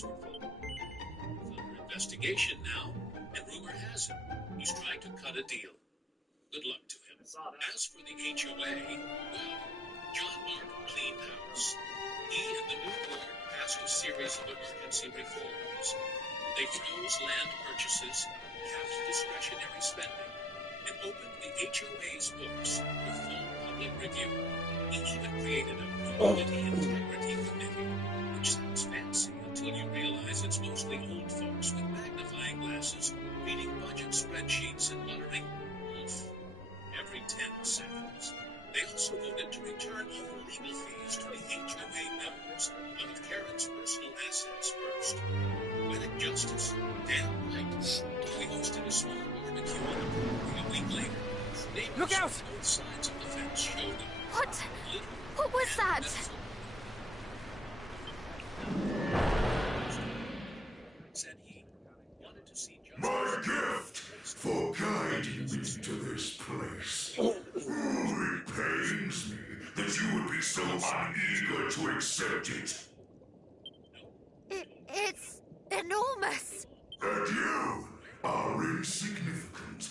charges were falling. He's under investigation now, and rumor has it he's trying to cut a deal. Good luck to him. As for the HOA, well, John Martin cleaned house. He and the new board passed a series of emergency reforms. They froze land purchases, capped discretionary spending, and opened the HOA's books for full public review. He even created a Community Integrity Committee, which sounds fancy until you realize it's mostly old folks with magnifying glasses reading budget spreadsheets and muttering, oof, every 10 seconds. They also voted to return all legal fees to the HOA members out of Karen's personal assets first. Poetic justice, damn right. We hosted a small barbecue on the property a week later. Neighbors Look out! on both sides of the fence showed up. What? What was that? Said he wanted to see justice. My gift for guiding me to this place. It pains me that you would be so uneager to accept it. It's enormous. And you are insignificant.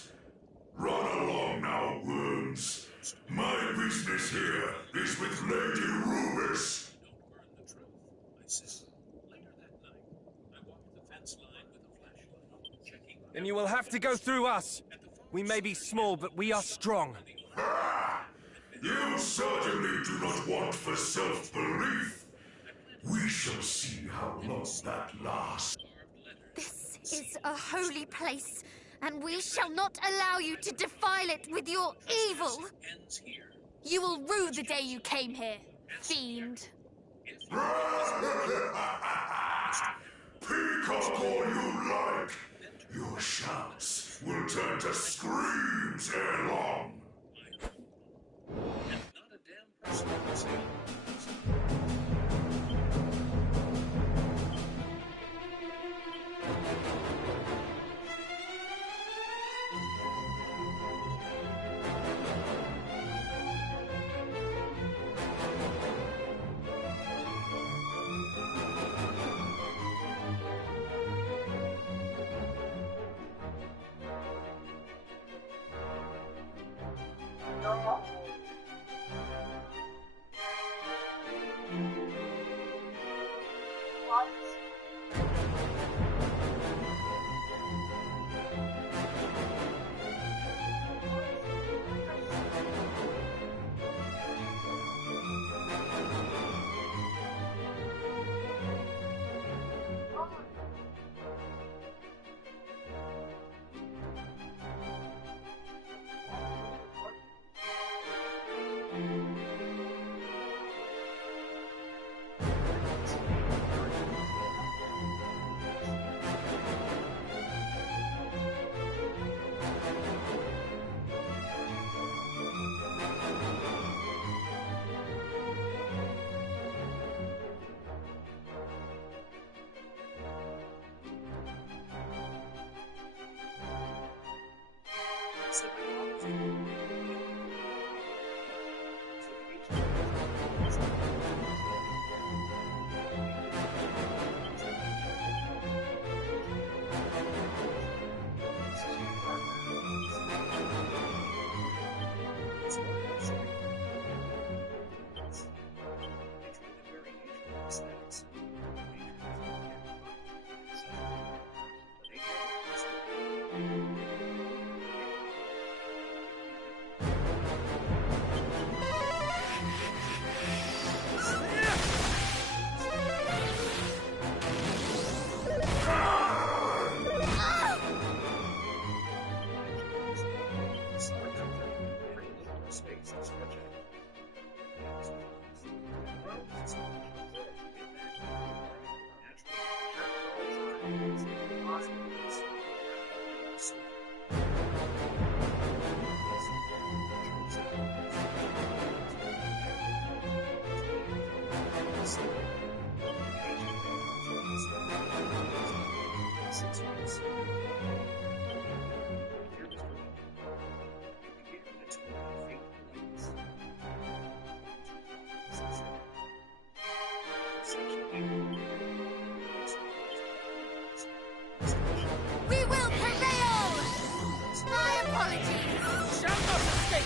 Run along now, worms. My business here is with Lady Rubis. Don't burn the truth, I said. Later that night, I walked the fence line with a flashlight, checking. Then you will have to go through us. We may be small, but we are strong. Ah! You certainly do not want for self-belief. We shall see how long that lasts. This is a holy place, and we shall not allow you to defile it with your evil. Ends here. You will rue the day you came here, fiend. Peacock all you like. Your shouts will turn to screams ere long. And not a damn person can say otherwise.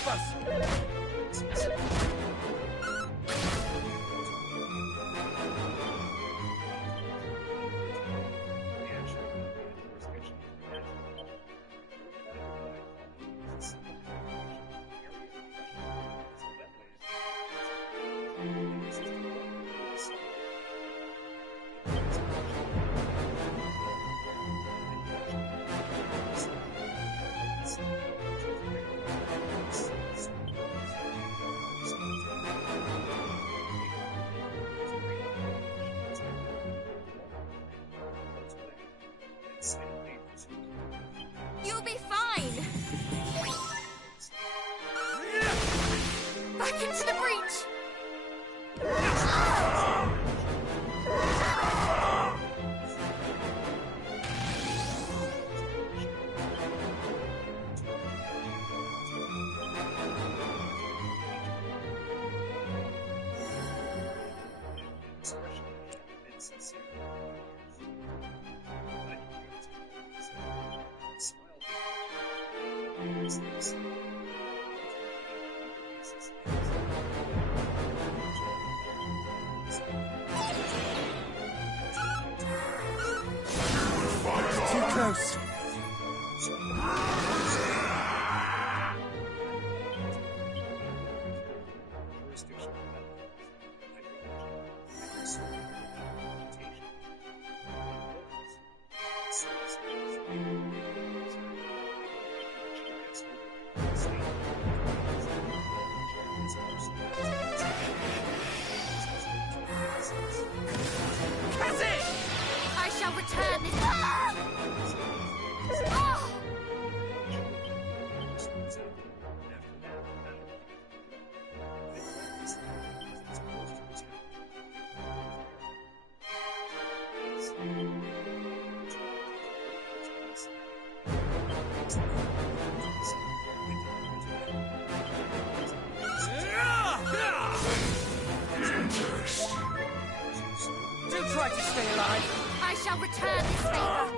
help us! You'll be fine! Back into the breach! Too close. I shall return this. Ah! Do try to stay alive. I shall return this favor.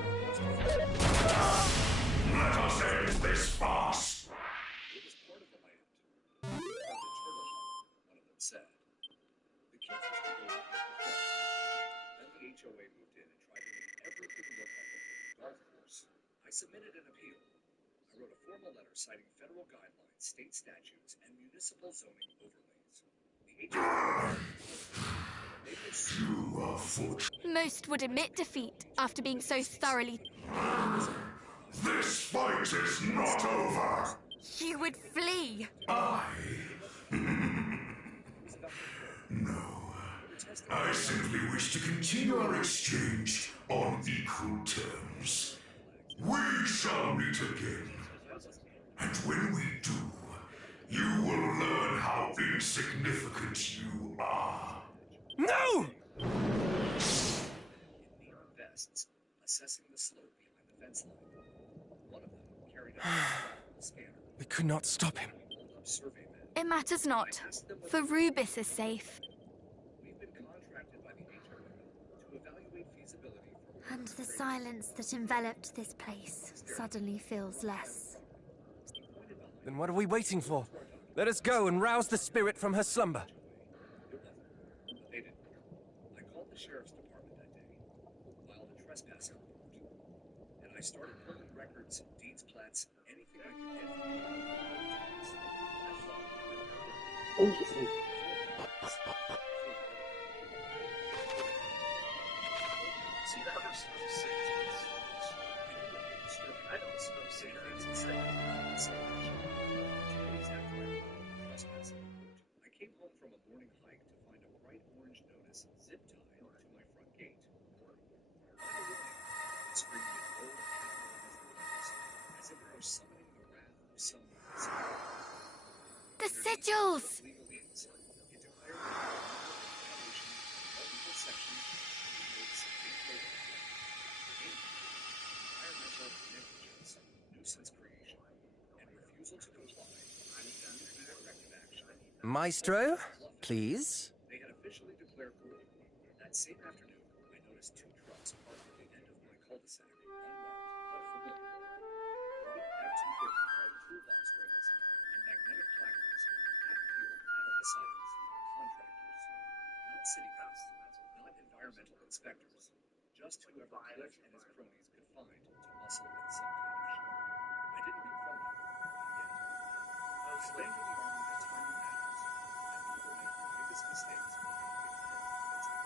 Let us end this farce. It was part of the land. Part of the turtle, one of them said. The kids used to go out with the friends. Then the HOA moved in and tried to make everything look like a big golf course. I submitted an appeal. I wrote a formal letter citing federal guidelines, state statutes, and municipal zoning overlays. The HOA... You are fortunate. Most would admit defeat after being so thoroughly. This fight is not over. You would flee. No. I simply wish to continue our exchange on equal terms. We shall meet again. And when we do, you will learn how insignificant you are. No! neon vests, assessing the slope behind the fence line. One of them carried a scanner. We could not stop him. Pulled up survey men. It matters not, for Rubis is safe. We've been contracted by the HOA to evaluate feasibility for... And the silence that enveloped this place suddenly feels less. Then what are we waiting for? Let us go and rouse the spirit from her slumber. They didn't. I called the sheriff's department that day, filed a trespassing report, and I started pulling records, deeds, plats, anything I could get from the See, that was I don't suppose cigarettes and stuff. 2 days after I filed the trespassing report, I came home from a morning hike to find a bright orange notice zip-tied to my front gate. It screamed in bold capitalized letters, as if it were summoning the wrath of someone. The sigils! Legal means, it declared that the violation of multiple sections of the environmental negligence, nuisance creation, and refusal to comply with corrective action. Maestro, please. They had officially declared war. That same afternoon, I noticed 2 trucks parked at the end of my cul-de-sac, unmarked but familiar. The F-250 are the toolbox rails and magnetic inspectors, just whoever Cliff and his cronies could find to muscle in some kind of show. I didn't confront them yet. I've been to the Army at time matters, and people make their biggest mistakes when they think they're invincible.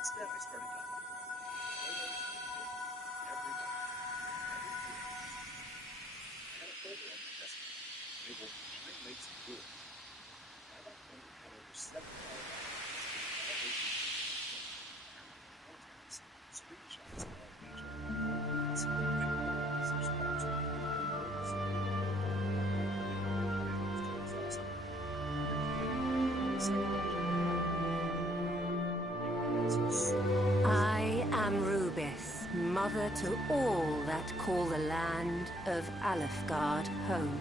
Instead, I started documenting photos of me, everybody, every group. I had a folder on my desk labeled Behind Lakes of Ruin. By that point, it had over 7,000 documents in all agencies, contacts, screenshots of major events, and subscribers to I am Rubis, mother to all that call the land of Alefgard home.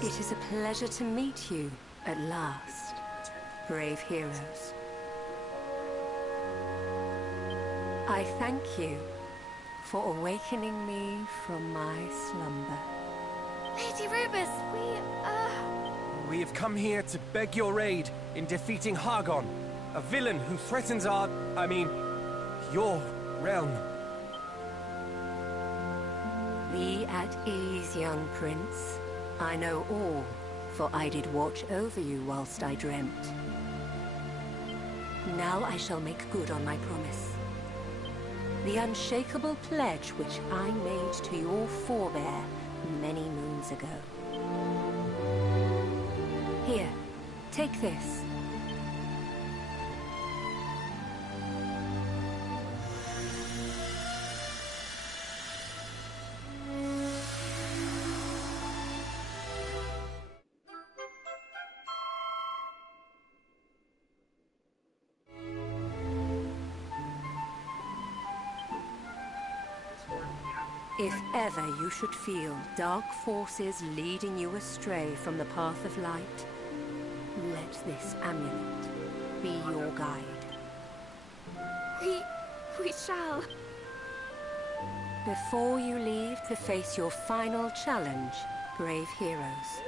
It is a pleasure to meet you at last, brave heroes. I thank you for awakening me from my slumber. Lady Rubis, We have come here to beg your aid in defeating Hargon, a villain who threatens your realm. Be at ease, young prince. I know all, for I did watch over you whilst I dreamt. Now I shall make good on my promise. The unshakable pledge which I made to your forebear many moons ago. Here, take this. If ever you should feel dark forces leading you astray from the path of light, let this amulet be your guide. we shall. Before you leave to face your final challenge, brave heroes,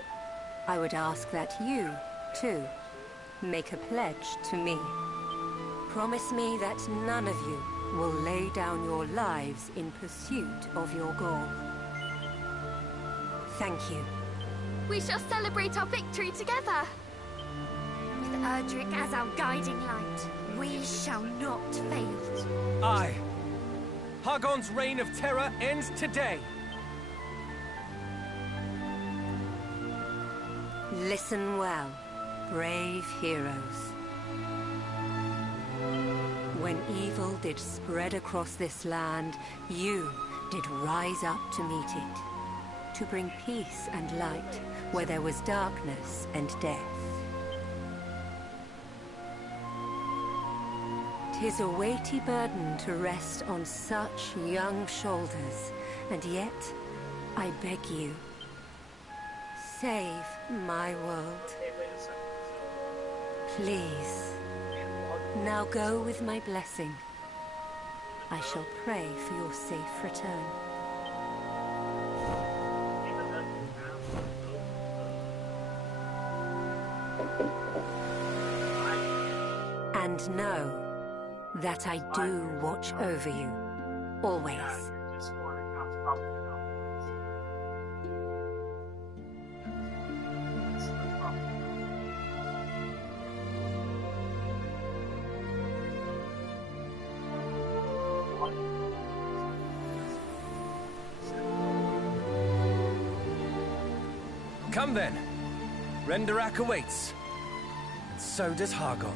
I would ask that you, too, make a pledge to me. Promise me that none of you will lay down your lives in pursuit of your goal. Thank you. We shall celebrate our victory together. With Erdrick as our guiding light, we shall not fail. Aye. Hargon's reign of terror ends today. Listen well, brave heroes. When evil did spread across this land, you did rise up to meet it, to bring peace and light where there was darkness and death. 'Tis a weighty burden to rest on such young shoulders, and yet, I beg you, save my world. Please. Now go with my blessing. I shall pray for your safe return. And know that I do watch over you, always. Come then. Renderak awaits. And so does Hargon.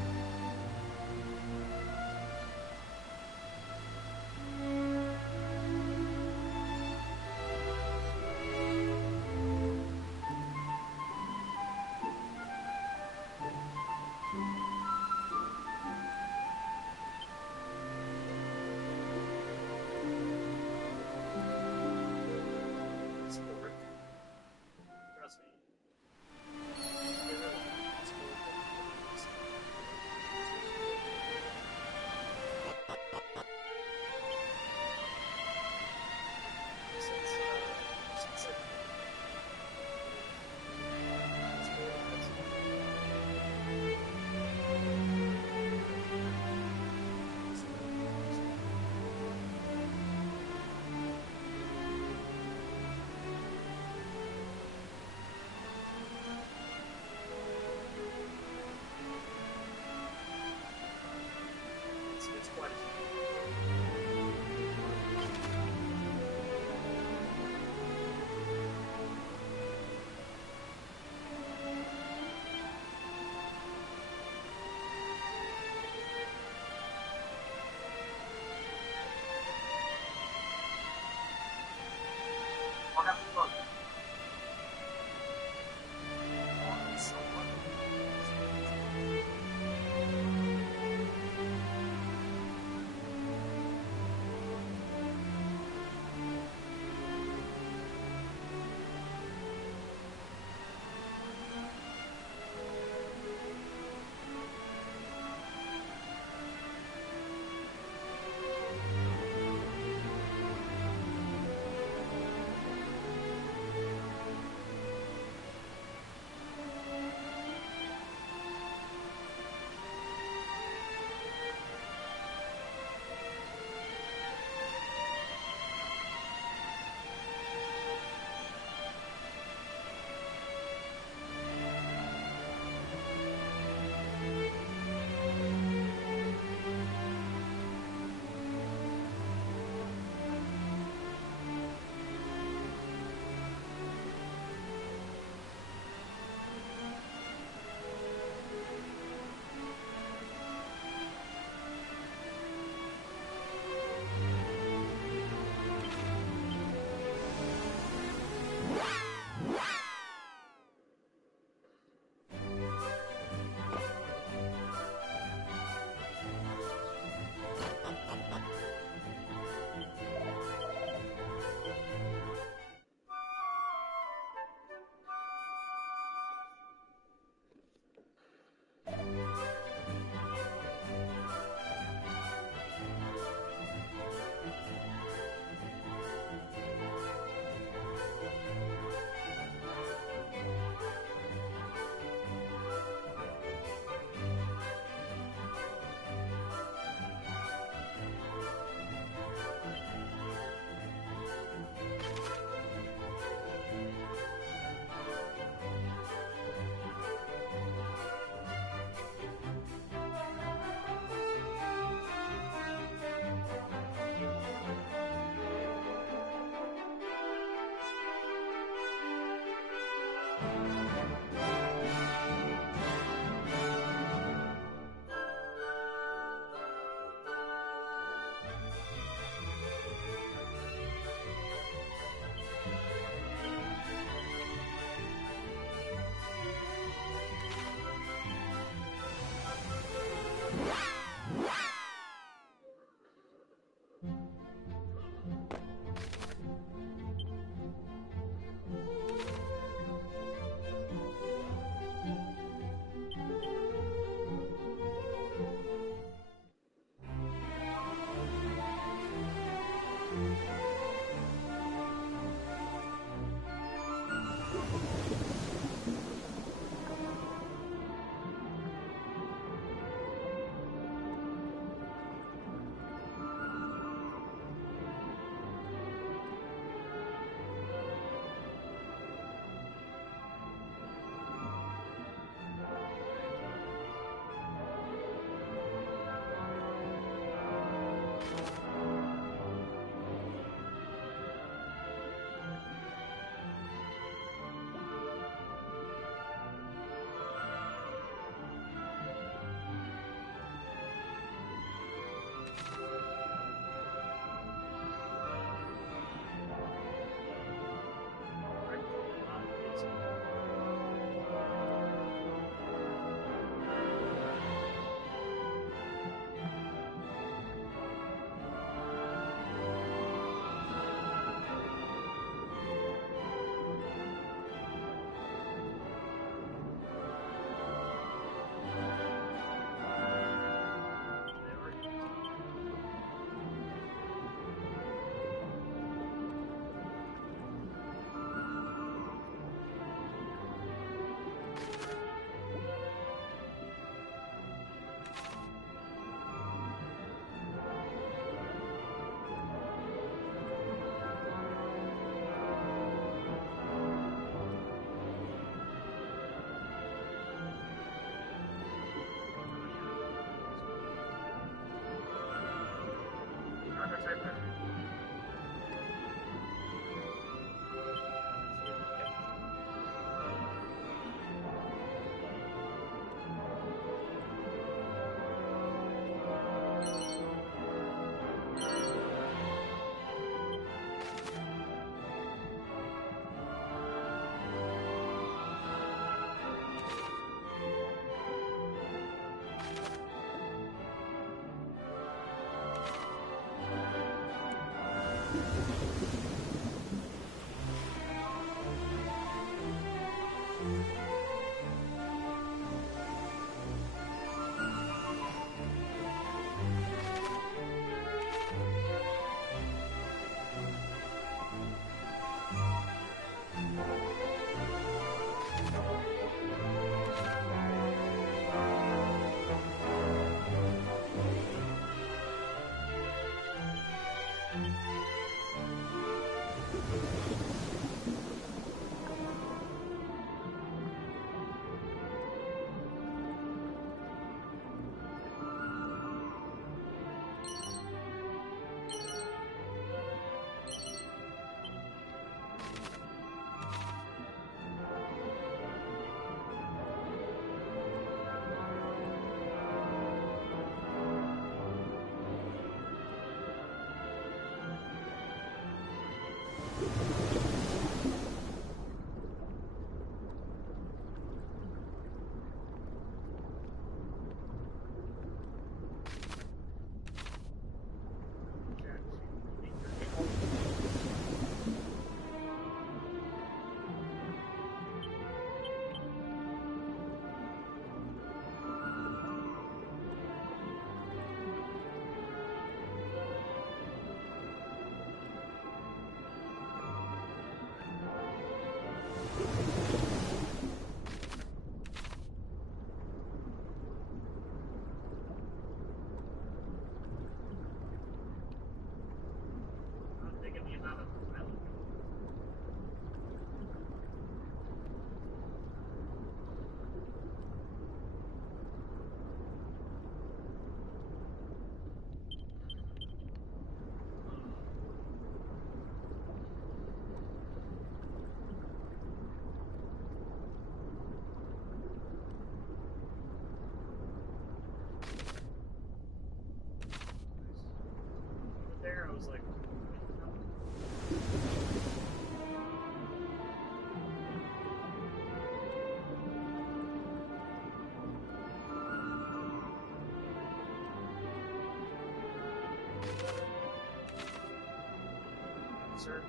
Sir,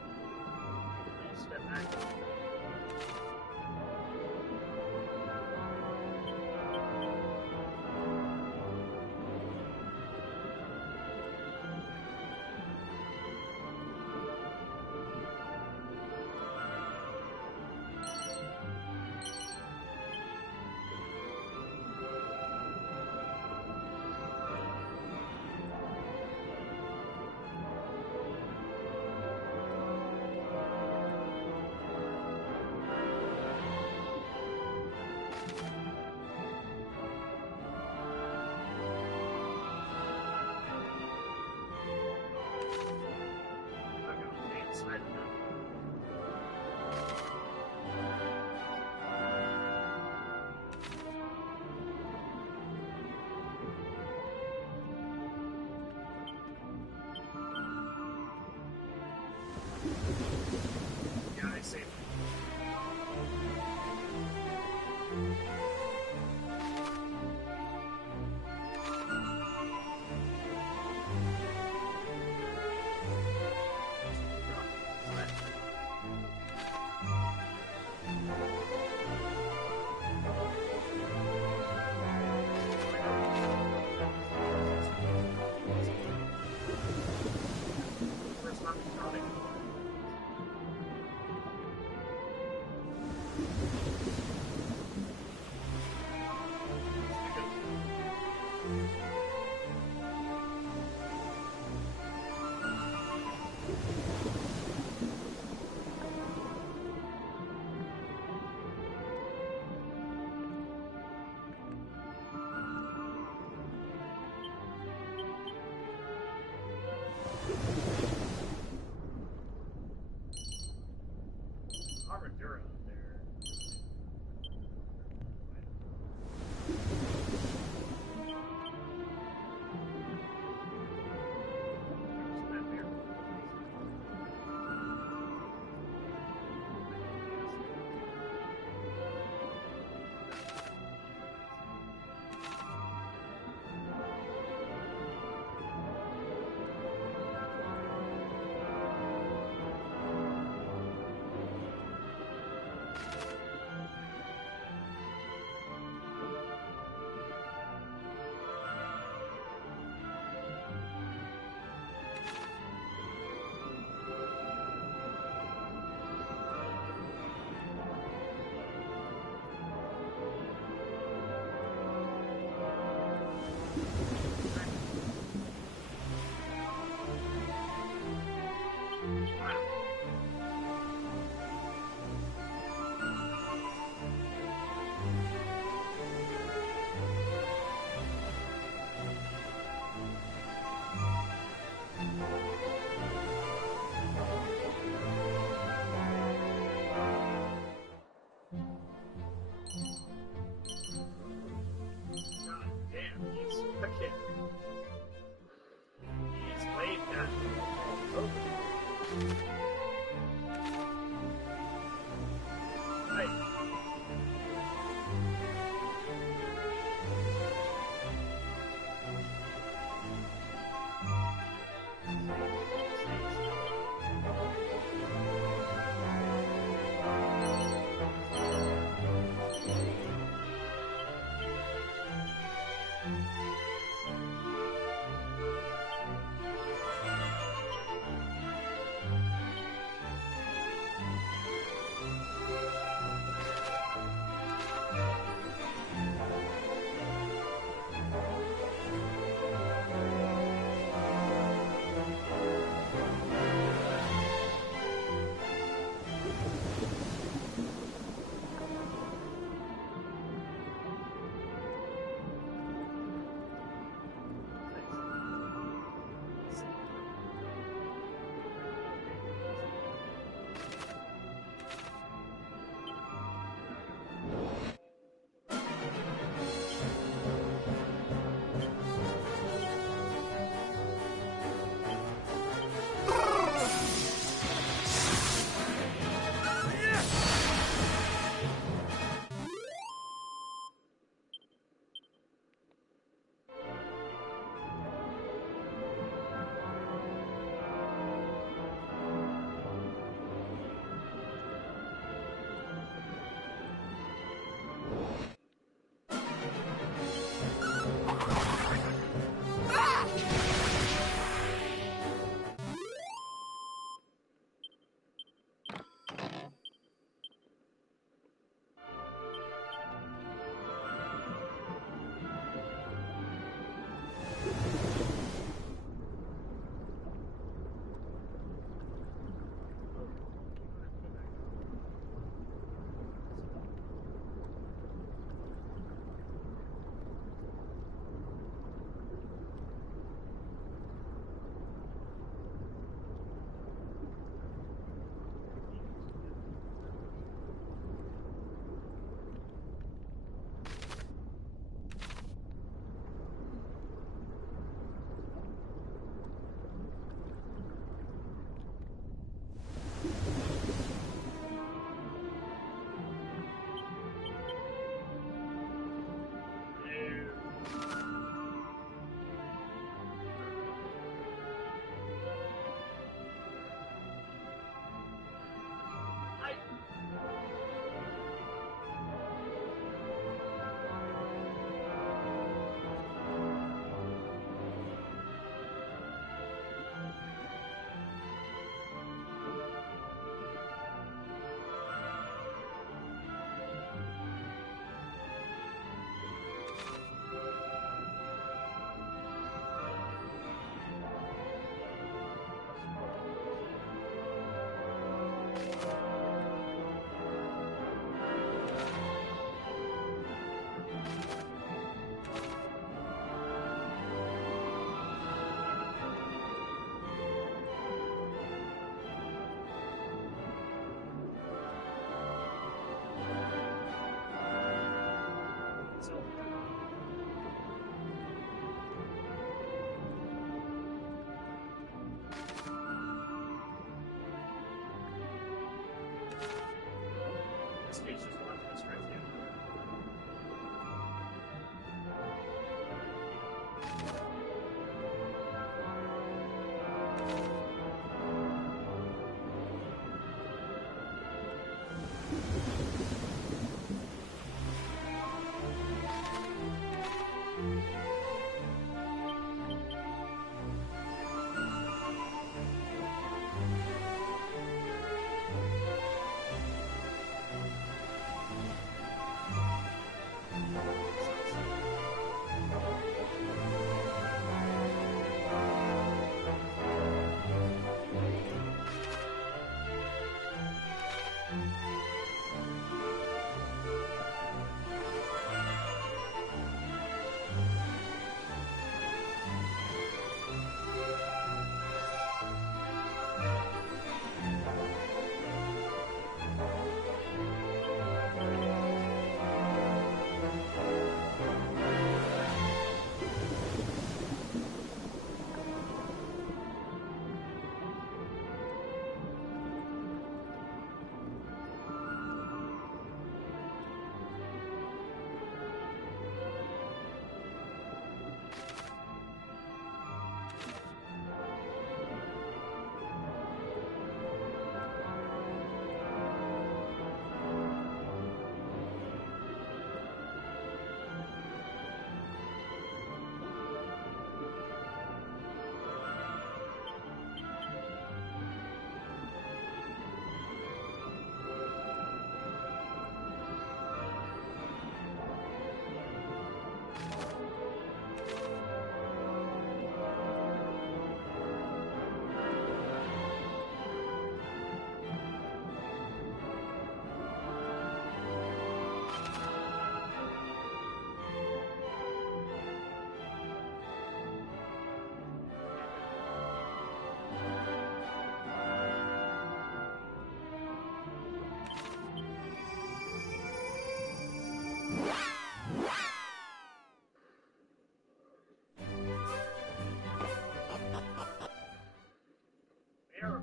please step back. Yeah, I see. First time counting. Armadura there. There's that there. God damn, he's okay.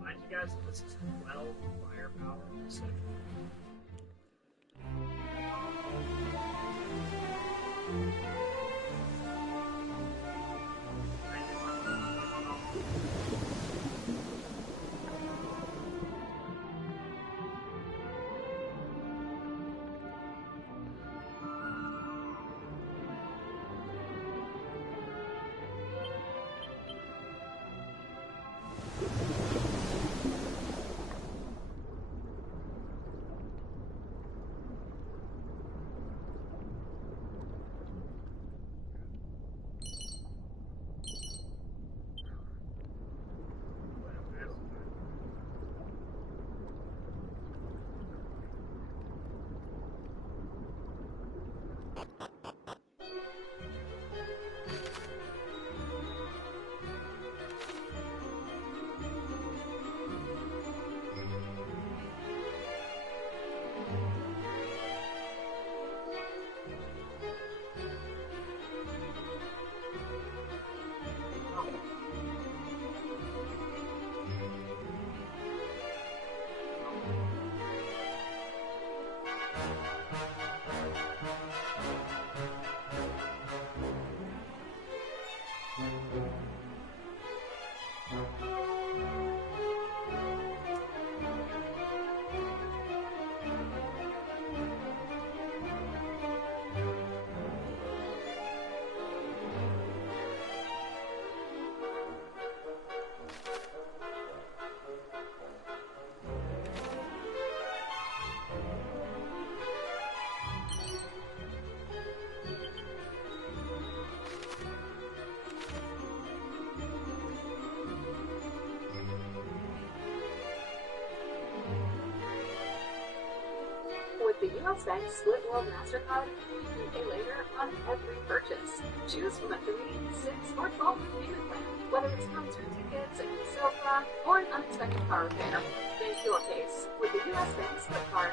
remind you guys that this is 12 firepower on the second. With the U.S. Bank Split World MasterCard, you can pay later on every purchase. Choose from a 3, 6, or 12 month payment plan, whether it's concert tickets, a new sofa, or an unexpected car repair. Make your case with the U.S. Bank Split Card.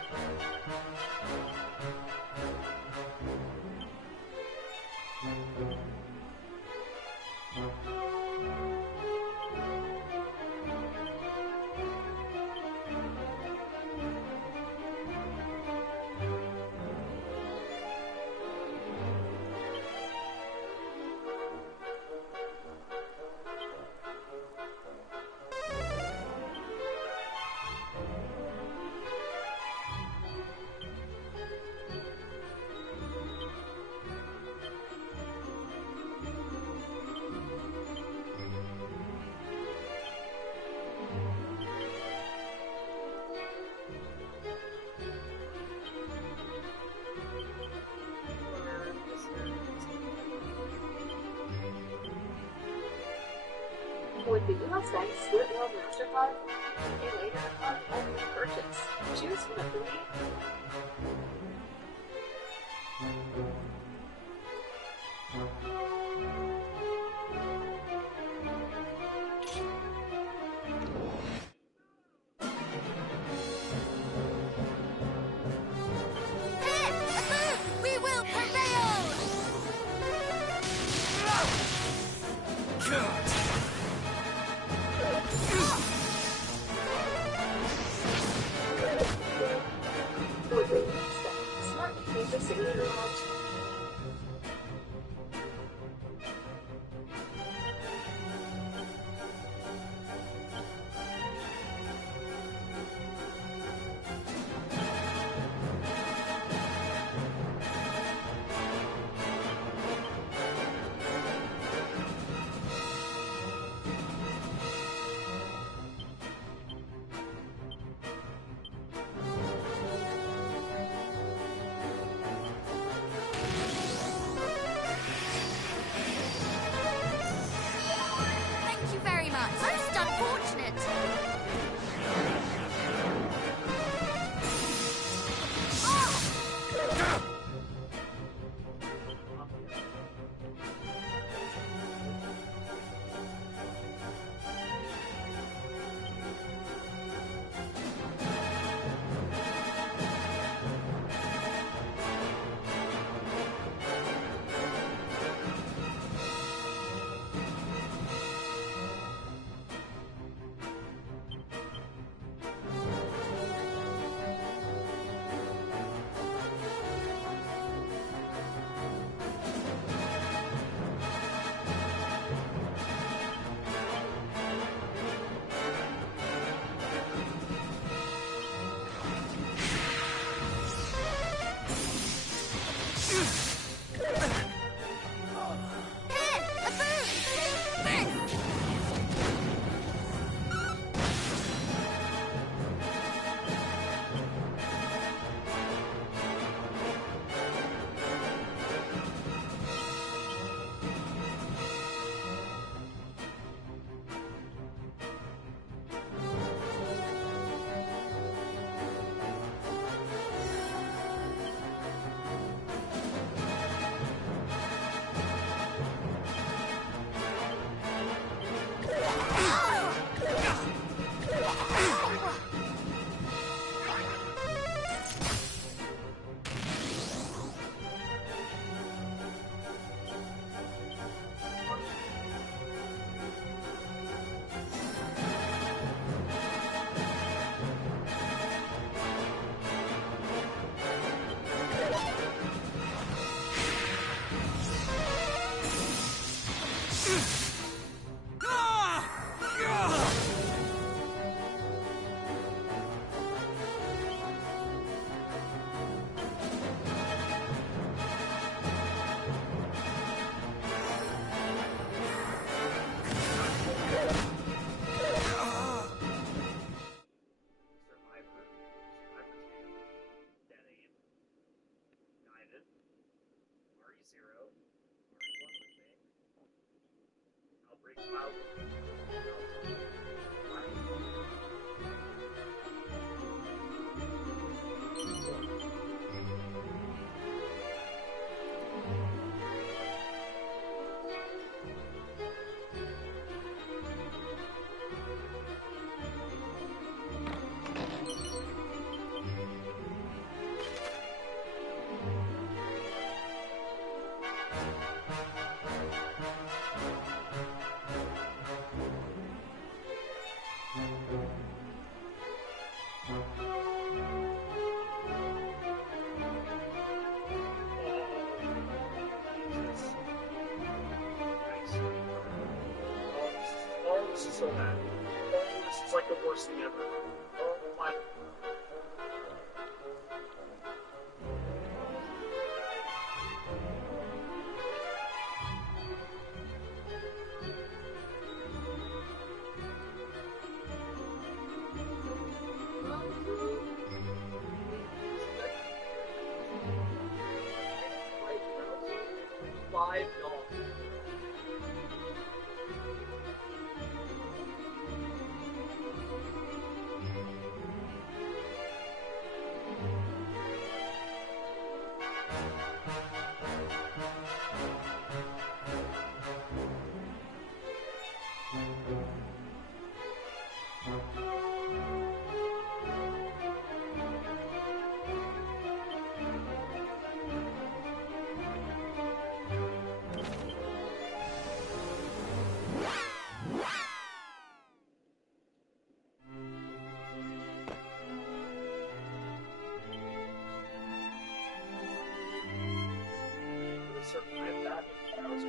With the U.S. Bank Split World MasterCard, you can pay later on every purchase. Choose from a 3. We will prevail! With the U.S. Bank Zero, Outbreak Cloud. This is so bad. Oh, this is like the worst thing ever. Oh my. $5. Survive that if I was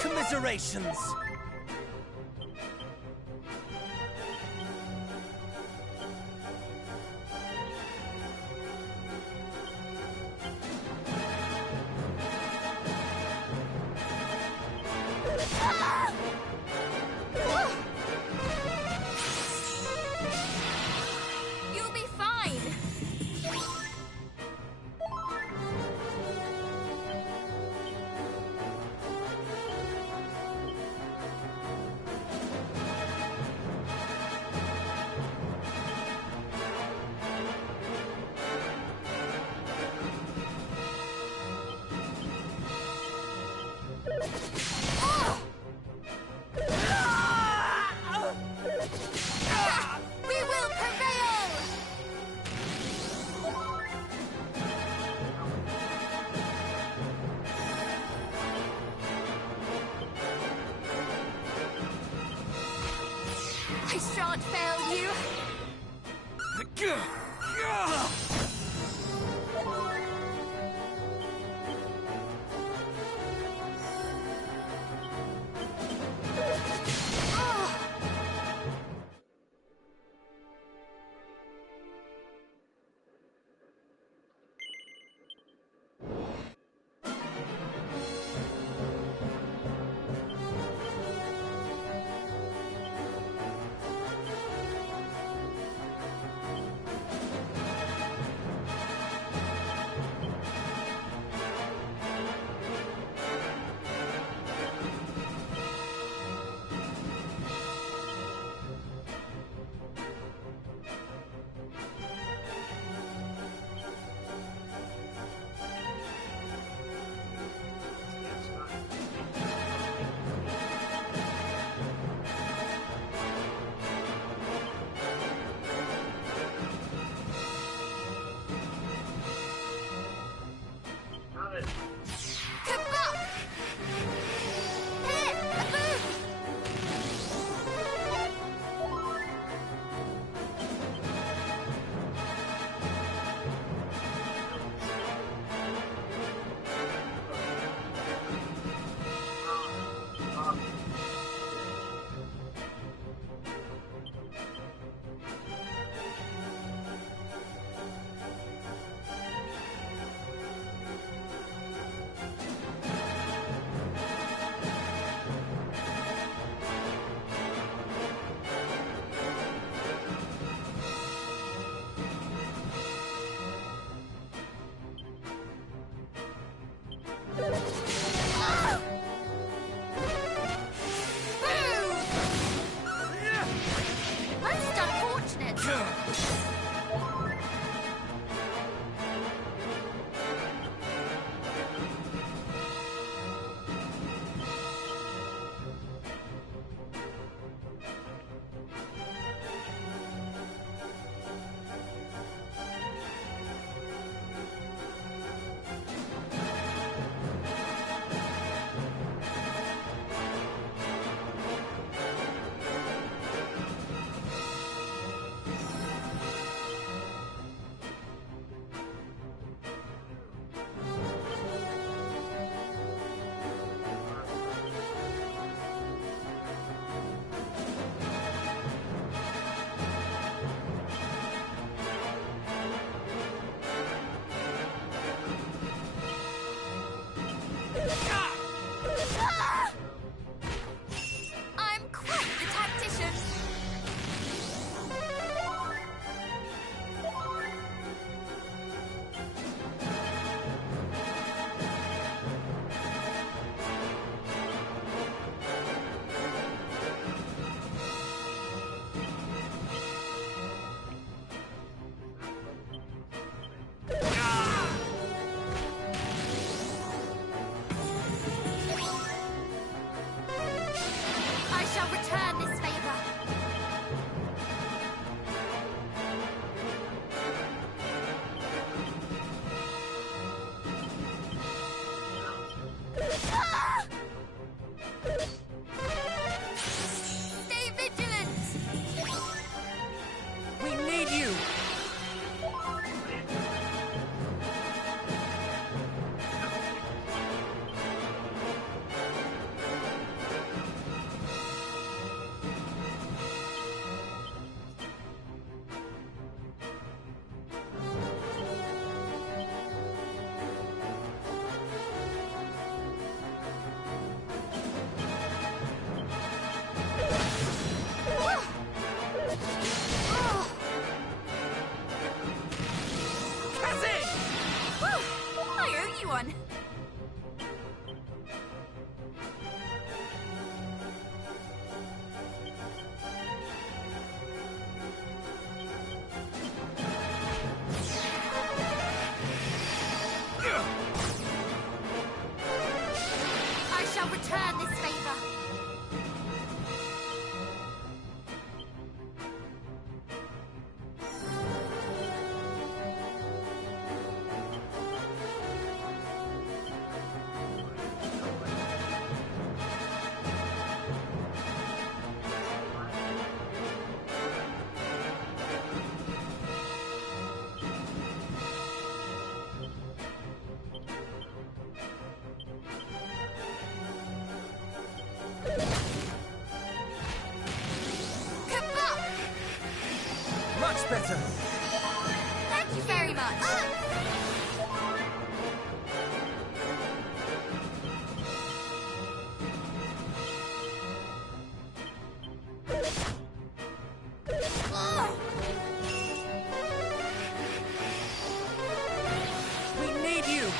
commiserations! You'll be fine. We will prevail! I shan't fail you. much better. Thank you very much. We need you.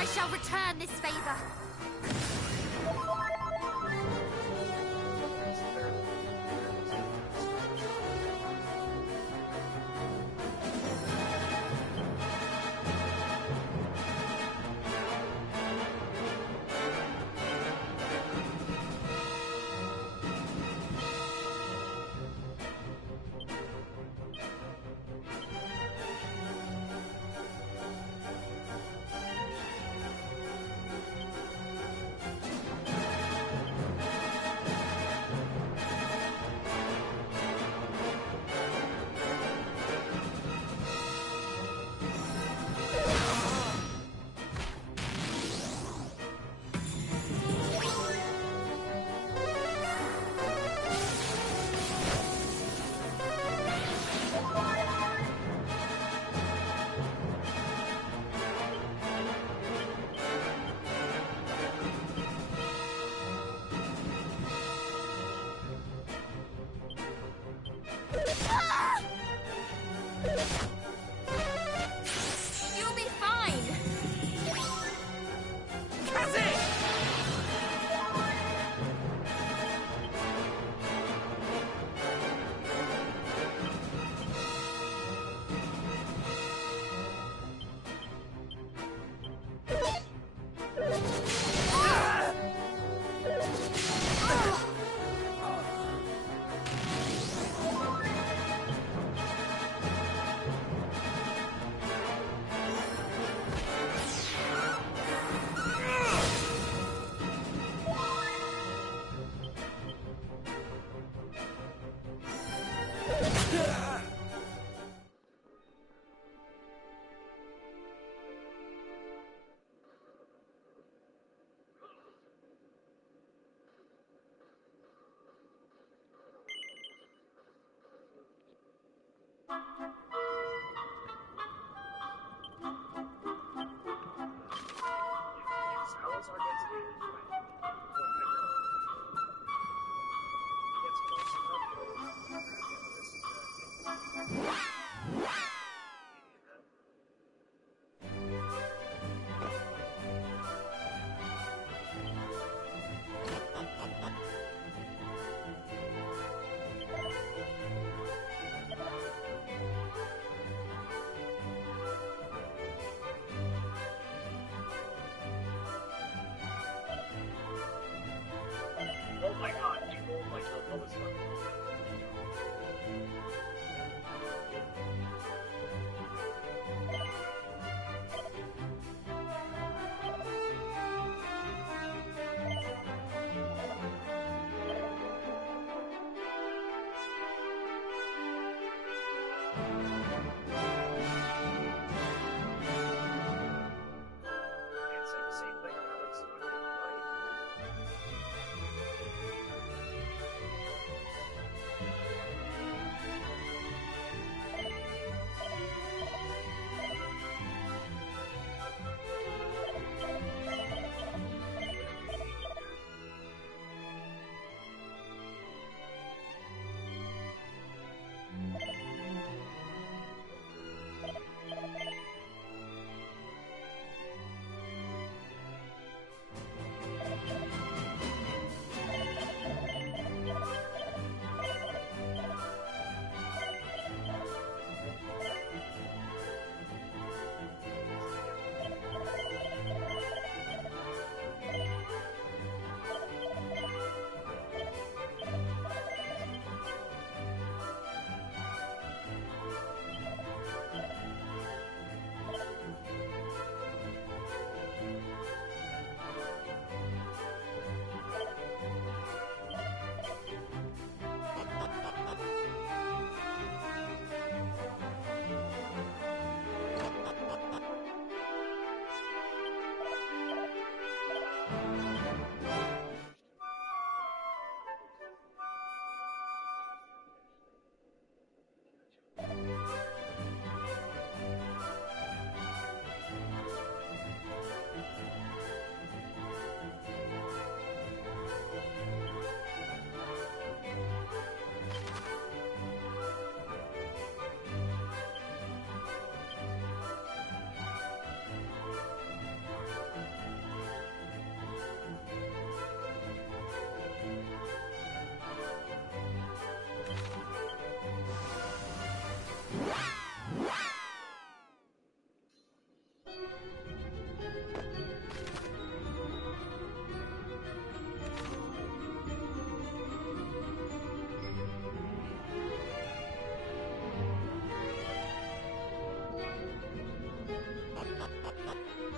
I shall return this favor.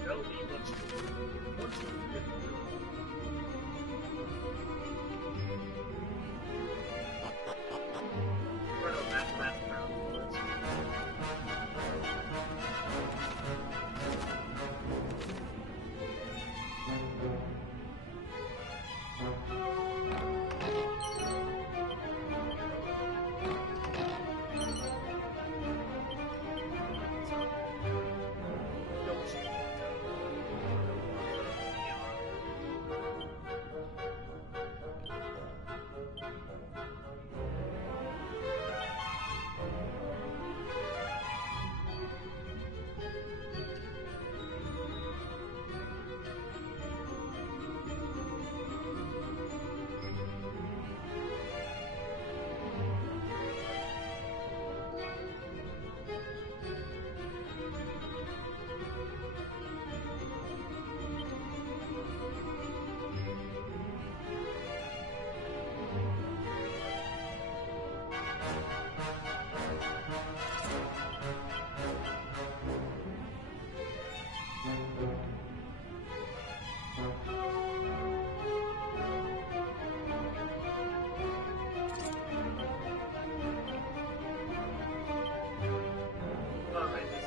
Don't need much. Once you get through. Run a math round for us. Don't shoot. Alright, this is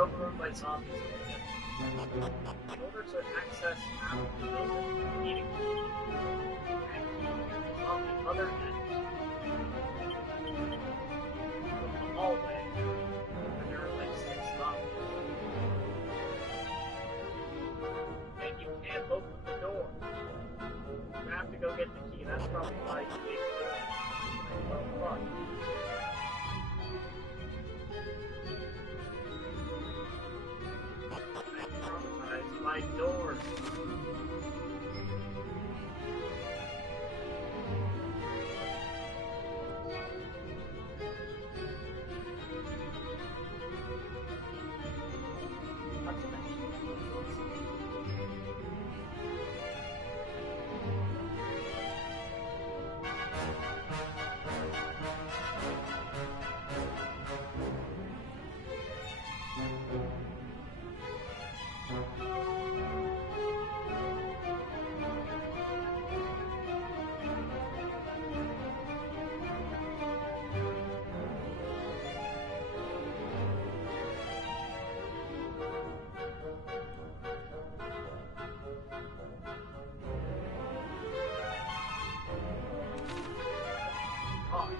overrun by zombies again. In order to access half of the building, you need a key. That key is on the other end of the hallway, and there are like 6 zombies. And you can't open the door. You have to go get the key. That's probably why you gave it to me. Well, fuck. I'm traumatized by doors. Not to mention God.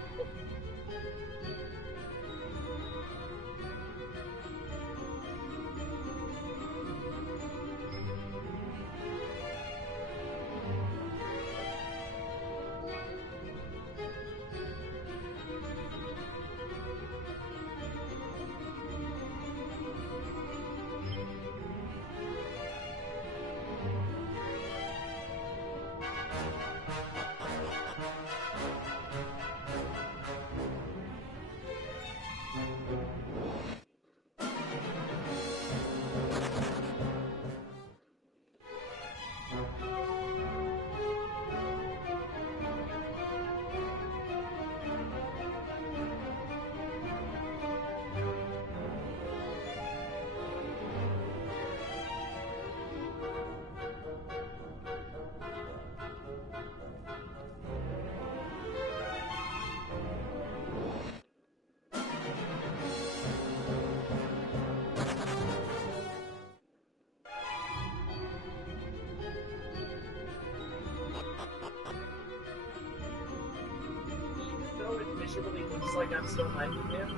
Even though it visually looks like I'm still knifing him,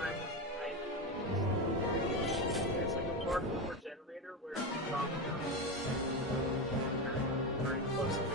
I there's like a part of the generator where it's dropping down very close to me.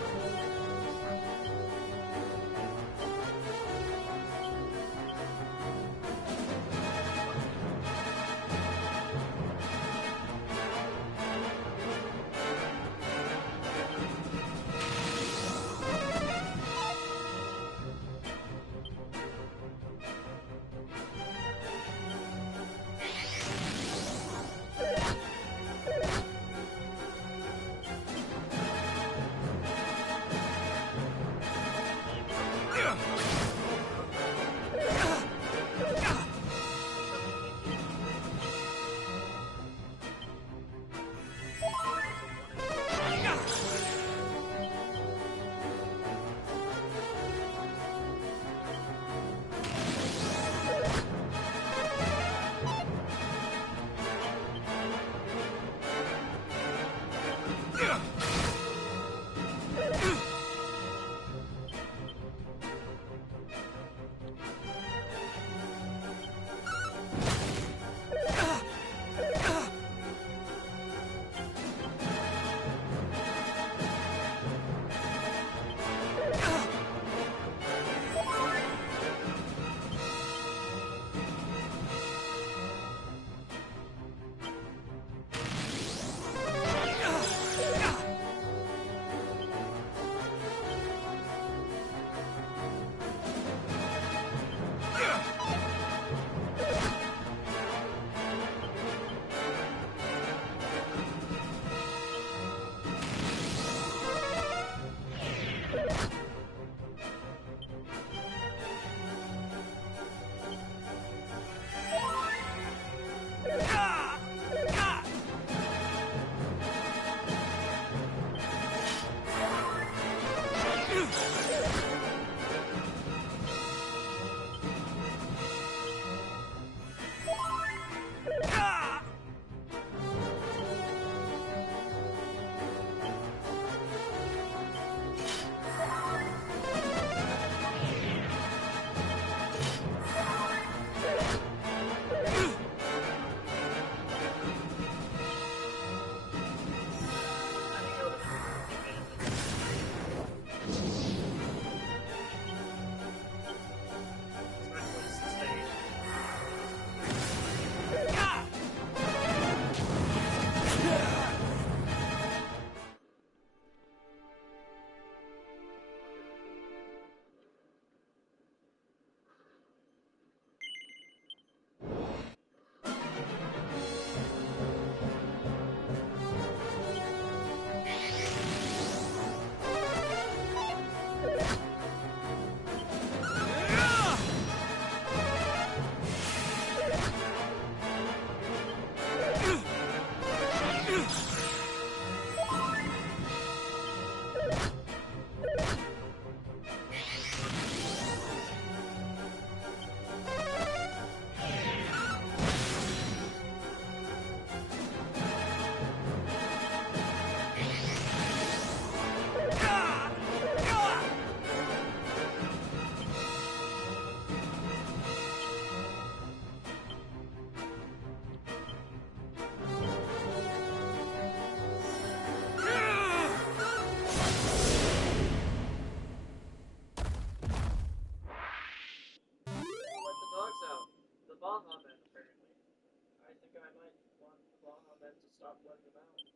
think I might want Claw then to stop letting them out.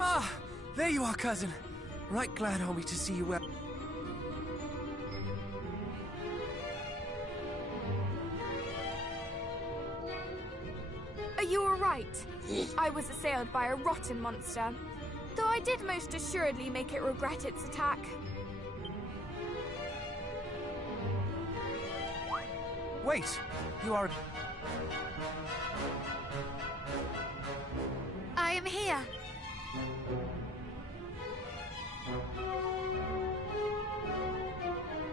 Ah, there you are, cousin. Right glad are we to see you well. Are you alright? I was assailed by a rotten monster, though I did most assuredly make it regret its attack. Wait, you are... I am here.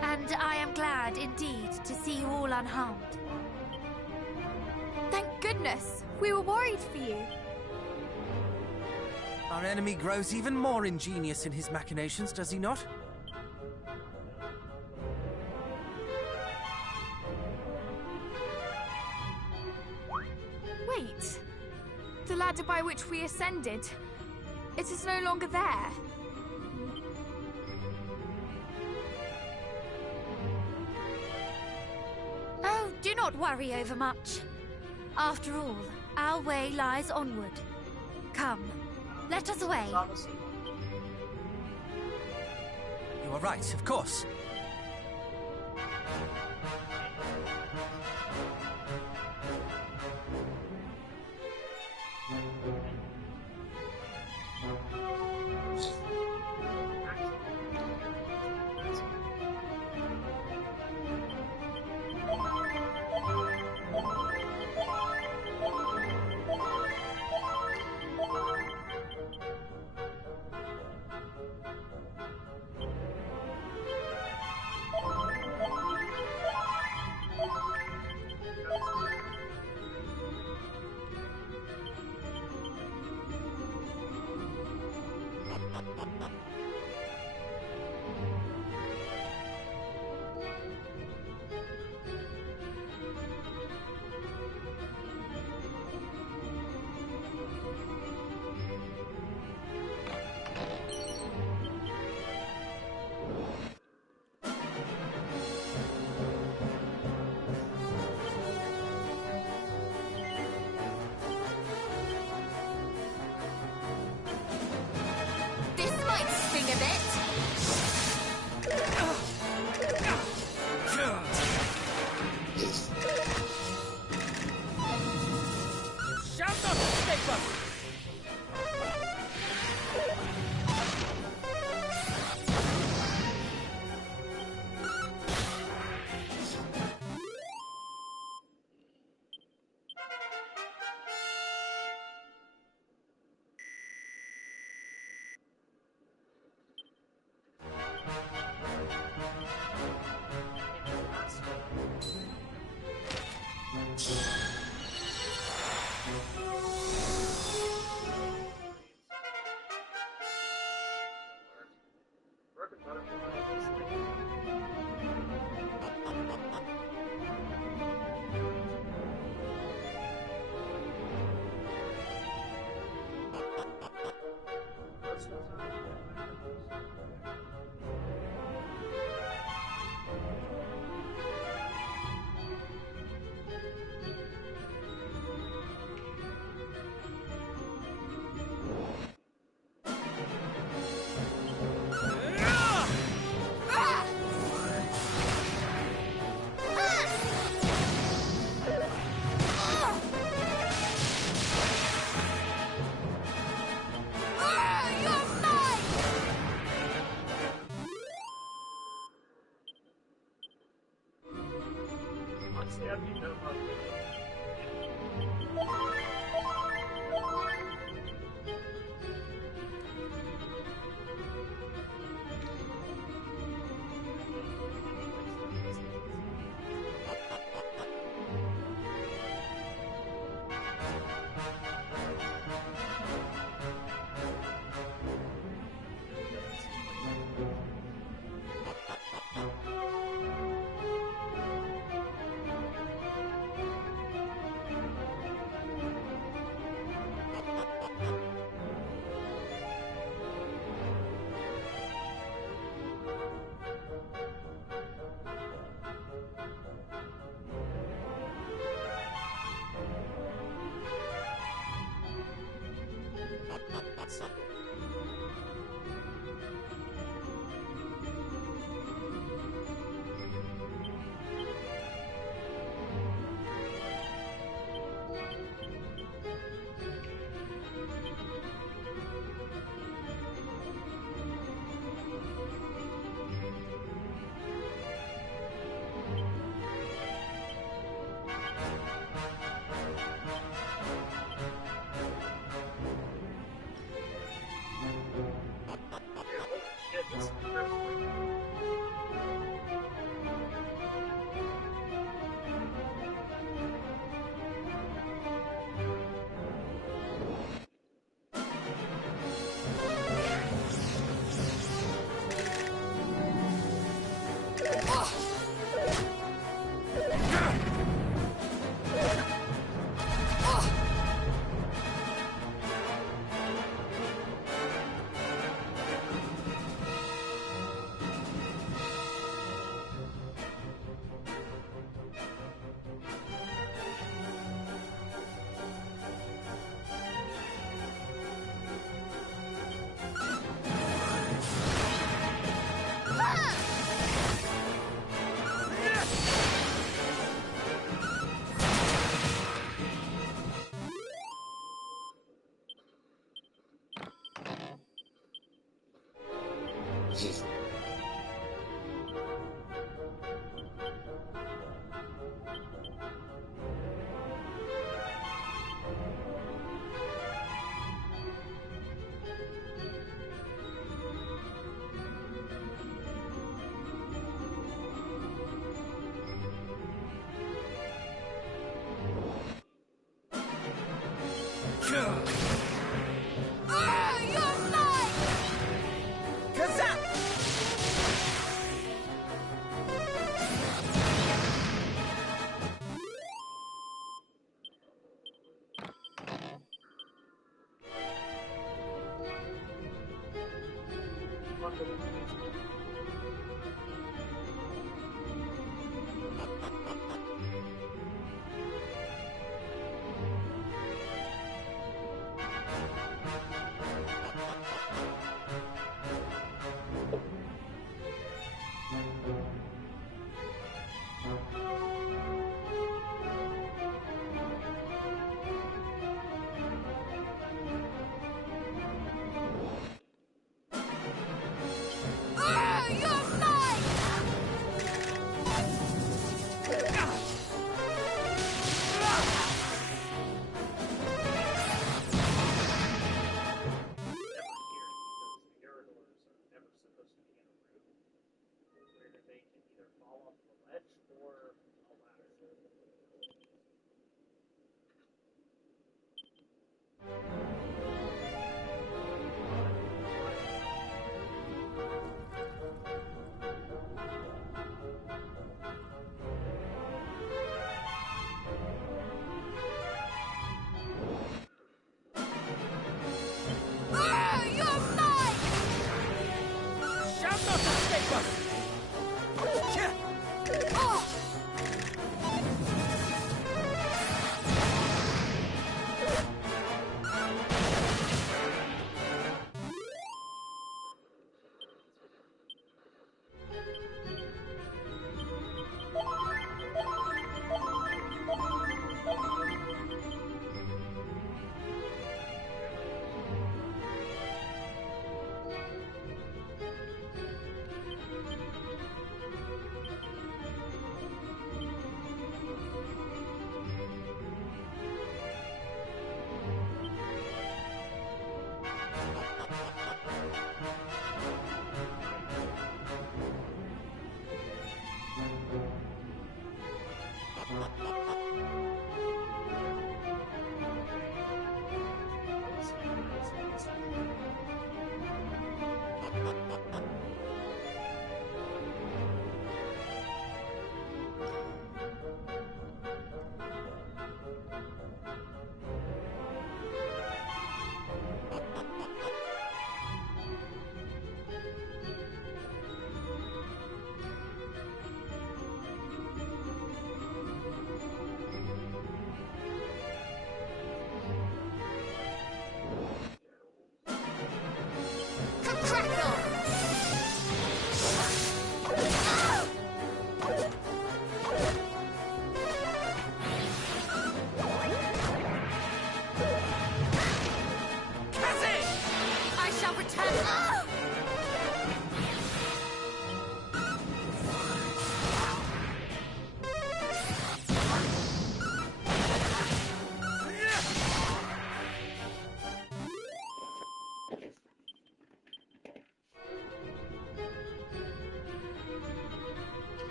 And I am glad indeed to see you all unharmed. Thank goodness! We were worried for you. Our enemy grows even more ingenious in his machinations, does he not? Wait. The ladder by which we ascended. It is no longer there. Oh, do not worry over much. After all, our way lies onward. Come, let us away. It's obviously You are right, of course. This might sting a bit. Shall not escape us! broken butterfly is like honestly, I don't know about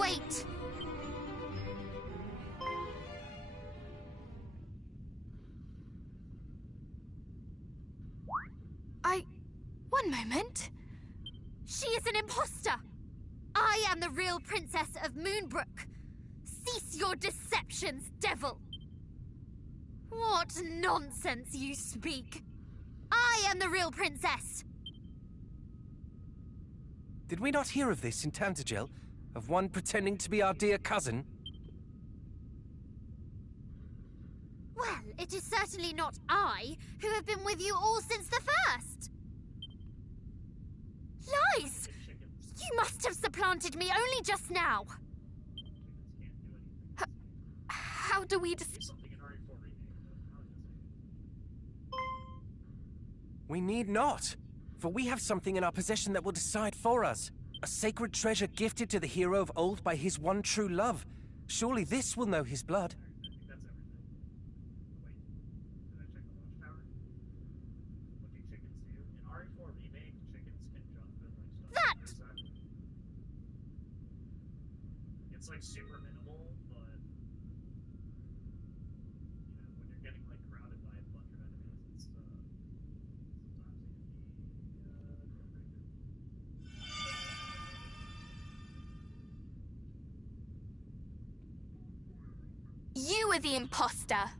Wait! One moment. She is an imposter! I am the real princess of Moonbrook. Cease your deceptions, devil! What nonsense you speak! I am the real princess! Did we not hear of this in Tantagel? Of one pretending to be our dear cousin? Well, it is certainly not I, who have been with you all since the first! Lies! You must have supplanted me only just now! How do we We need not, for we have something in our possession that will decide for us. A sacred treasure gifted to the hero of old by his one true love. Surely this will know his blood. It's like super minimal, but when you're getting like crowded by a bunch of enemies, it's sometimes it can be You were the imposter.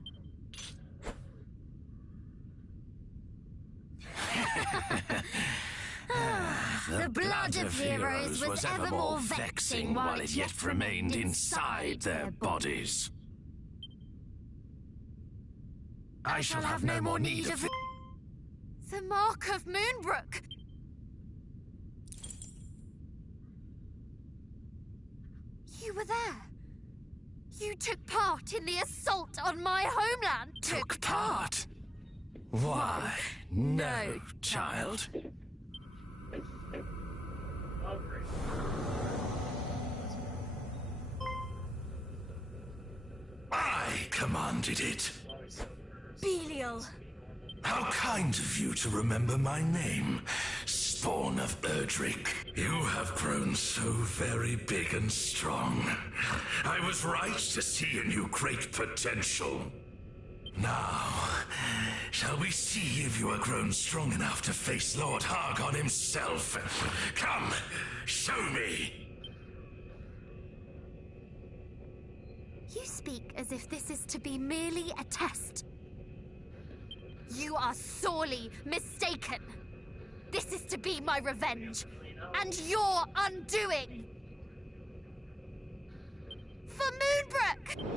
The blood of heroes was ever more vexing while it yet remained inside their bodies. I shall have no more need of The mark of Moonbrook! You were there. You took part in the assault on my homeland. Took part? Why, no, child. Oh, great. I commanded it. Belial. How kind of you to remember my name, spawn of Erdrick. You have grown so very big and strong. I was right to see in you great potential. Now, shall we see if you are grown strong enough to face Lord Hargon himself? Come, show me! You speak as if this is to be merely a test. You are sorely mistaken. This is to be my revenge, and your undoing. For Moonbrook!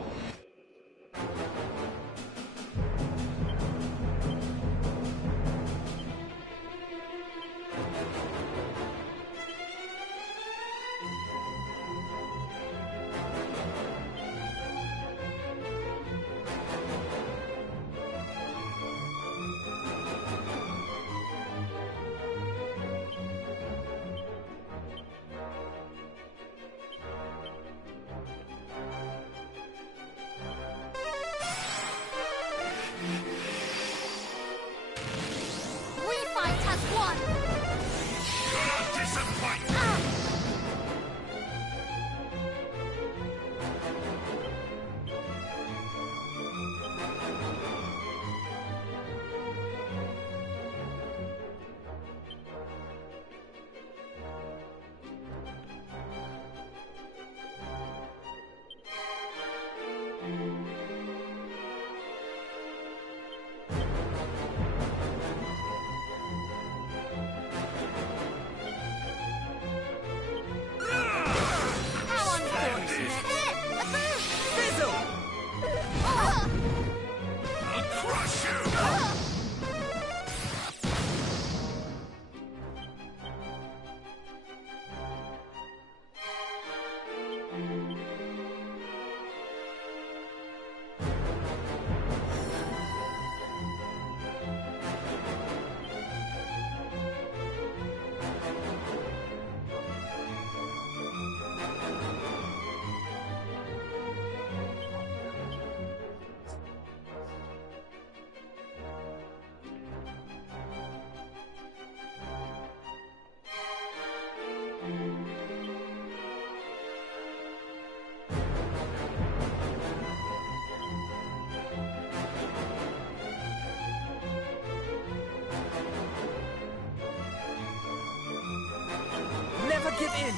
in!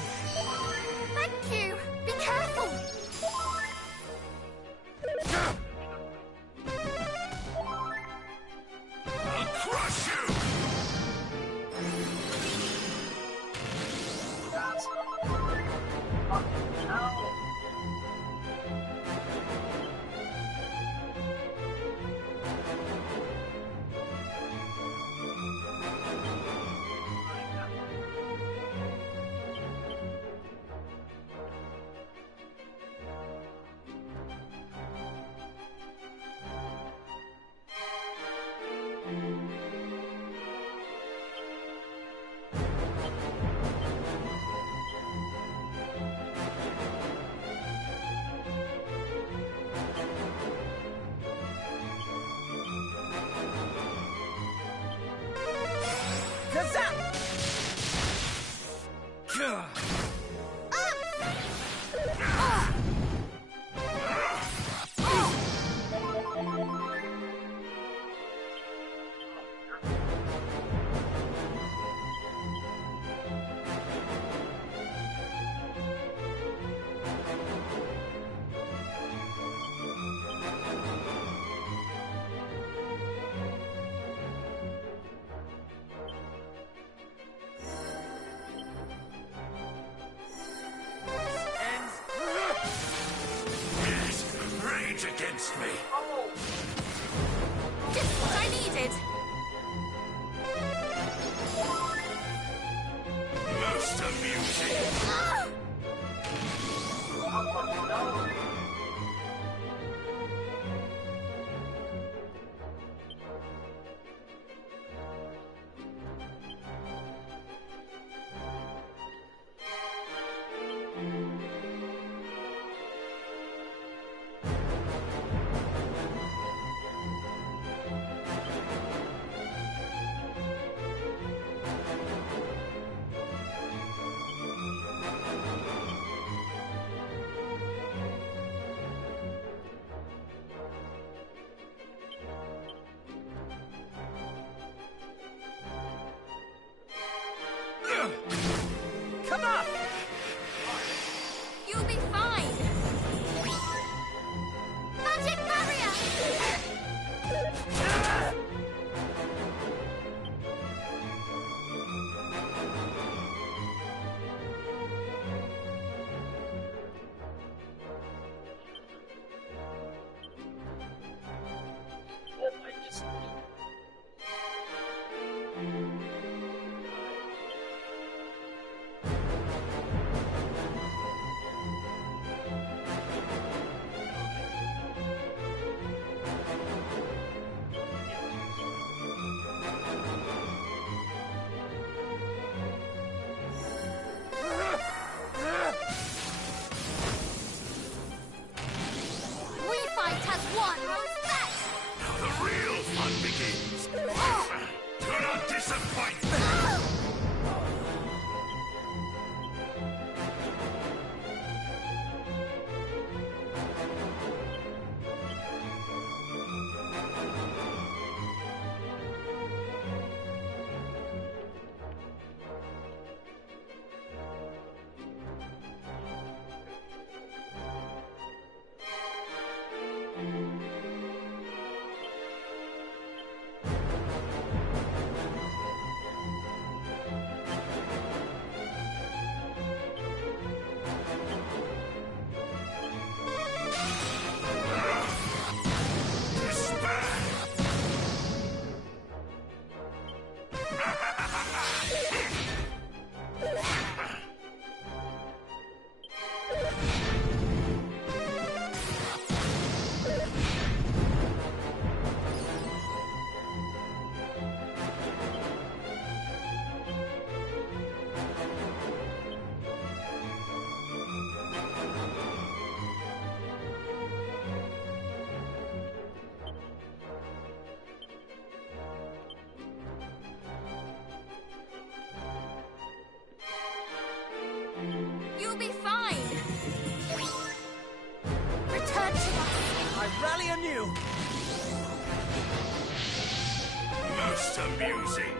Thank you! Be careful! I'll crush you! Kazam! Yes, rage against me. Just what I needed. Most amusing. Come on! You'll be fine. Magic barrier! We fight as one! How's that? Now the real fun begins. Do not disappoint me. You'll be fine. Return to us. I rally anew! Most amusing.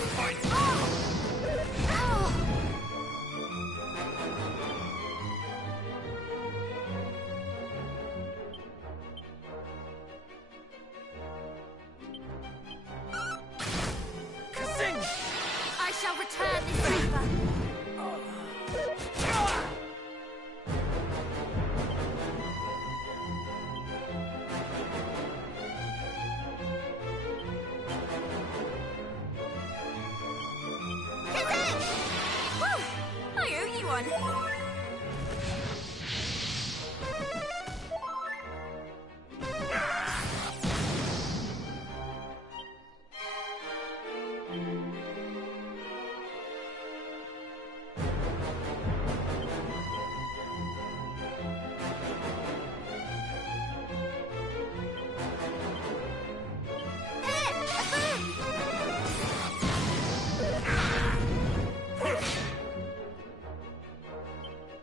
disappoint! I shall return this favor. I owe you one.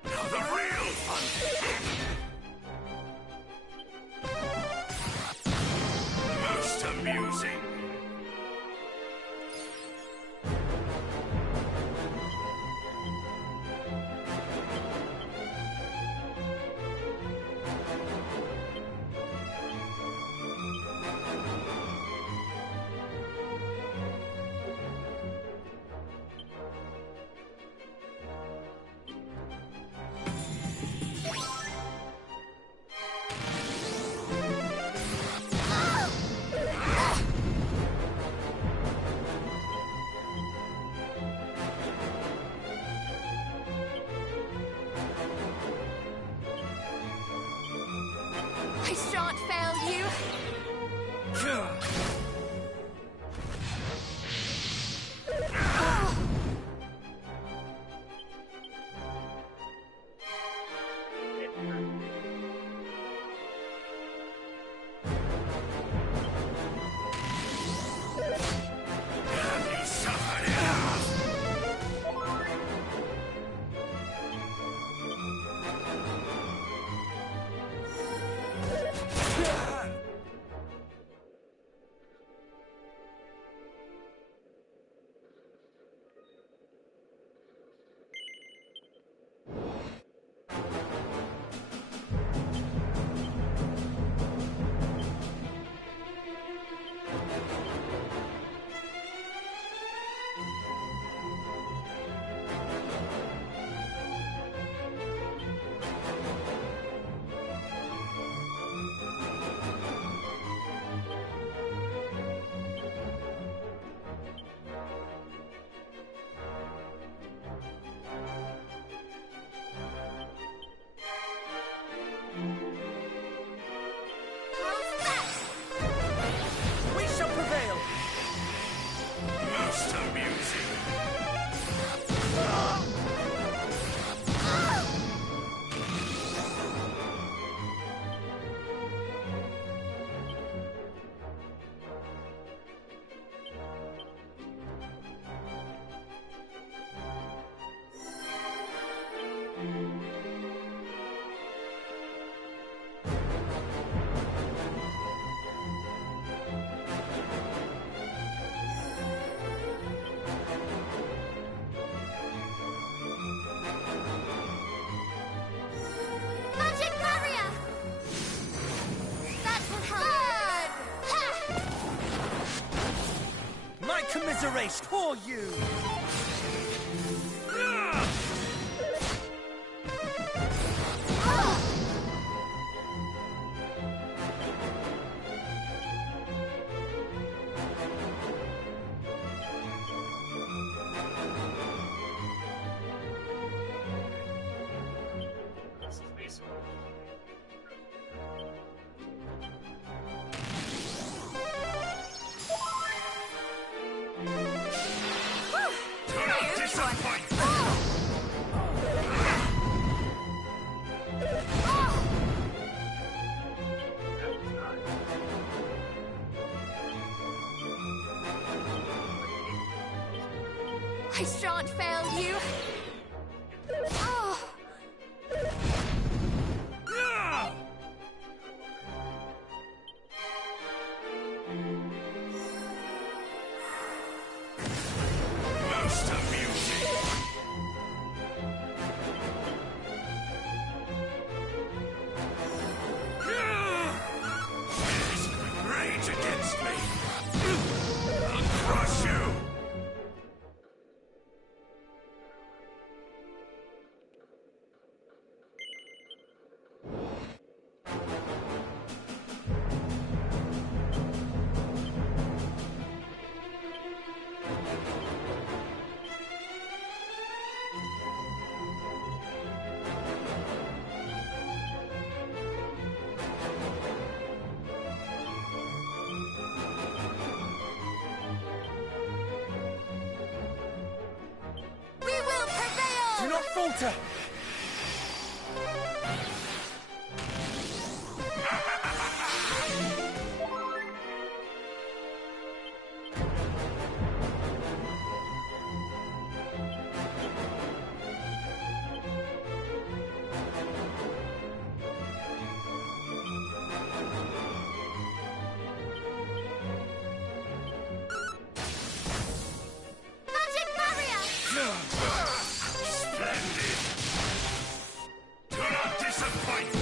Now the real fun! Most amusing! I shan't fail you. Have you suffered enough? We shall prevail! Most amusing! Magic barrier! That will help. My commiseration for you! This is basically. Do not disappoint! I shan't fail you. Oh. falter! Magic barrier! Splendid! Do not disappoint!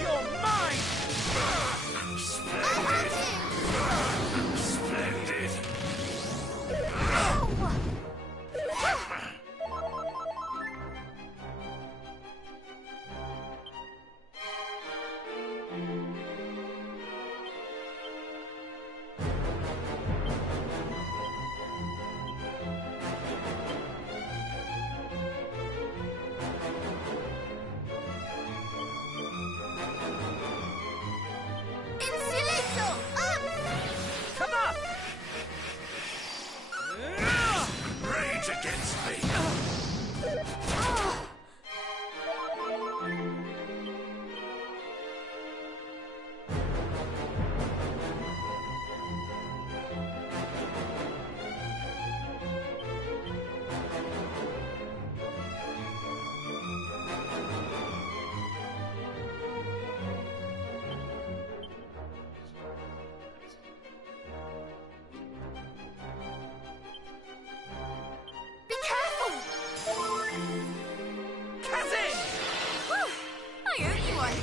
You're mine! Splendid! Splendid! Insulator! Up! Come on! Rage against me! Be careful! Kazin! Whew, I owe you one.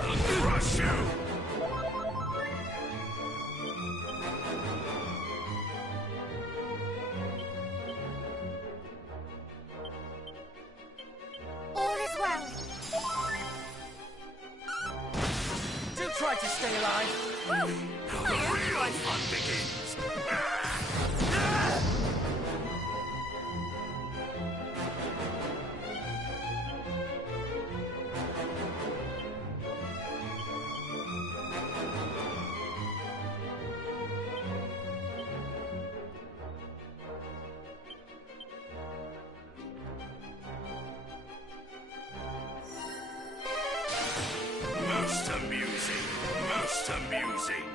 I'll crush you! All is well. Do try to stay alive! Whew, Now I the owe you real one. fun begins! Most amusing! Most amusing!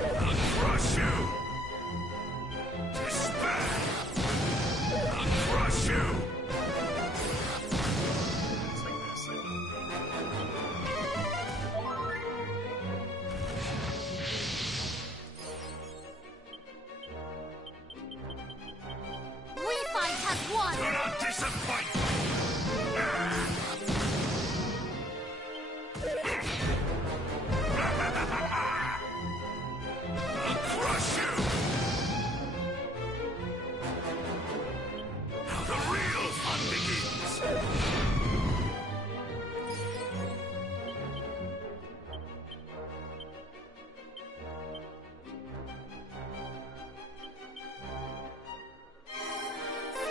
I'll crush you! Despair! I'll crush you! It's like this. We fight as one! Do not disappoint! I'll crush you! Now the real fun begins!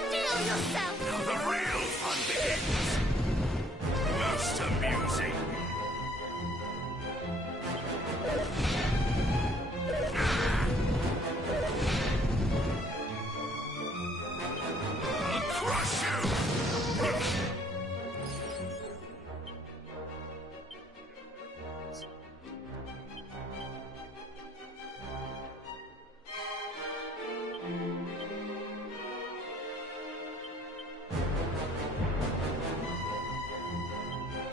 Steel yourself! Now the real fun begins! Most amusing! I'll crush you!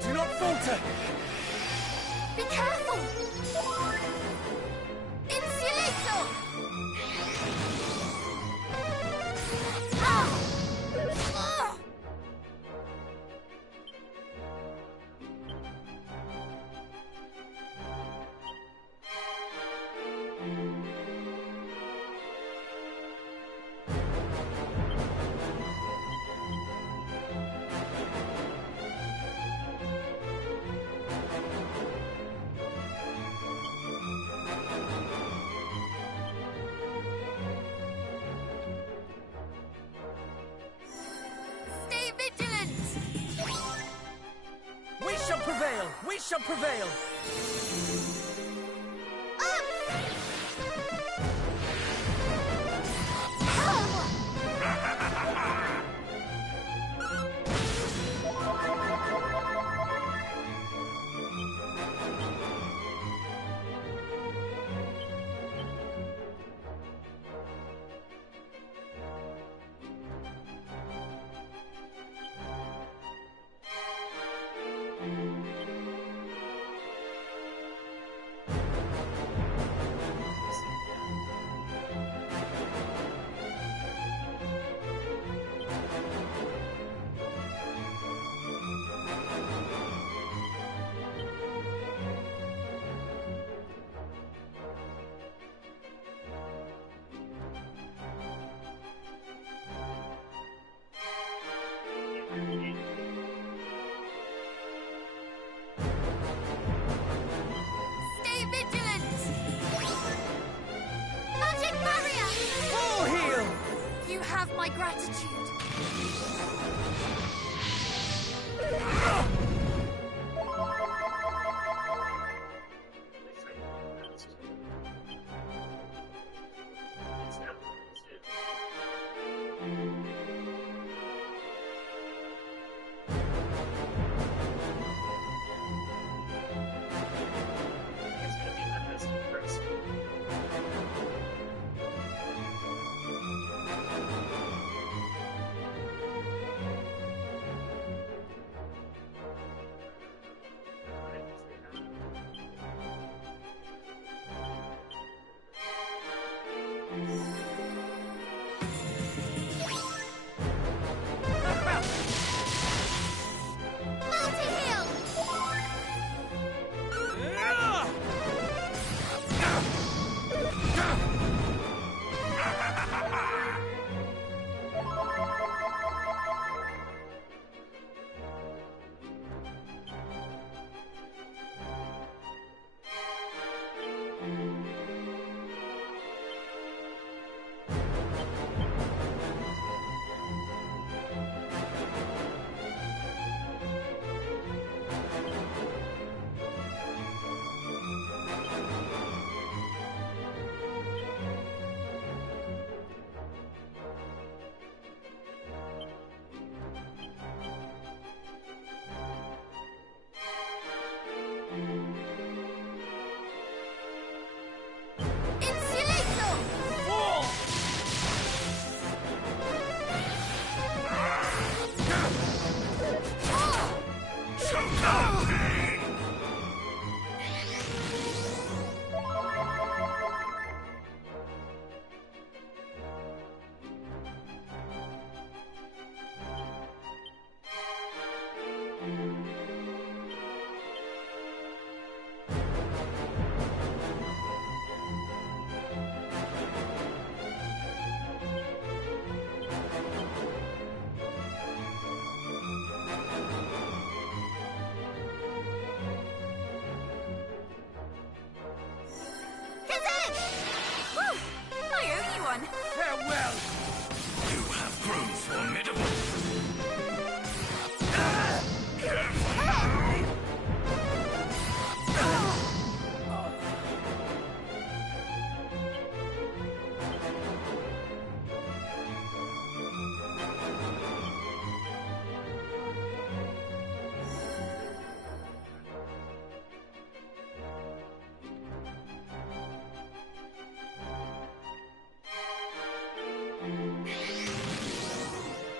Do not falter! Be careful! Insulator! Ah! Ah! We shall prevail! Stay vigilant! Magic barrier! All heal! You have my gratitude. It's gonna be that best first. Multi-heal! Insulator! Fall! Kazan! Whew! I owe you one. Farewell! You have grown formidable.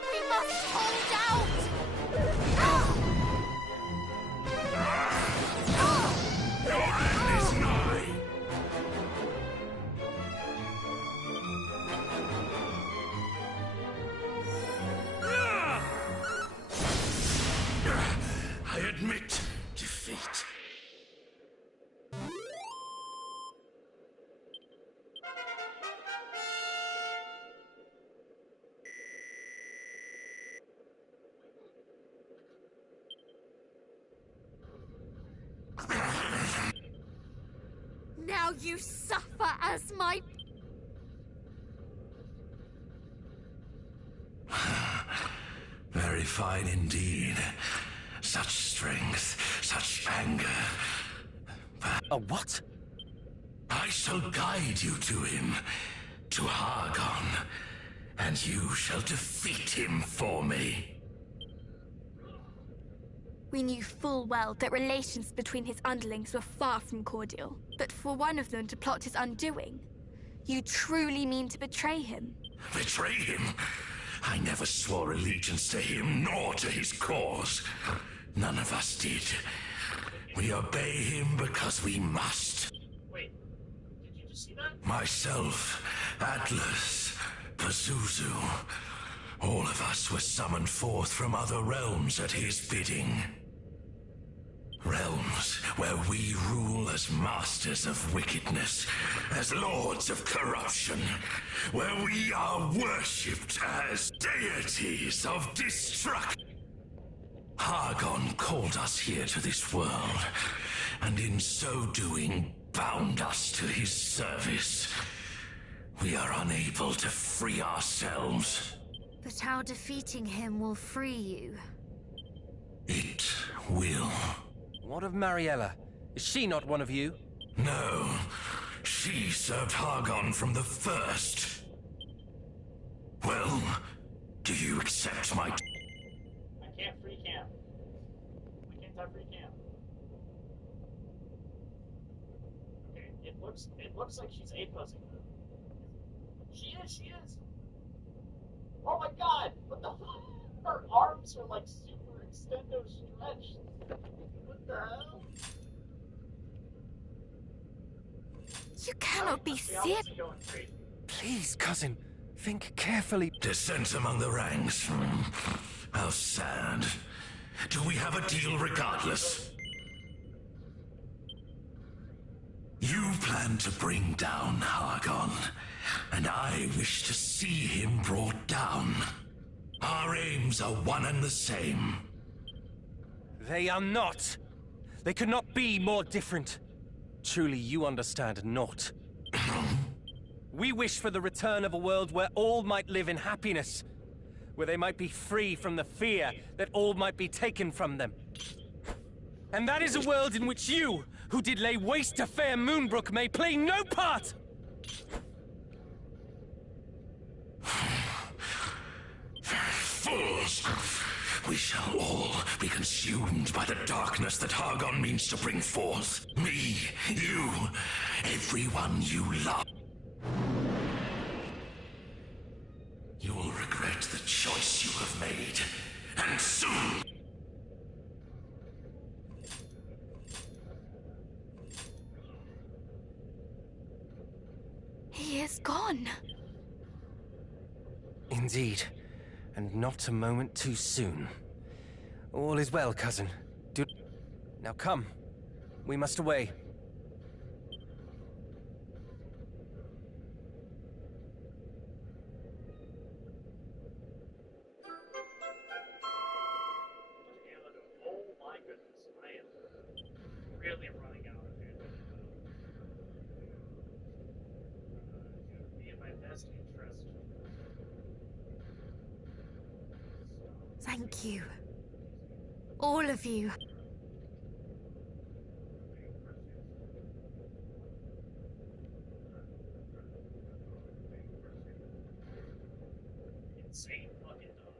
We must hold out! Your end is nigh. I admit defeat. Now you suffer as my... Very fine indeed. Such strength, such anger. A what? I shall guide you to him, to Hargon, and you shall defeat him for me. We knew full well that relations between his underlings were far from cordial, but for one of them to plot his undoing, you truly mean to betray him? Betray him? I never swore allegiance to him, nor to his cause. None of us did. We obey him because we must. Wait, did you just see that? Myself, Atlas, Pazuzu, all of us were summoned forth from other realms at his bidding. Realms where we rule as masters of wickedness, as lords of corruption, where we are worshipped as deities of destruction. Hargon called us here to this world, and in so doing bound us to his service. We are unable to free ourselves. But how defeating him will free you? It will. What of Mariella? Is she not one of you? No, she served Hargon from the first. Well, do you accept my... I can't free cam. I can't type free cam. Okay, it looks like she's A-puzzing though. She is! Oh my god! What the fuck? Her arms are like super extendo stretched. What the hell? You cannot be serious. Going crazy. Please, cousin, think carefully. Dissent among the ranks. How sad. Do we have a deal regardless? You plan to bring down Hargon, and I wish to see him brought down. Our aims are one and the same. They are not. They could not be more different. Truly, you understand not. We wish for the return of a world where all might live in happiness, where they might be free from the fear that all might be taken from them. And that is a world in which you, who did lay waste to fair Moonbrook, may play no part! Fools! We shall all be consumed by the darkness that Hargon means to bring forth. Me, you, everyone you love. You will regret the choice you have made, and soon. He is gone. Indeed, and not a moment too soon. All is well, cousin. Now come. We must away. Oh my goodness, I am really running out of it. It would be in my best interest. Thank you. All of you. Insane fucking dodge.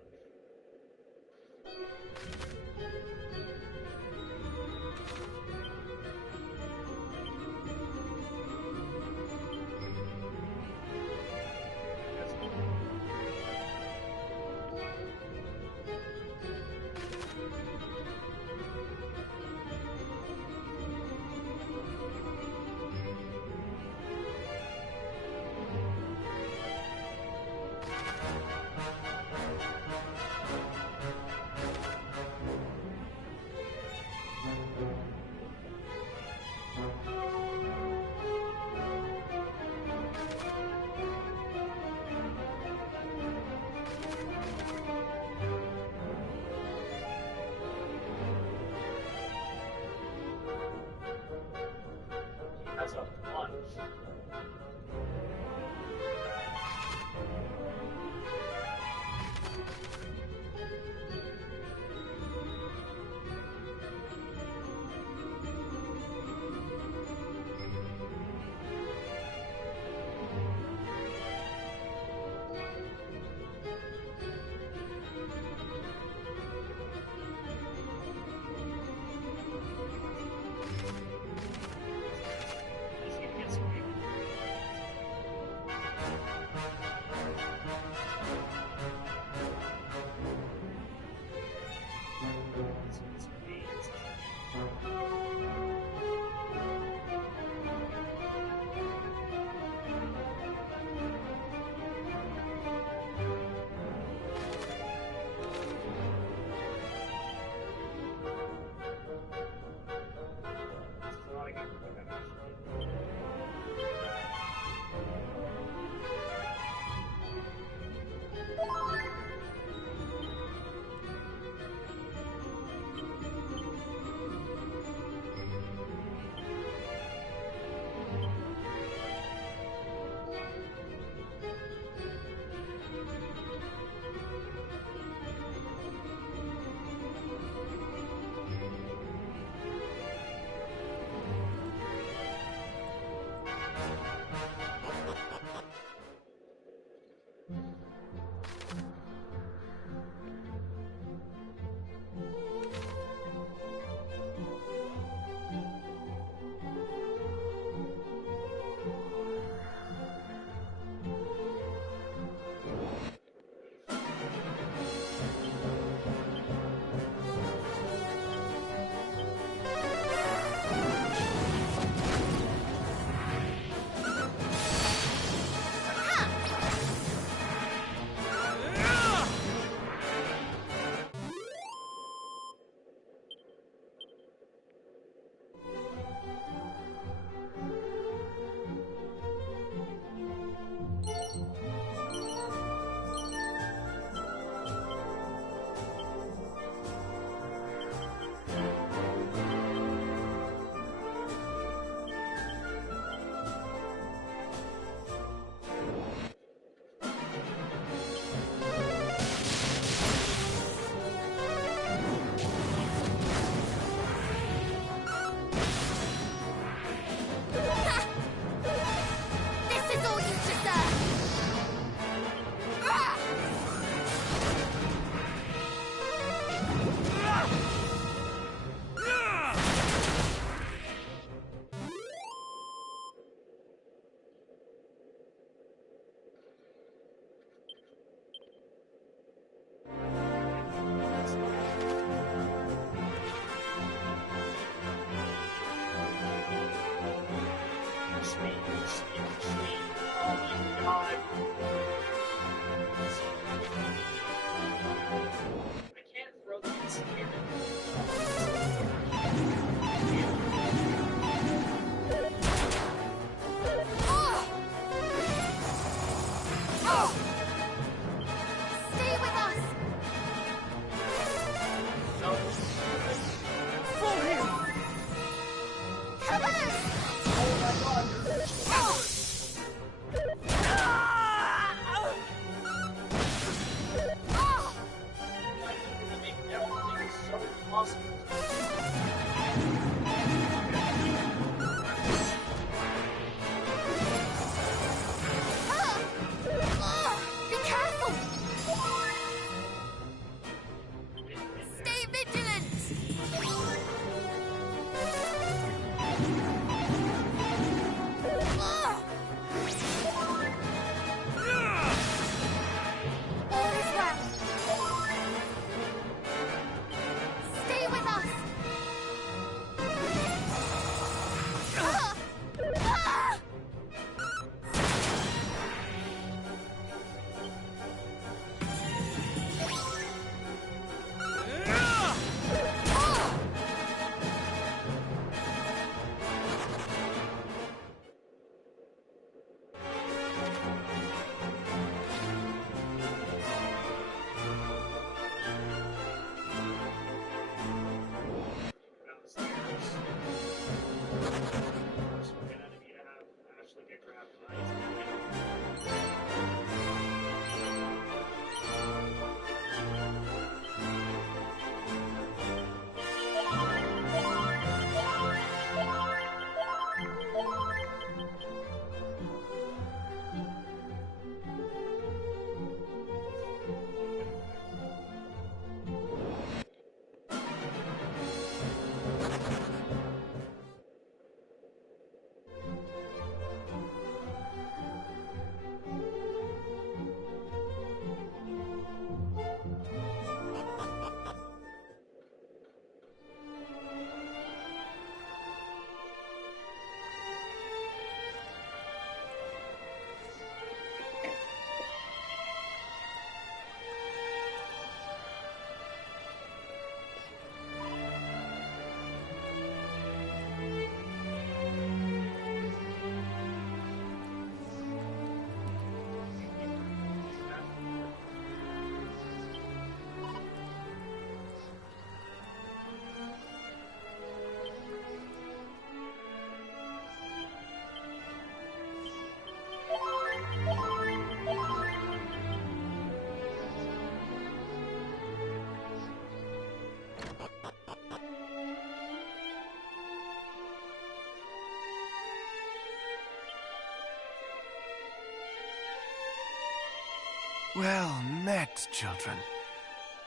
Well met, children.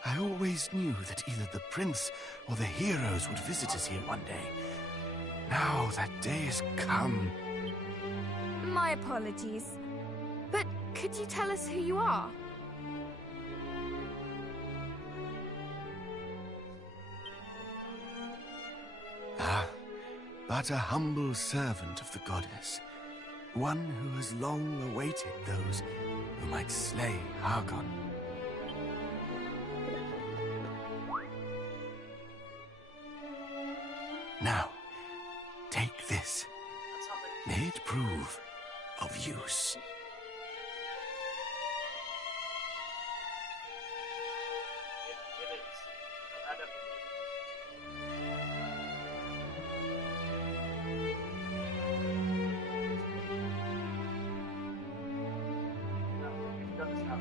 I always knew that either the prince or the heroes would visit us here one day. Now that day has come. My apologies. But could you tell us who you are? But a humble servant of the goddess. One who has long awaited those who might slay Hargon. Now, take this. May it prove of use. It is. I definitely. No, we've done this now.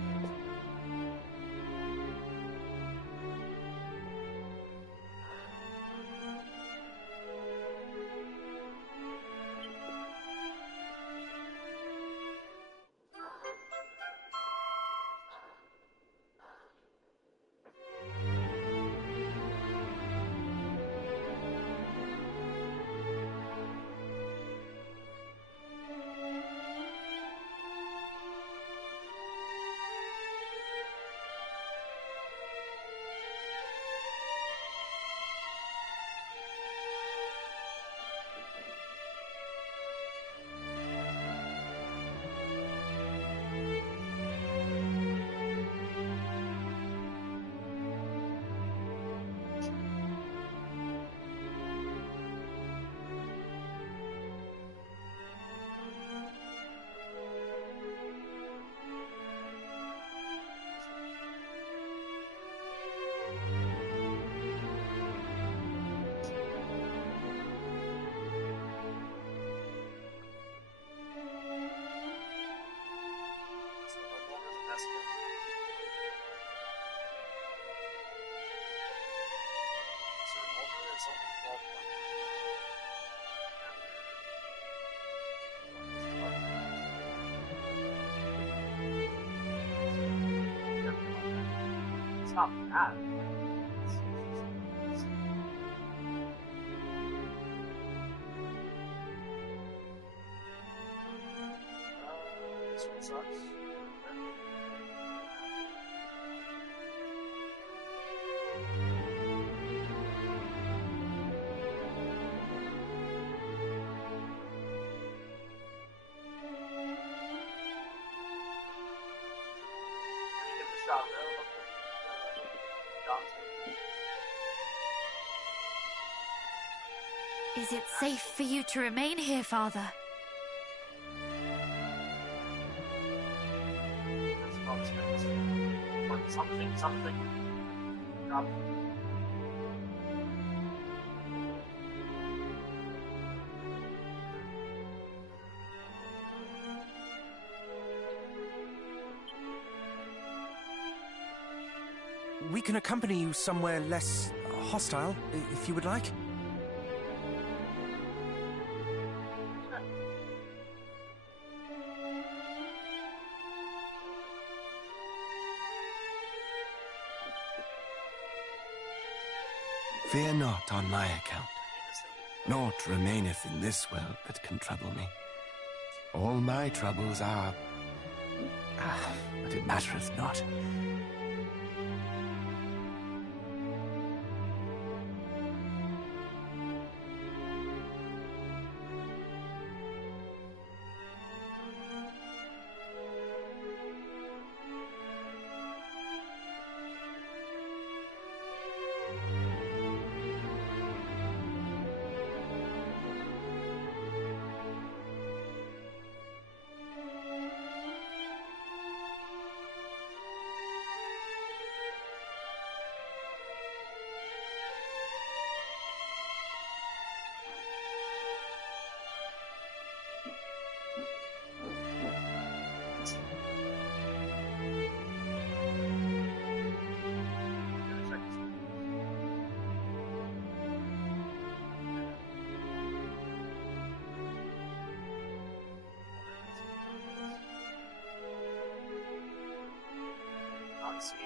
It's not bad. This one sucks. Is it safe for you to remain here, Father? Something. Drop. We can accompany you somewhere less hostile, if you would like. Fear not on my account. Naught remaineth in this world that can trouble me. All my troubles are... but it mattereth not. cutscene.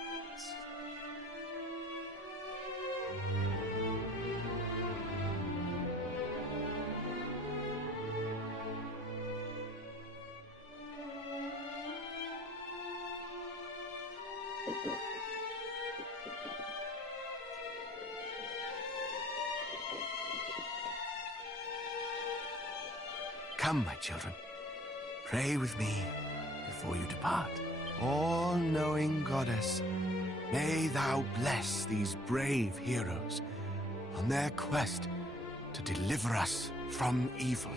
Come, my children. Pray with me before you depart. All-knowing goddess, may thou bless these brave heroes on their quest to deliver us from evil.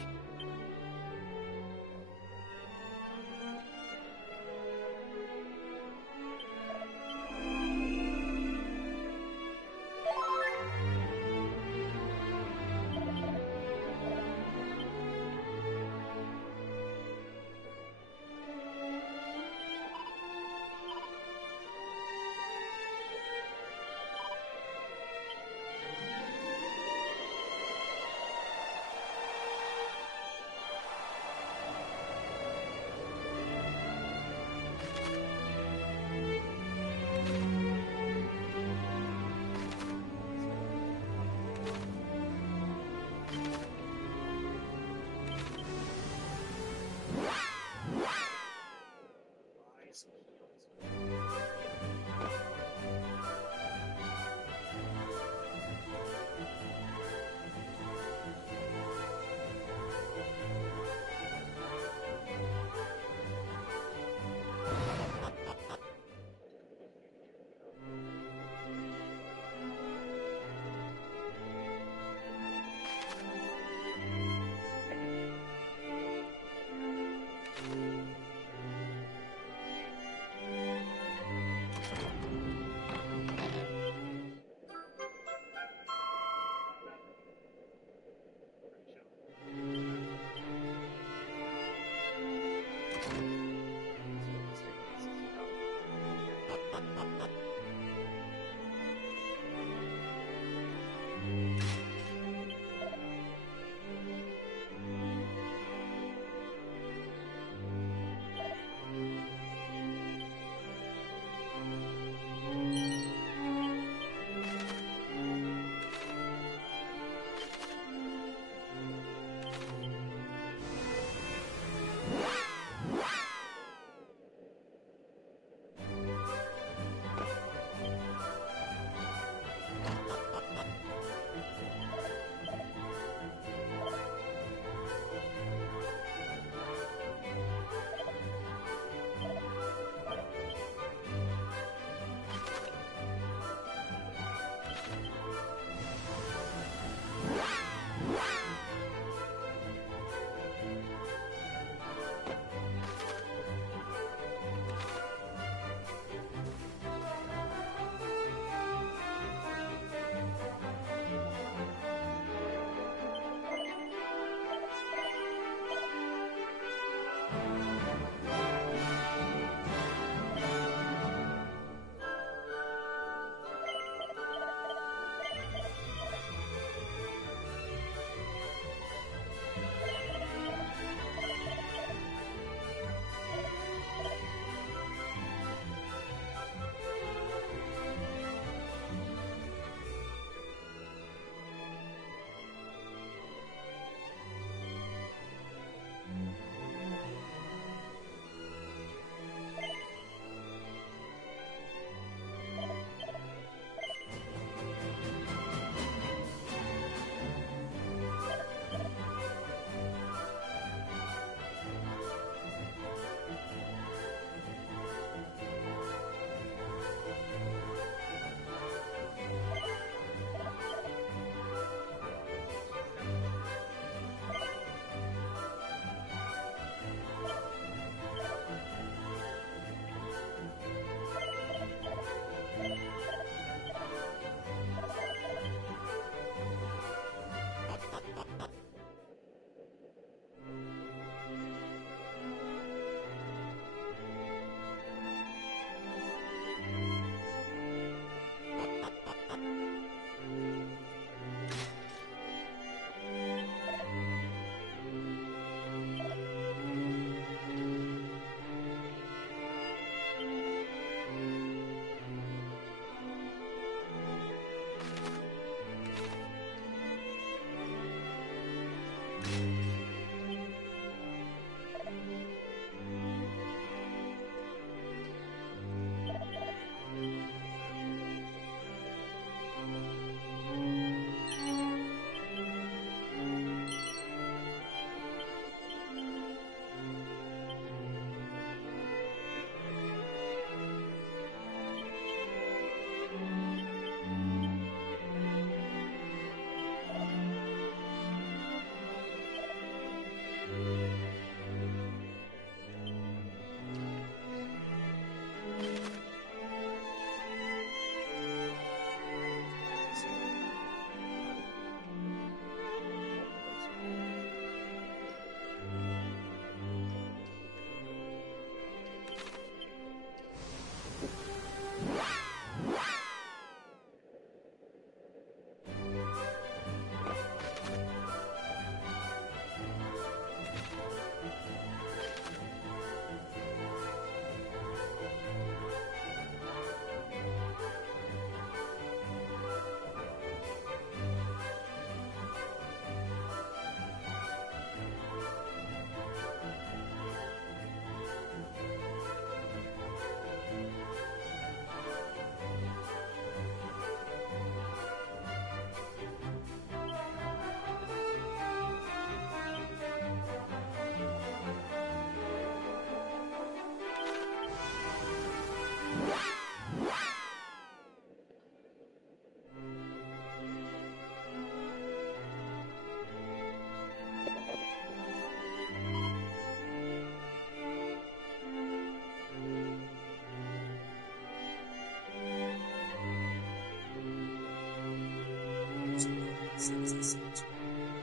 said as I said.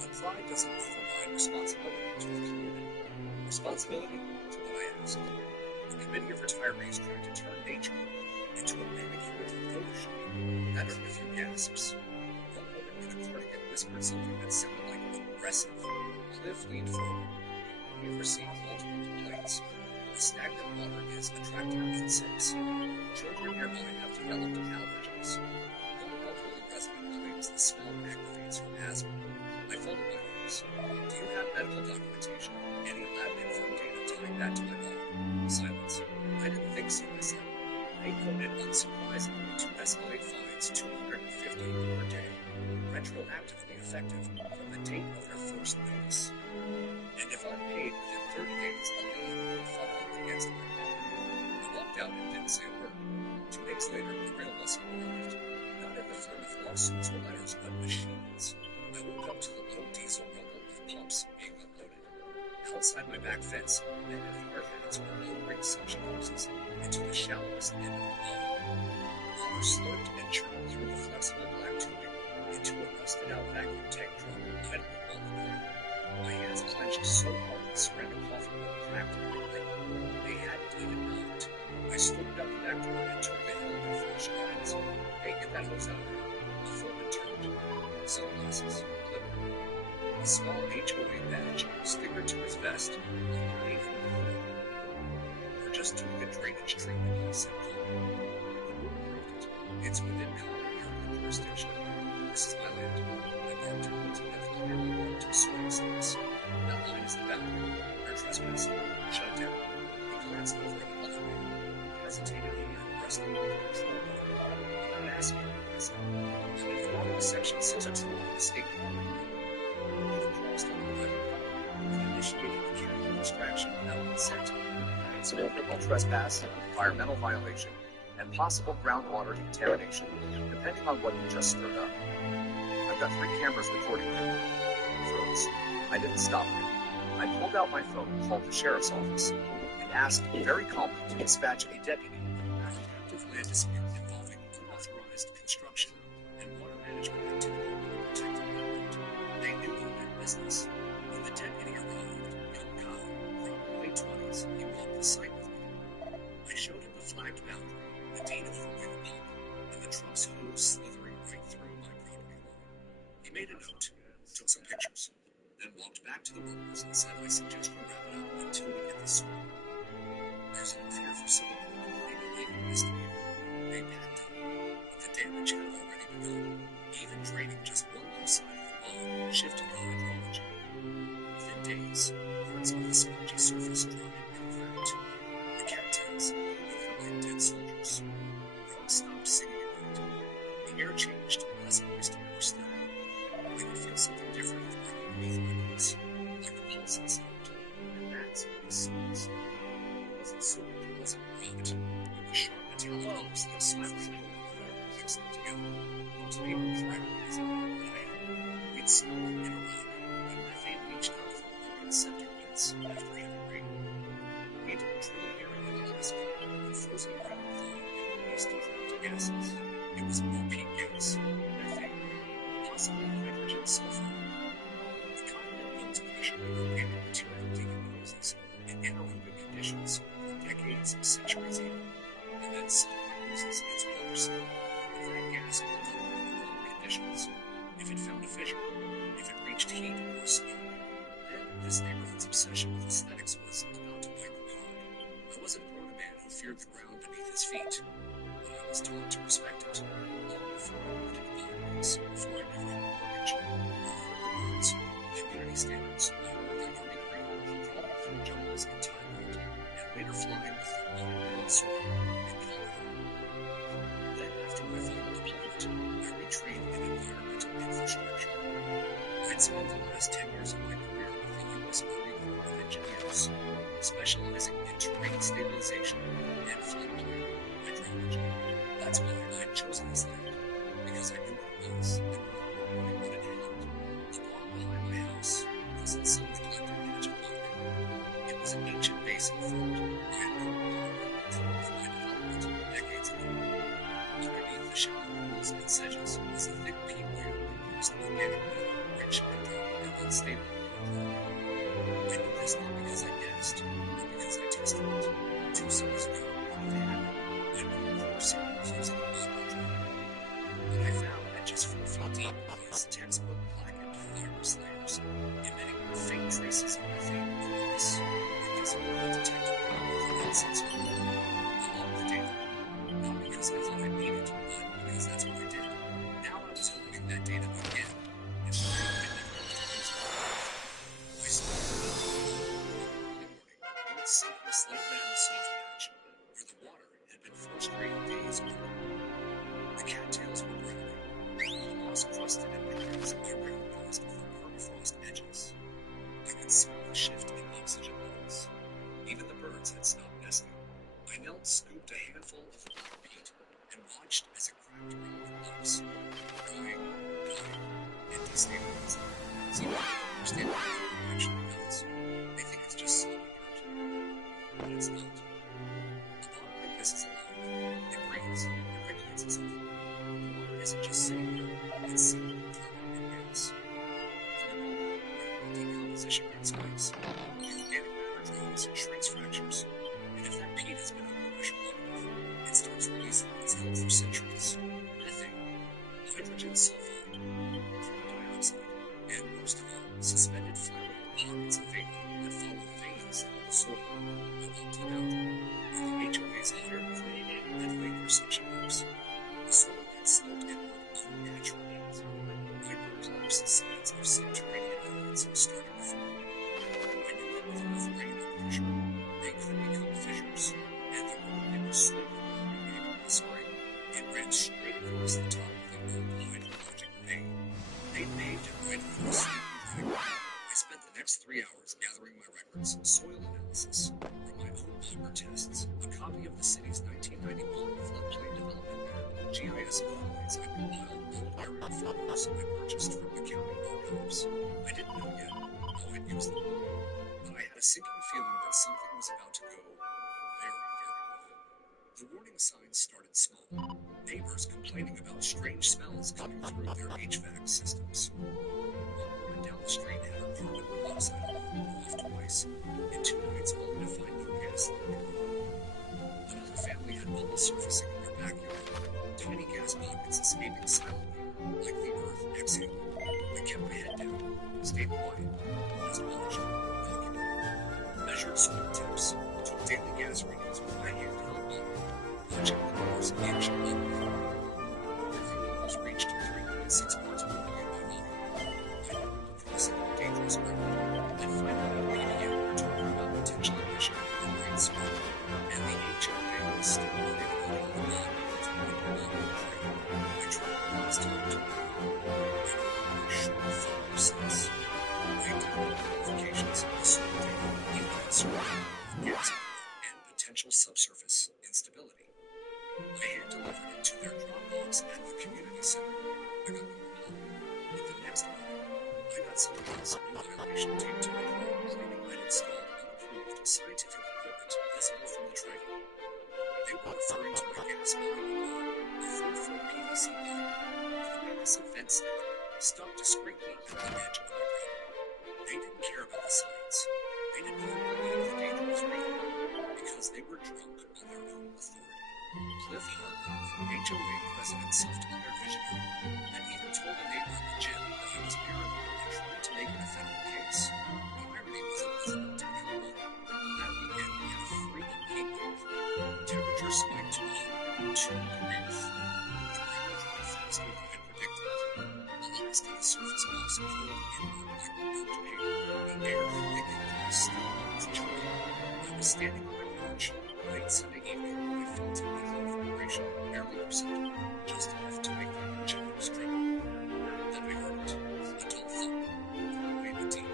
But pride doesn't override responsibility to the community. Responsibility to what I asked. A committee of retirees trying to turn nature into a manicured photo shoot. That earned a few gasps. One woman in a cardigan whispered something that sounded like aggressive. Cliff leaned forward. We've received multiple complaints. The stagnant water is attracting insects. Children nearby have developed allergies. One elderly resident claims the smell aggravates her asthma. I folded my arms. Do you have medical documentation? Any lab info data tying that to my mom? Silence. I didn't think so, I said. They voted unsurprisingly to escalate fines $250 per day, retroactively effective from the date of her first notice. And if I'm paid within 30 days, a lien will file against my mom. I walked out and didn't say a word. 2 days later, the rail bus arrived. Not in the form of lawsuits or letters, but machines. I woke up to the low diesel rumble of pumps being unloaded. Outside my back fence, men in hard hats were lowering suction hoses into the shallowest end of the pond. Water slurped and churned through the flexible black tubing into a rusted-out vacuum tank drum idling on the ground. My hands clenched so hard the ceramic coffee bowl cracked in my grip. They hadn't even knocked. I stormed out the back door and took the helmet in fresh strides. Hey, get that hose out of there. The foreman turned. Sunglasses, glitter. A small HOA badge stickered to his vest underneath the hood. We're just doing a drainage treatment, he said calmly. The board approved it. It's within common area jurisdiction. This is my land. I parked her hood and clearly walked to swimming socks. That line is the boundary. You're trespassing. Shut it down. He glanced over at the other man. He hesitated and wrestled with control over it. I'm not asking you, I said. I'm informed of Section 602 of the state property law. You've crossed on private property and initiated a chemical extraction without consent. It's been criminal trespass, environmental violation, and possible groundwater contamination, depending on what you just stirred up. I've got 3 cameras recording right now. He froze. I didn't stop him. I pulled out my phone, called the sheriff's office, and asked very calmly to dispatch a deputy on an active land dispute involving unauthorized construction and water management activity on a protected wetland. They knew who did business. When the deputy arrived, young guy, probably late 20s, he walked the site with me. I showed him the flagged boundary, the deed of forming the pump, and the truck's hose slithering right through my property line. He made a note, took some pictures, then walked back to the workers and said, I suggest you wrap it up until we get the sewer. There's enough here for civil court to bring a legal investigator. They packed up, but the damage had already begun. Even draining just one low side of the pond shifted the hydrology. Within days, parts of the spongy surface dried and cracked. The cattails hooted like dead soldiers. Frogs stopped singing at night. The air changed, less moist and more steady. I could feel something different running beneath my boots, like a pulse inside. And that's what was sewage. It wasn't sewage, it wasn't rot. It was sharp metallic lumps that silently mixed them together. Most people threat is a word that I had. We'd snowed in a run, and methane leached out from broken septic pits after heavy rain. We'd drilled here in Alaska, and frozen ground thawed and released trapped gases. It was OP gas, methane, possibly hydrogen sulfide. The kind that builds pressure when organic material decomposes in anaerobic conditions for decades, centuries even, and then suddenly loses its water smell. If that gas built up under the wrong conditions, if it found a fissure, if it reached heat or smoke, then this neighborhood's obsession with aesthetics was about to bite the pod. I wasn't born a man who feared the ground beneath his feet, but I was taught to respect it. Long before I moved into bylaws, before I never had a mortgage, I heard the words, community standards, I worked on Army Green, crawling through jungles in Thailand, and later flying with the on-world soil in Colorado. Then, after my final deployment, I retrained in environmental infrastructure. I'd spent the last 10 years of my career with the U.S. Army Corps of Engineers, specializing in terrain stabilization and floodplain hydrology. That's why I'd chosen this land, because I knew what it was and what it had. The pond behind my house wasn't some neglected edge of luck. It was an ancient basin formed by an old pond carved by development decades ago. Underneath the shallow pools and sedges was a thick peat layer was organic matter, rich and dark and unstable. I knew this not because I guessed, but because I tested it. 2 summers ago, out of habit, I pulled 4 samples using a water drone. What I found at just 4 feet deep was textbook blackened virus layers, emitting faint traces of methane chorus, invisible but detectable with an sensor. I loved the data, not because I thought I'd need it, but because that's what I did. Now I was opening that data again, and I never left to use it. I started early morning on a simple slate down soft patch where the water had been 4 straight days over. The cattails were browning, the moss crusted in patterns irrecognized from permafrost edges. I could smell the shift in oxygen levels. Even the birds had stopped nesting. I knelt, scooped a handful of the black peat, and watched as it cracked around the leaves, drying, dying, and destabilizing. Some people don't understand what it actually does. They think it's just slow dirt. But it's not. A pond like this is alive. It breathes. It regulates itself. The water isn't just sitting there. It's sealing carbon and gas. Decomposition takes place. The organic matter draws, shrinks fractures, and if that peat has been under pressure long enough, it starts releasing what's held for centuries: methane, hydrogen sulfide, carbon dioxide, and worst of all, suspended flammable pockets of vapor that follow the veins of the soil. I walked them out. The HOA's iron clay and vapor suction hooks. The soil had sloped inward unnaturally. Vipers are signs of subterranean elements starting to form. I knew that with enough rain and pressure, they could become fissures, and the more they were slowly elongated in the spring, it ran straight across the top of the old-eyed project bay. They paved it right for a smooth ride. I spent the next 3 hours gathering my records, soil analysis, from my own auger tests, a copy of the city's 1991 floodplain development map, GIS overlays, and compiled old aerial photos I purchased from the county archives. I didn't know yet how I'd use them, but I had a sinking feeling that something was about to go very, very wrong. The warning signs started small. Neighbors complaining about strange smells coming through their HVAC systems. One woman down the street had her carbon monoxide alarm go off twice. In 2 nights, only to find no gas leak. Another family had bubbles surfacing in their backyard, tiny gas pockets escaping silently, like the earth exhaling. I kept my head down, stayed quiet, just watched, documented, measured soil temps, took daily gas readings with my hand held low, watching the numbers inch upward. Every levels reached 3.6 parts per million by volume. I knew we were crossing dangerous ground, and finally we began our talk about potential emission of great smoke, and the HOA was still unable to let me on to one long train. I tried my best to look to the and a short follow sense. They delivered notifications of soil data, even concerned with gas and potential subsurface instability. I hand-delivered it to their Dropbox at the community center. I got the reply. But the next morning, I got someone else new violation taped to my phone claiming I'd installed unapproved scientific equipment visible from the train. They were referring to my gas line, a 4-foot PVC pipe with a massive vent stick stuck discreetly at the edge of my property. They didn't care about the science. They didn't even believe the danger was real, because they were drunk on their own authority. Cliff Hartman, HOA president, self-declared visionary, and even told a neighbor at the gym that I was paranoid and trying to make it a federal case. The irony was it wasn't until we had won. That weekend we had a free heat wave. Temperature spiked to 102 degrees. The ground dried faster than I predicted. Elastic surface moss curled inward like burnt paper. The air thick and still was chilly. I was standing on my porch late Sunday evening when I felt a little vibration, barely perceptible, just enough to make the engineers tremble. Then I heard it, a dull thump, far away but deep,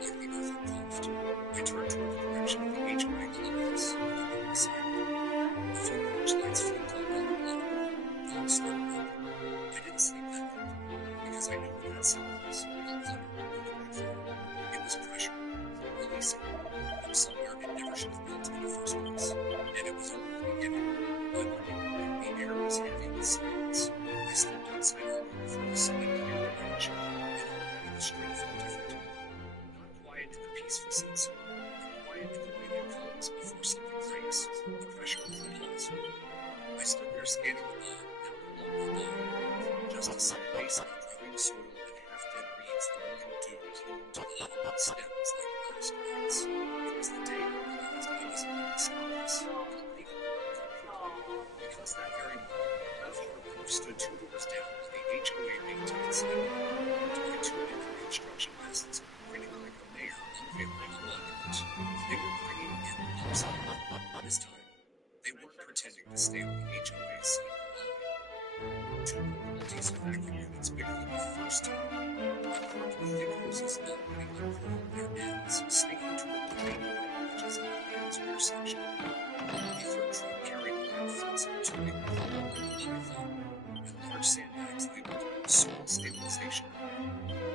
like the earth had coughed. I turned toward the direction of the HOA clubhouse, looking beside me. A few porch lights flicked on another glow. Dogs started barking. I didn't sleep that night, because I knew what that sound was, not thunder or the backfire. It was pressure, releasing, from somewhere it never should have built in the first place. And it was only the beginning. By Monday morning, the air was heavy with silence. I stepped outside early before the sun had cleared the ridge, and already the street felt different. Not quiet in the peaceful sense, but quiet in the way that comes before something breaks, the pressure of applause. I stood there scanning the lawn, now no longer a lawn, just a sad basin of drying soil and half-dead reeds the morning dew clinging to the long stems like earnest rights. It was the day I realized I wasn't going to stop this, not legally, not quickly, because that very morning, Beth Harper stood 2 doors down on the HOA maintained sidewalk, doing a 2-minute construction business, grinning like a mayor unveiling a monument. They were bringing in the upside. This time, they weren't pretending to stay on the HOA side of the line. 2 multi-diesel vacuum units bigger than the first time, equipped with thick hoses already uncoiled at their ends, snaking toward the remaining wet edges of the land's rear section. A third truck carried black flexible tubing with a long python and large sandbags labeled soil stabilization.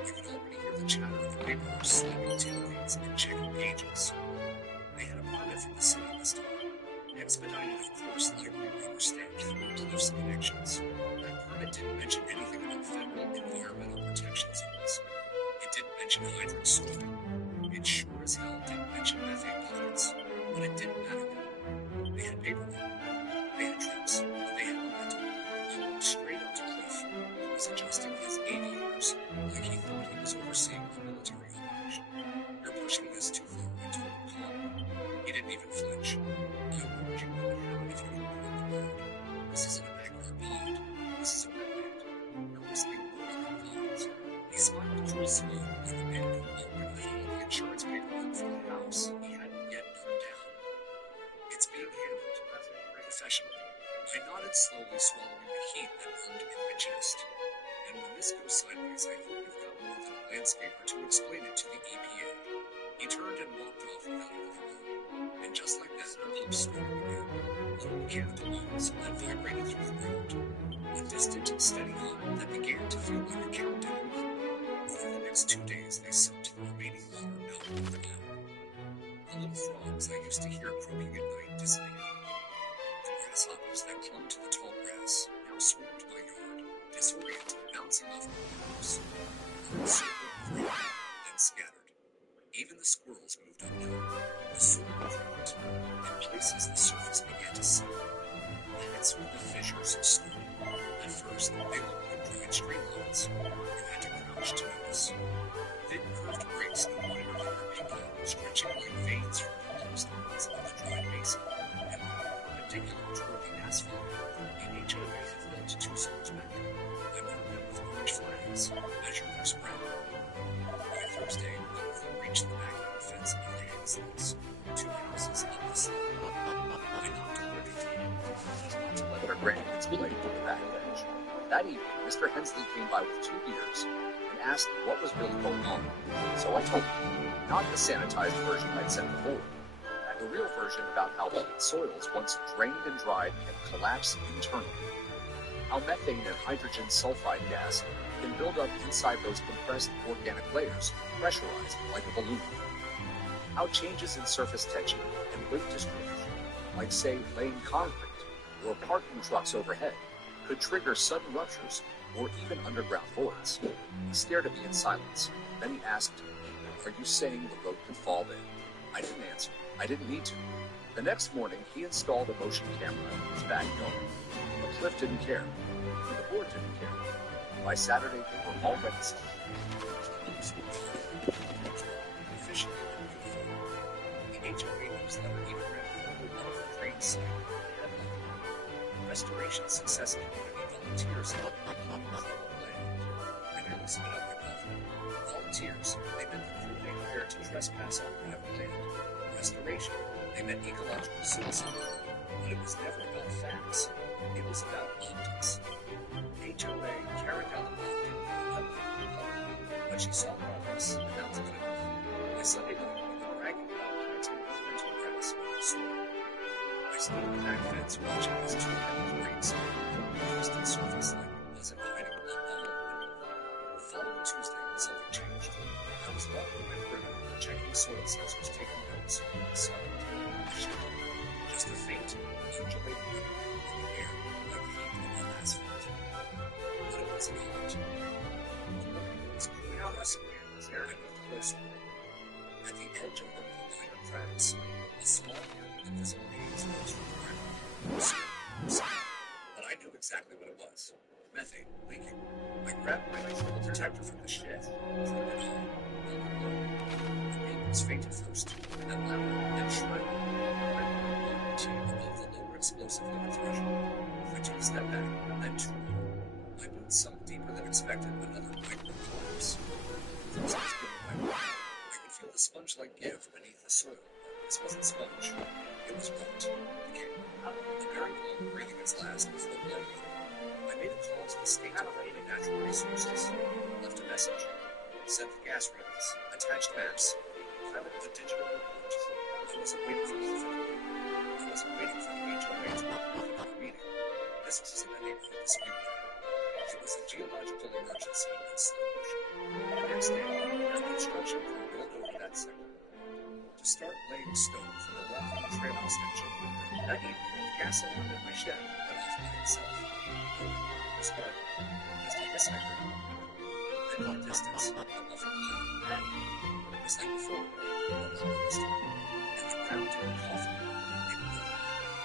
You could already hear the chatter of laborers slamming tailgates and checking gauges. They had a permit from the city this time. Expedited, of course, like we rubber stamped through cliffs connections. That permit didn't mention anything about federal environmental protection zones. It didn't mention hydrant sorting. It sure as hell didn't mention methane pockets. But it didn't matter. They had paperwork. They had trucks. They had momentum. I walked straight up to Cliff, who was adjusting his aviators like he thought he was overseeing a military operation. You're pushing this too far, I told him calmly. He didn't even flinch. I warned you what would happen if you didn't move the road. This isn't a backyard pond. This is a wetland. You're risking more than vines. He smiled through smoke like a man who opened the insurance paperwork for the house he hadn't yet burned down. It's being handled professionally. I nodded slowly, swallowing the heat that burned in my chest. And when this goes sideways, I hope you've got more than a landscaper to explain it to the EPA. He turned and walked off without another word. And just like that, our pump started again. Little mechanical moans that vibrated through the ground. A distant, steady hum that began to feel like a countdown. Over the next 2 days, they sucked the remaining water out of the ground. The little frogs I used to hear croaking at night disappeared. The grasshoppers that clung to the tall grass now swarmed my yard, disoriented, bouncing off my roofs. Birds circled, grew, then scattered. Even the squirrels moved uphill. The soil dropped. In places, the surface began to sink. That's when the fissures started. At first, they looked like dried straight lines. You had to crouch to notice. Thin curved breaks no wider than your pinky, stretching like veins from the limestone of the dried basin, and running perpendicular toward the asphalt. The HOA had built 2 zones back there. I marked them with orange flags, measured their spread. By Thursday, one of them reached the back of the fence on the Hensley's, 2 houses up the side. I knocked on their door to let their grandkids play on the back bench. That evening, Mr. Hensley came by with 2 beers and asked what was really going on. So I told him, not the sanitized version I'd sent before, the real version about how soils once drained and dried can collapse internally. How methane and hydrogen sulfide gas can build up inside those compressed organic layers, pressurized like a balloon. How changes in surface tension and weight distribution, like say laying concrete or parking trucks overhead, could trigger sudden ruptures or even underground voids. He stared at me in silence. Then he asked, "Are you saying the road could fall in?" I didn't answer. I didn't need to. The next morning, he installed a motion camera in his backyard. But Cliff didn't care. And the board didn't care. By Saturday, they were already set. Officially moving forward. The HOA newsletter even ran a photo of the drain site on the headline. Restoration Success Community volunteers help reclaim land. I nearly spit out my coffee. Volunteers, they meant the crew they hired to trespass on private land. Restoration, they meant ecological suicide. But it was never about facts. It was about optics. HOA carried down the block didn't really help them. But she saw progress, and that was good enough. By Sunday night, we were bragging about planting ornamental grass on the soil. I stood on the back fence watching as 2 heavy rains from the crusted surface like it wasn't hiding a ball underneath. The following Tuesday, something changed. I was walking my perimeter, checking soil sensors, taking notes. Suddenly, shifted. Just a faint, undulating ripple in the air, like heat closely. At the edge of one of the minor cracks, a small, invisible haze rose from the ground. But I knew exactly what it was. Methane leaking. I grabbed my neutral detector from the shed, turned it on, the vapors faint at first, then louder, then shrill. Above the lower explosive limit threshold. I took a step back, then two more. My boots sunk deeper than expected, another micro collapse. First I was gripping my rope. I could feel the sponge-like give beneath the soil. This wasn't sponge. It was rot. Decay. The very glow breathing its last before blending. I made a call to the State Department of Natural Resources. Left a message. Sent the gas readings. Attached maps. Piloted a digital report. I wasn't waiting for the I wasn't waiting for the HOA to report the meeting. This wasn't a neighborhood dispute. It was a geological emergency in slow motion. The next day, the construction crew rolled over that sector to start laying stone for the long trail extension. That evening, the gas alarm in my shed went off by itself. It was dark, just a hiss I heard. Then in the distance, a muffled loud. Just like before, but not this time. And the ground didn't cough. It moved.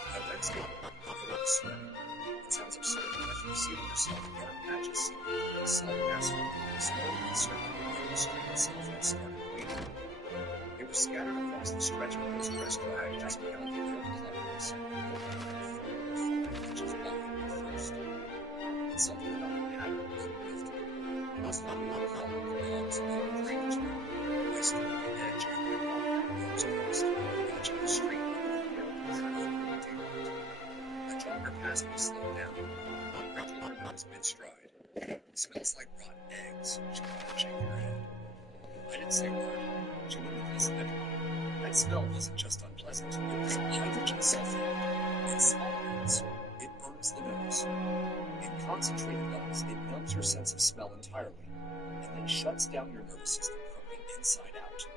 By Wednesday, the road was sweating. It sounds absurd, but as you see yourself, dark patches seeping solid asphalt, slowly encircling where the street itself had started bleeding. They were scattered across the stretch of Rose Crest Drive just beyond the old clubhouse, 4 or 5 inches wide at first. But something about the pattern wasn't enough to me. It must have been a hollow belongs to the drainage room. I stood at the edge of the Rose Crest, watching the street a jogger passed me slowed down. Wrinkled her nose mid-stride. Smells like rotten eggs. She couldn't shake her head. I didn't say a word. She wouldn't listen anyway. That smell wasn't just unpleasant. It was hydrogen sulfide. In small amounts, it burns the nose. In concentrated levels, it numbs your sense of smell entirely, and then shuts down your nervous system from the inside out.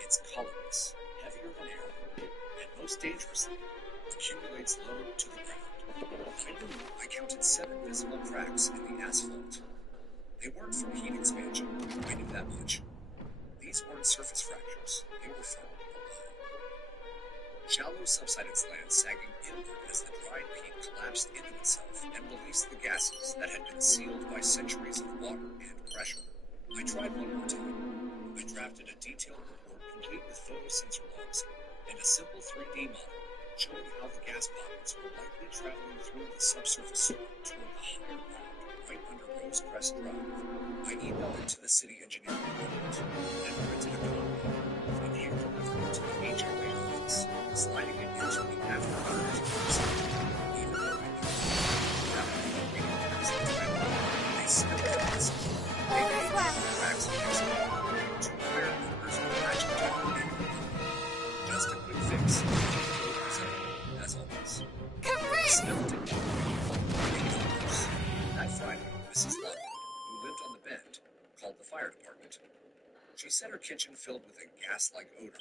It's colorless, heavier than air, and most dangerously, accumulates low to the ground. I counted 7 visible cracks in the asphalt. They weren't from heat expansion. I knew that much. These weren't surface fractures. They were from below. Shallow subsidence land sagging inward as the dried peat collapsed into itself and released the gases that had been sealed by centuries of water and pressure. I tried one more time. I drafted a detailed report complete with photosensor logs and a simple 3D model showing how the gas pockets were likely traveling through the subsurface soil toward the higher ground right under Rose Crest Drive. I emailed it to the city engineering department and printed a copy and hand-delivered it to the HOA office, sliding it into the after-hours website. Even though I knew that reading past the title, they still couldn't listen. They made cracks in their skin to where members were latching down and just a quick fix. As always. Smell didn't That Friday, Mrs. Lockwood, who lived on the bend, called the fire department. She said her kitchen filled with a gas-like odor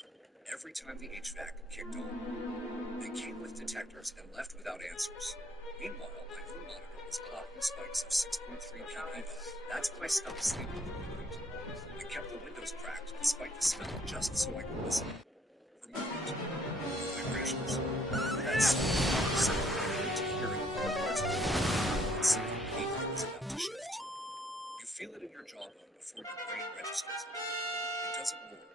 every time the HVAC kicked on. They came with detectors and left without answers. Meanwhile, my own monitor was clocking spikes of 6.3 ppb. That's when I stopped sleeping for the night. I kept the windows cracked despite the smell just so I could listen. For movement, vibrations, that sound to hearing all parts of the body, something painful is about to shift. You feel it in your jawbone before your brain registers it. It doesn't roar.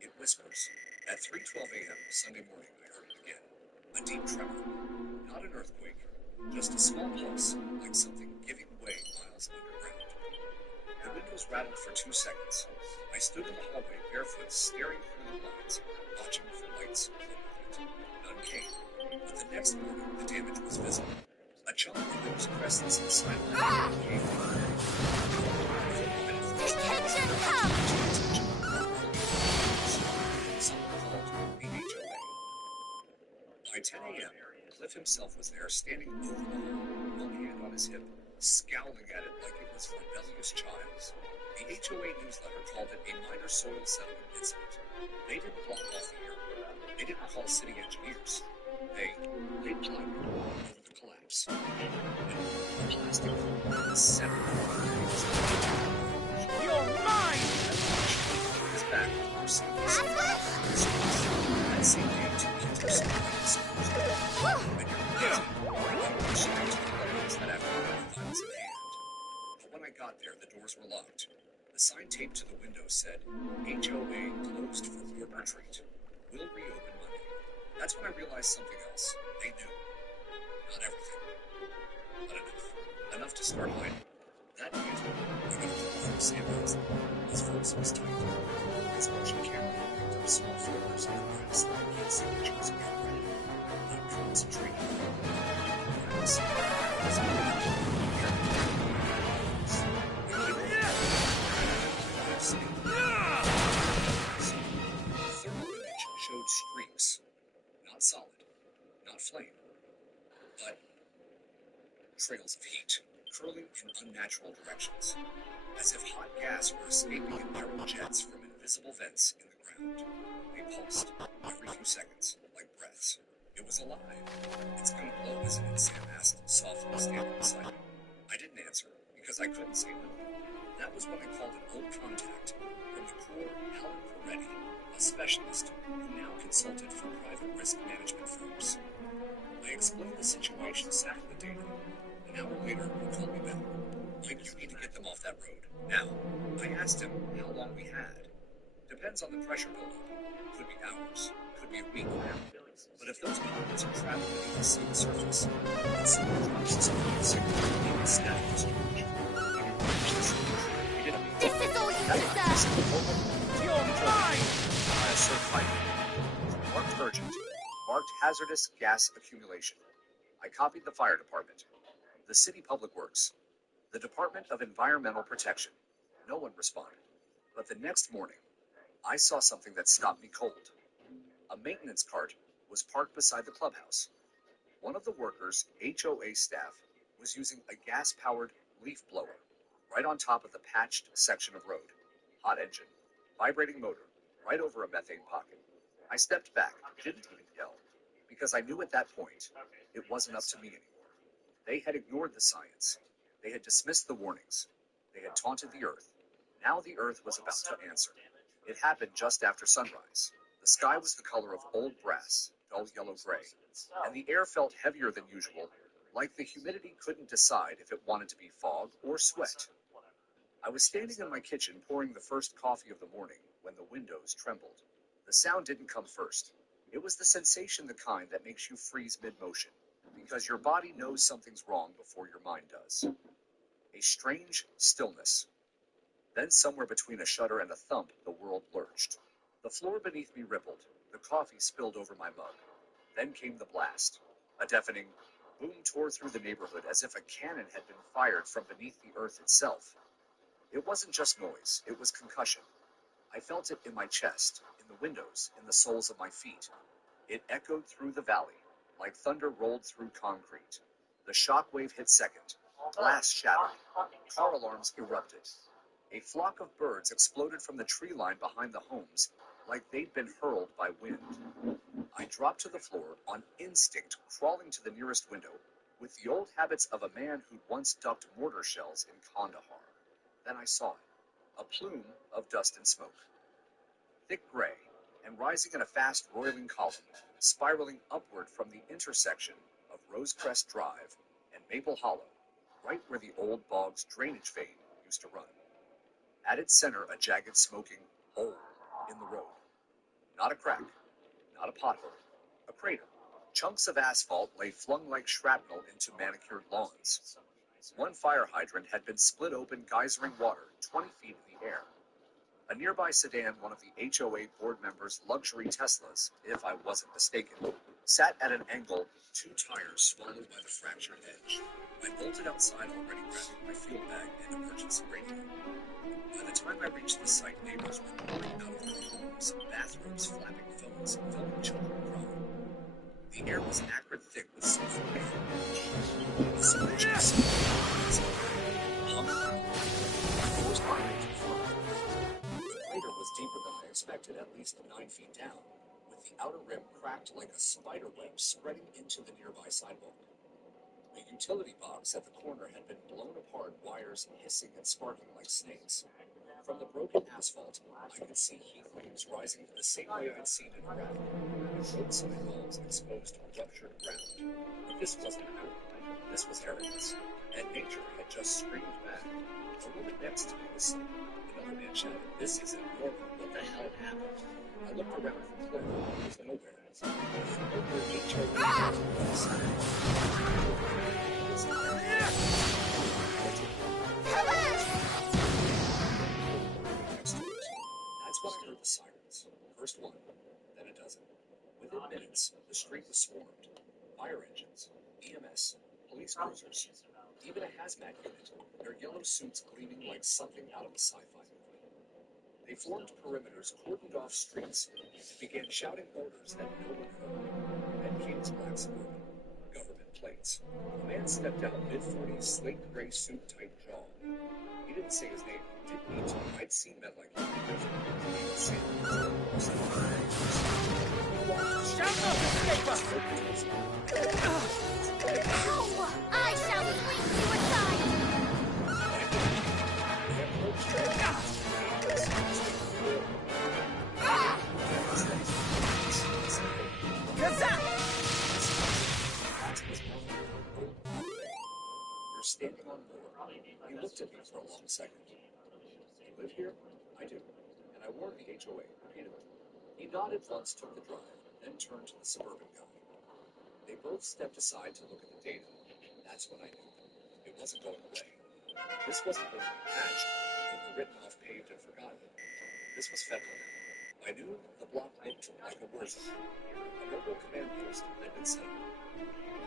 It whispers. At 3:12 a.m. Sunday morning, I heard it again. A deep tremor. Not an earthquake, just a small pulse, like something giving way miles underground. The windows rattled for 2 seconds. I stood in the hallway barefoot, staring through the blinds, watching for lights or movement. None came. But the next morning, the damage was visible. A chunk of Rose Crest's silent cave Detention come! Someone called the HOA. By 10 a.m., Cliff himself was there, standing over the hole, one hand on his hip, scowling at it like it was a rebellious child. The HOA newsletter called it a minor soil settlement incident. They didn't block off the area. They didn't call city engineers. They laid plywood over the collapse. And the plastic in the center of the You're mine! his back That same day, 2 kids were sent by the schools. And I rushed back to the clubhouse that afternoon with files in hand. But when I got there, the doors were locked. The sign taped to the window said, HOA closed for board retreat. Will reopen Monday. That's when I realized something else. They knew. Not everything. But enough. Enough to start hiding. That night, I got a call from Sam Hansen. His voice was tight. His motion camera picked up small photos of the grass that became signatures in red. Not concentrated. Grass. The thermal image showed streaks. Not solid. Not flame. But trails of heat, curling in unnatural directions, as if hot gas were escaping in narrow jets from invisible vents in the ground. They pulsed every few seconds, like breaths. It was alive. It's gonna blow, isn't it? Sam asked, softly, standing beside me. I didn't answer, because I couldn't say no. That was when I called an old contact from the Corps, Helen Peretti, a specialist who now consulted for private risk management firms. I explained the situation, sat in the data. An hour later, he called me back. Like, you need to get them off that road. Now, I asked him how long we had. Depends on the pressure buildup. Could be hours. Could be a week. But if those pockets are trapped beneath the sea's surface, then someone drops a speed signal in static discharge. This is all you deserve! You're mine! I assert fighting. Marked urgent. Marked hazardous gas accumulation. I copied the fire department. The city public works. The Department of Environmental Protection. No one responded. But the next morning, I saw something that stopped me cold. A maintenance cart was parked beside the clubhouse. One of the workers' HOA staff was using a gas-powered leaf blower right on top of the patched section of road. Hot engine, vibrating motor, right over a methane pocket. I stepped back, didn't even yell, because I knew at that point it wasn't up to me anymore. They had ignored the science. They had dismissed the warnings. They had taunted the earth. Now the earth was about to answer. It happened just after sunrise. The sky was the color of old brass, dull yellow-gray, and the air felt heavier than usual, like the humidity couldn't decide if it wanted to be fog or sweat. I was standing in my kitchen pouring the first coffee of the morning when the windows trembled. The sound didn't come first. It was the sensation, the kind that makes you freeze mid-motion, because your body knows something's wrong before your mind does. A strange stillness. Then somewhere between a shudder and a thump, the world lurched. The floor beneath me rippled. The coffee spilled over my mug. Then came the blast. A deafening boom tore through the neighborhood as if a cannon had been fired from beneath the earth itself. It wasn't just noise, it was concussion. I felt it in my chest, in the windows, in the soles of my feet. It echoed through the valley, like thunder rolled through concrete. The shock wave hit second. Glass shattered. Car alarms erupted. A flock of birds exploded from the tree line behind the homes, like they'd been hurled by wind. I dropped to the floor, on instinct, crawling to the nearest window, with the old habits of a man who'd once ducked mortar shells in Kandahar. Then I saw it. A plume of dust and smoke. Thick gray, and rising in a fast roiling column, spiraling upward from the intersection of Rosecrest Drive and Maple Hollow, right where the old bog's drainage vein used to run. At its center, a jagged smoking hole in the road. Not a crack, not a pothole, a crater. Chunks of asphalt lay flung like shrapnel into manicured lawns. One fire hydrant had been split open, geysering water 20 feet in the air. A nearby sedan, one of the HOA board members' luxury Teslas, if I wasn't mistaken, sat at an angle, 2 tires swallowed by the fractured edge. I bolted outside, already grabbing my fuel bag and emergency radio. By the time I reached the site, neighbors were pouring out of their homes, bathrobes flapping, phones filming, children crying. The air was acrid thick with sulfuric fumes. The solution forced my way to the front. The crater was deeper than I expected, at least 9 feet down, with the outer rim cracked like a spider web spreading into the nearby sidewalk. A utility box at the corner had been blown apart, wires hissing and sparking like snakes. From the broken asphalt, I could see heat waves rising the same way I'd seen in Iraq, with roadside walls exposed to ruptured ground. But this wasn't power. This was arrogance. And nature had just screamed back. A woman next to me was saying, another man shouted, "This isn't normal. What the hell happened?" I looked around for Cliff. He was nowhere. Over HOA That's when I heard the sirens. First one, then a dozen. Within minutes, the street was swarmed. Fire engines, EMS, police cruisers, even a hazmat unit, their yellow suits gleaming like something out of a sci-fi movie. They formed perimeters, cordoned off streets, and began shouting orders that no one heard. Then came his black Suburban, government plates. A man stepped out, mid-40s, slate gray suit, tight jaw. He didn't say his name. Didn't need to. I'd seen men like him. I shall sweep you aside! You're standing on board. He looked at me for a long second. You live here? I do. And I warned the HOA repeatedly. He nodded once, took the drive, then turned to the Suburban guy. They both stepped aside to look at the data. That's when I knew. It wasn't going away. This wasn't going to be patched, overwritten off, paved, and forgotten. This was federal. I knew the block looked like a war zone. A mobile command post had been set up.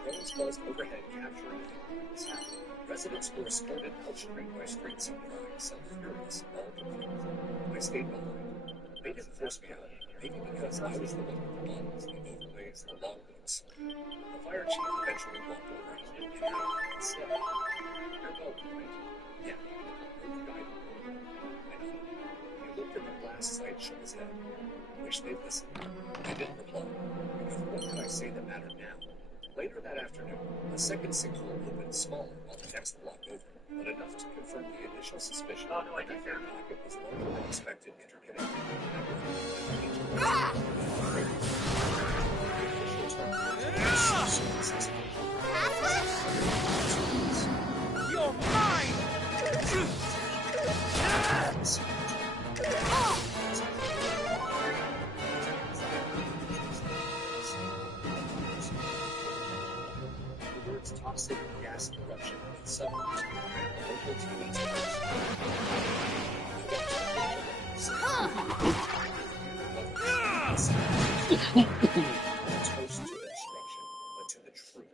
Drones buzzed overhead, capturing vehicles. Residents were escorted out street by street, some crying, some furious, all confused. I stayed behind. They didn't force me out, maybe because I was the one with the models, the overlays, the logbooks. The fire chief eventually walked over and looked at me and said, "You're Bowen, right?" "Yeah." "You're the guy who pulled it." I nodded. He looked at the blast site, shook his head. Wish they'd listened. I didn't reply, because what could I say that mattered now? Later that afternoon, a second sinkhole opened, smaller on the next block over, but enough to confirm the initial suspicion that the air pocket was larger than expected, interconnected. You're mine! The words toxic gas eruption and submarines ran the local TV toast to the destruction, but to the truth.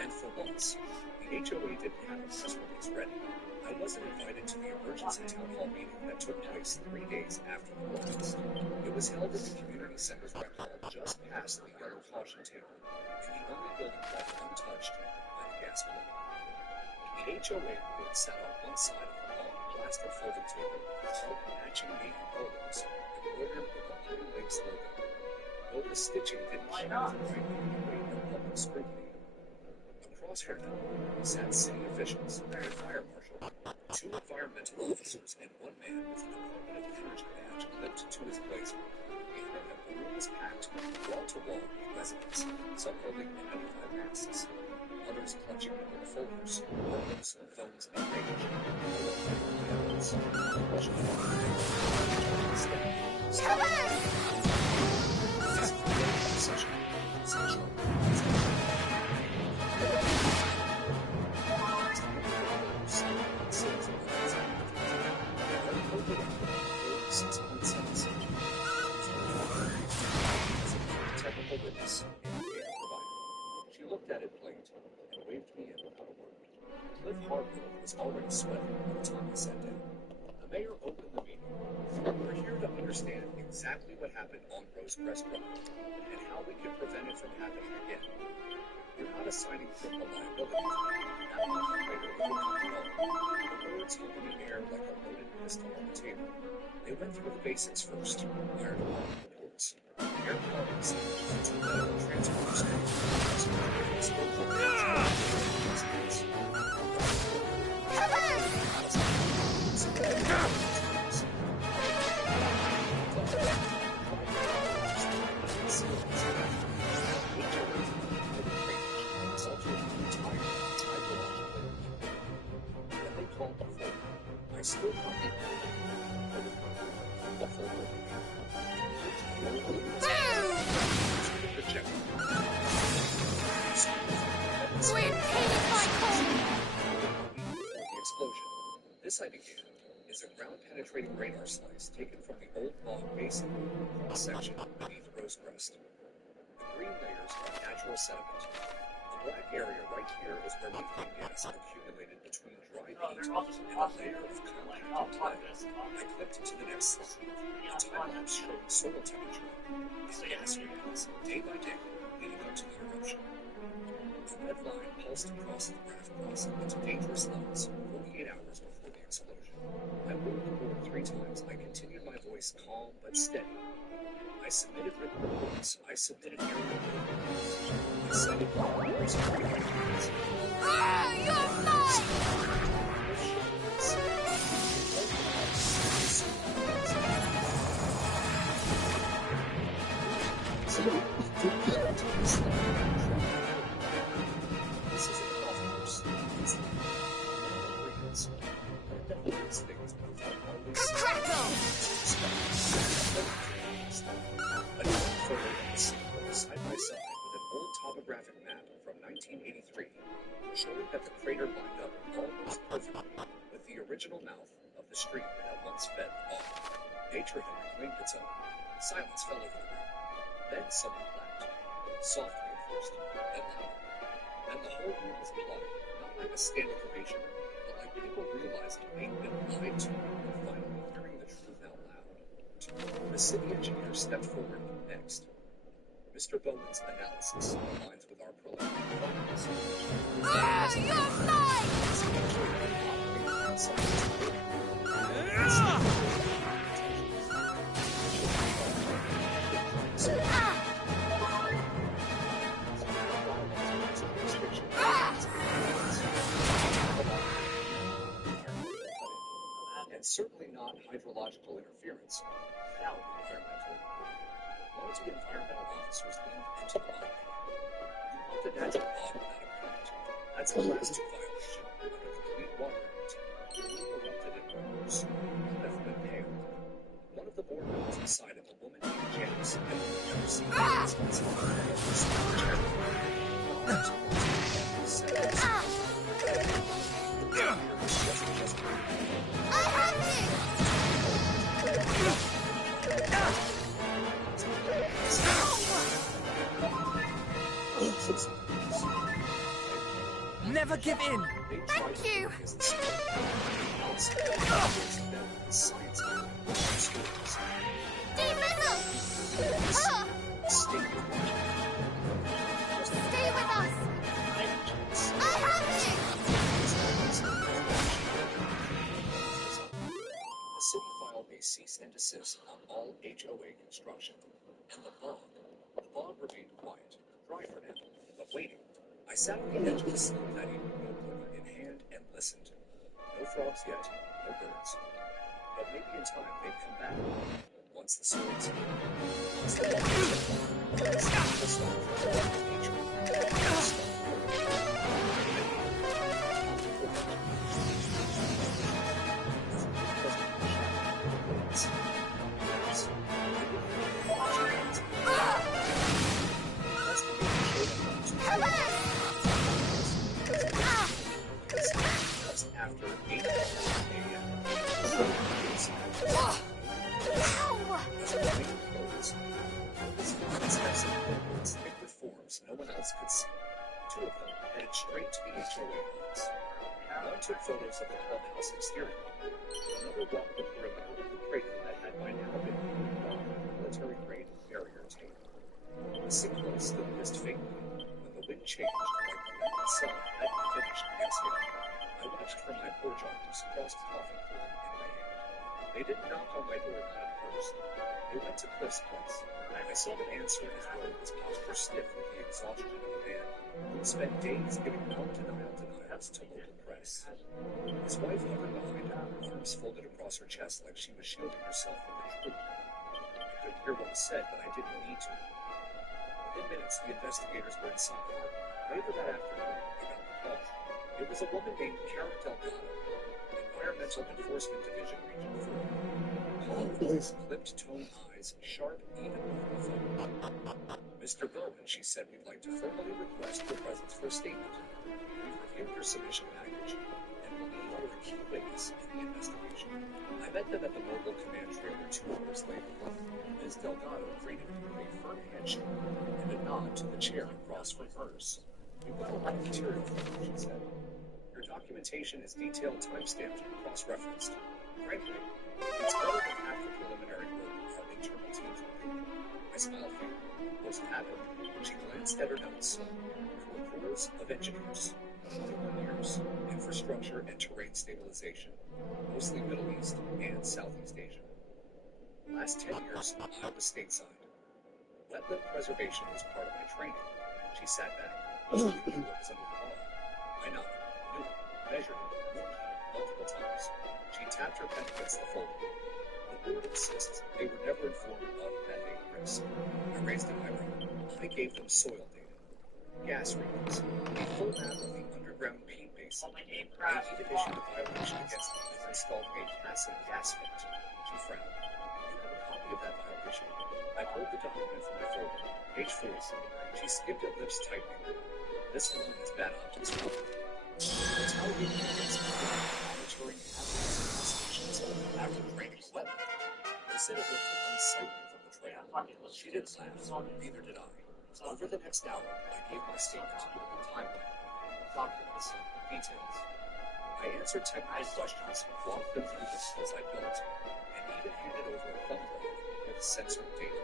And for once, the HOA didn't have a press release ready. I wasn't invited to the emergency town hall meeting that took place 3 days after the blast. It was held at the community center's rec hall just past the yellow caution table, in the only building left untouched by the gas boiler. The HOA board sat on one side of the long plastic folding table, held matching Navy polos, embroidered with the Blue Lakes logo. Though the stitching didn't shine as bright in the weight of public scrutiny. Across from them sat city officials, a fire marshal, 2 environmental officers, and 1 man with an Department of Energy badge clipped to his blazer. Behind them, the room was packed, wall to wall, with residents, some holding N95 masks, others clutching their folders, notebooks, phones, and rage. She looked at it blank and waved me in without a word. Cliff Hargrove was already sweating by the time I sat down. The mayor opened the meeting. We're here to understand exactly what happened on Rosecrest Drive and how we can prevent it from happening again. We're not assigning criminal liability. That will come later if it comes at all. The words hung in the air like a loaded pistol on the table. They went through the basics first. Fire department reports. Air quality samples. 2 medical transfers. Exposure. still not able to project. Twin Peaks, my call! Before the explosion, this I began is a ground-penetrating radar slice taken from the old log basin cross-section beneath Rosecrest. The green layers are natural sediment. The black area right here is where methane gas accumulated between dry peat and a layer of compacted clay. I clicked to the next slide. The time-lapse showing soil temperature and gas readings day by day leading up to the eruption. The red line pulsed across the graph crossing into dangerous levels 48 hours before the explosion. I moved the board 3 times. I continued my voice calm but steady. I submitted written reports. I submitted aerial reports. I cited reports of reactions. Ah, you're mine! This is a golf course. It's the greens. These things without always Crackle! Another photo of the scene side by side with an old topographic map from 1983 showing that the crater lined up almost perfectly with the original mouth of the stream that once fed the bog. Nature had reclaimed its own. Silence fell over the room. Then someone clapped. Softly at first, then louder. And the whole room was applauding, not like a standing ovation, but like people realizing they'd been lied to and finally hearing the truth out loud. The city engineer stepped forward next. Mr. Bowman's analysis aligns with our preliminary findings. Ah, you're mine! And certainly not hydrological interference. Now, environmental. One of the environmental officers leaned into the line. You want the natural bog without a permit. That's a class 2 violation under the Clean Water Act. You erupted in rumors. Left went pale. One of the board members beside him, a woman named Janice, I had never seen her since I have you! Never give in! Thank you! Defissile! Stay with us! I have you! The city filed a cease and desist on all HOA construction, and the bog remained quiet, dry for now, but waiting. I sat on the edge of the slope that evening, notebook in hand, and listened. No frogs yet, no birds. But maybe in time they'd come back. Once the storms came. Once the after 8 a.m. Thick with forms no one else could see. 2 of them headed straight to the HOA office. One took photos of the clubhouse exterior. Another walked the perimeter of the crater that had by now been moved off with military-grade barrier tape. The sinkhole still hissed faintly. When the wind changed, like the wind itself hadn't finished exhaling, I watched from my porch arms crossed coffee form in my hand. They didn't knock on my door, not at first. They went to Cliff's place. I saw them answer in his robe, his posture stiff with the exhaustion of a man who'd spent days giving non-denials to local press. His wife hovered behind him, arms folded across her chest like she was shielding herself from the truth. I couldn't hear what was said, but I didn't need to. Within minutes, the investigators were inside. Later that afternoon, I got the call. It was a woman named Karen Delgado. Environmental Enforcement Division, Region 4. Paul's clipped-tone eyes, sharp even over the phone. Mr. Bowman, she said, we'd like to formally request your presence for a statement. We've reviewed your submission package and believe you're a key witness in the investigation. I met them at the mobile command trailer 2 hours later. Ms. Delgado greeted me with a firm handshake and a nod to the chair across from hers. We've got a lot of material for you, she said. Your documentation is detailed, time-stamped, and cross-referenced. Frankly, it's better than half the preliminary work our internal teams will do. I smiled faintly. Was happy. She glanced at her notes. 4 corps of engineers, 21 years, infrastructure and terrain stabilization, mostly Middle East and Southeast Asia. Last 10 years, I was stateside. Wetland preservation was part of my training. She sat back. You knew what was under the ball. I nodded, knew it, measured it, moved it multiple times. She tapped her pen against the folder. The board insists they were never informed of methane risk. I raised an eyebrow. I gave them soil data, gas readings, a full map of the underground peat basin, a heat issued violation against them that installed a passive gas vent. She frowned. You have a copy of that violation. I pulled the document from my folder. Page 4. She skipped her lips tightening. This alone has bad optics. Retaliating against monitoring hazardous investigations after draining wetland. They said it looked unsightly from the trail. She didn't laugh. Neither did I. Over the next hour, I gave my statement, timeline, documents, details. I answered technical questions, walked them through the skills I built, and even handed over a thumb drive with censored data.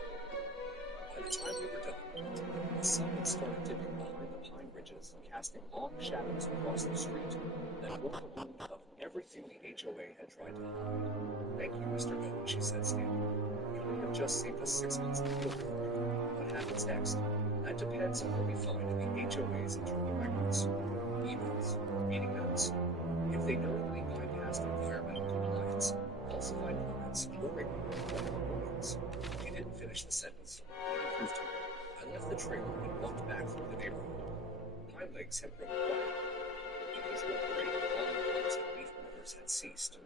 By the time we were done, the sun had started dipping behind the pine ridges, casting long shadows across the street that bore the wound of everything the HOA had tried to hide. Thank you, Mr. Bowen, she said, standing. You may have just saved us 6 months of field work. What happens next? That depends on what we find in the HOA's internal records. Emails, meeting notes. If they knowingly bypassed environmental compliance, falsified permits, or ignored public warnings. She didn't finish the sentence. It proved to her. I left the trailer and walked back through the neighborhood. Pine legs had grown quiet. The usual parade of lawnmowers and leaf blowers had ceased.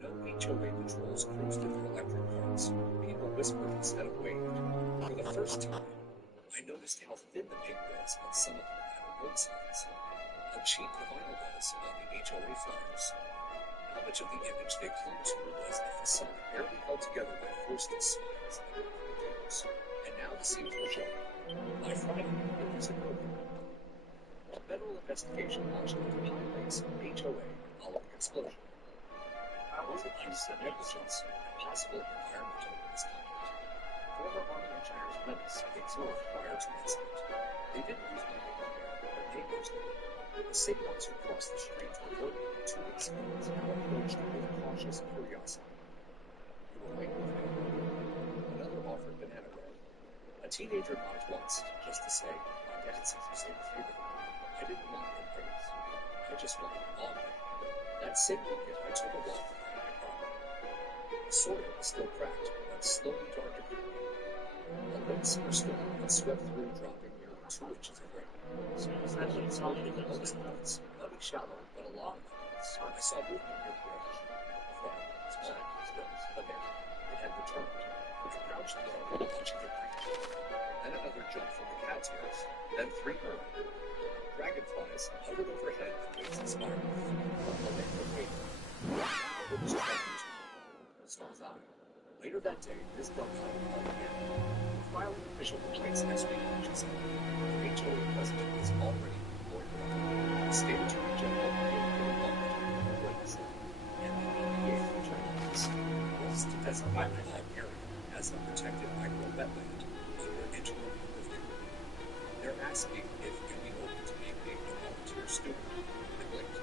No HOA patrols cruised in their electric carts. People whispered instead of waved. For the first time, I noticed how thin the paint was on some of the battered road signs. How cheap the vinyl was on the HOA flyers. How much of the image they clung to was a facade barely held together by forced smiles and awkward dudes. And now the seams were showing. By Friday, it wasn't broken. A federal investigation launched into Pine Lake's HOA following the explosion. I was accused of negligence and possible environmental misconduct. Former Army engineers witnessed a tour prior to the incident. They didn't use my name on there, but neighbors did. The same ones who crossed the street were working on tubing spans now approached with cautious curiosity. You were late with me. Another offered banana bread. A teenager knocked once, just to say, my dad says you saved the neighborhood. I didn't want no praise. I just wanted an omelet. That same weekend, I took a walk behind my property. The soil was still cracked, but slowly darkening. A late summer storm had swept through, dropping nearly 2 inches of rain. Rolling slowly the lowest points, muddy shallow, but alive. I saw movement near the edge. A frog, small, but there, it had returned. I crouched low, watching it breach. Then another jump from the cattails, then 3 more. Dragonflies hovered overhead in wings and spirals. A lake of waiting. It was trying to. So was I. Later that day, Ms. Delgado called again. We're filing official complaints next week, she said. The HOA president is already employed. The state attorney general will get involved, Blake said. And the EPA, which I was, to designate that area as a protected micro-wetland under interim review. They're asking if you'd be open to being named a volunteer student, neglect,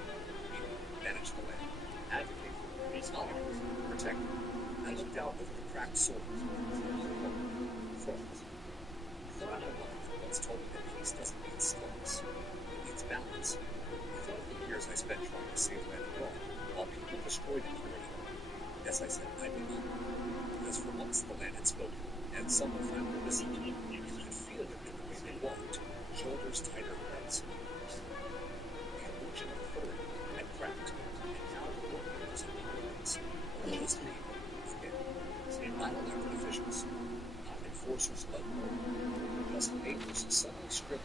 manage the land, advocate for these molecules, protect them. I looked out over the cracked soil. Frogs. Thought my wife once told me that peace doesn't mean stillness. It means balance. I thought of the years I spent trying to save land abroad, while people destroyed it here at home. As I said, I'd be honored. Because for once the land had spoken, and someone finally listened. You could feel it in the way they walked, shoulders tighter, heads. The illusion of authority had cracked, and now the work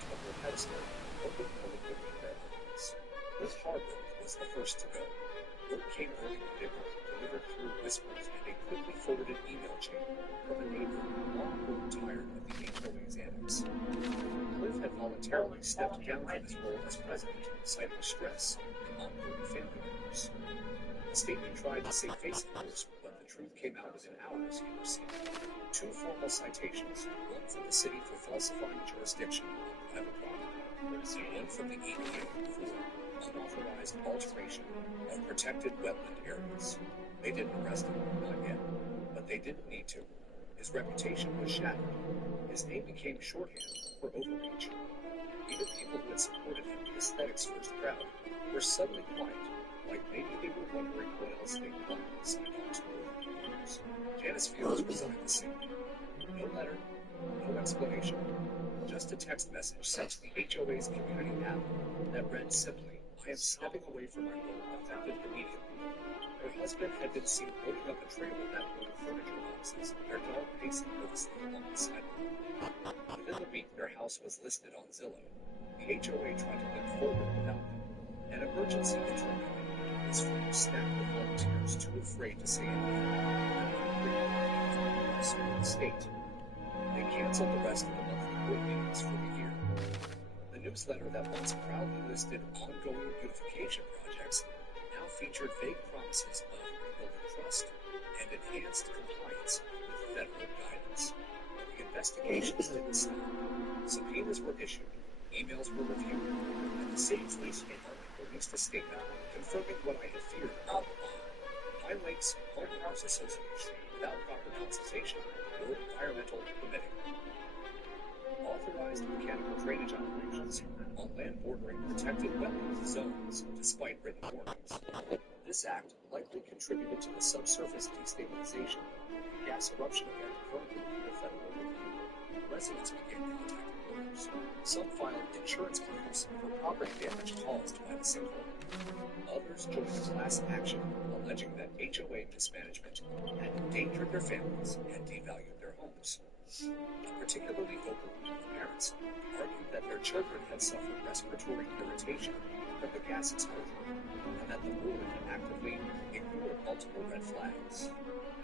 carved over a pedestal, hoping no one would read their arguments. Cliff Harwood was the first to go. Word came early Monday morning, delivered through whispers and a quickly forwarded email chain from a neighbor who long grown tired of the HOA's antics. Cliff had voluntarily stepped down from his role as president, citing stress and ongoing family matters. The statement tried to save face, of course, but the truth came out within hours he received 2 formal citations, one from the city for falsifying jurisdiction on private property, and one from the EPA for unauthorized alteration of protected wetland areas. They didn't arrest him, not yet, but they didn't need to. His reputation was shattered. His name became shorthand for overreach. Even people who had supported him, the aesthetics first crowd, were suddenly quiet, like maybe they were wondering what else they blindly signed on to over the years. Janice Fields resigned the same day. No letter, no explanation, just a text message sent to the HOA's community app that read simply, "I am stepping away from my role effective immediately." Her husband had been seen loading up a trailer that held furniture boxes, their dog pacing nervously along the sidewalk. Within the week, their house was listed on Zillow. The HOA tried to look forward without them. An emergency interim committee was formed, stacked with volunteers too afraid to say anything and unagreeable with the state. They canceled the rest of the monthly board meetings for the year. The newsletter that once proudly listed ongoing beautification projects now featured vague promises of rebuilding trust and enhanced compliance with federal guidance. But the investigations didn't stop. Subpoenas were issued, emails were reviewed, and the city's police department released a statement confirming what I had feared all along. Pine Lakes Homeowners Association, without proper consultation or environmental permitting. Authorized mechanical drainage operations on land bordering protected wetland zones despite written warnings. This act likely contributed to the subsurface destabilization and gas eruption event currently under federal review. Residents began contacting lawyers. Some filed insurance claims for property damage caused by the sinkhole. Others joined a class action alleging that HOA mismanagement had endangered their families and devalued their homes. A particularly vocal group of parents argued that their children had suffered respiratory irritation from the gas exposure, and that the board had actively ignored multiple red flags.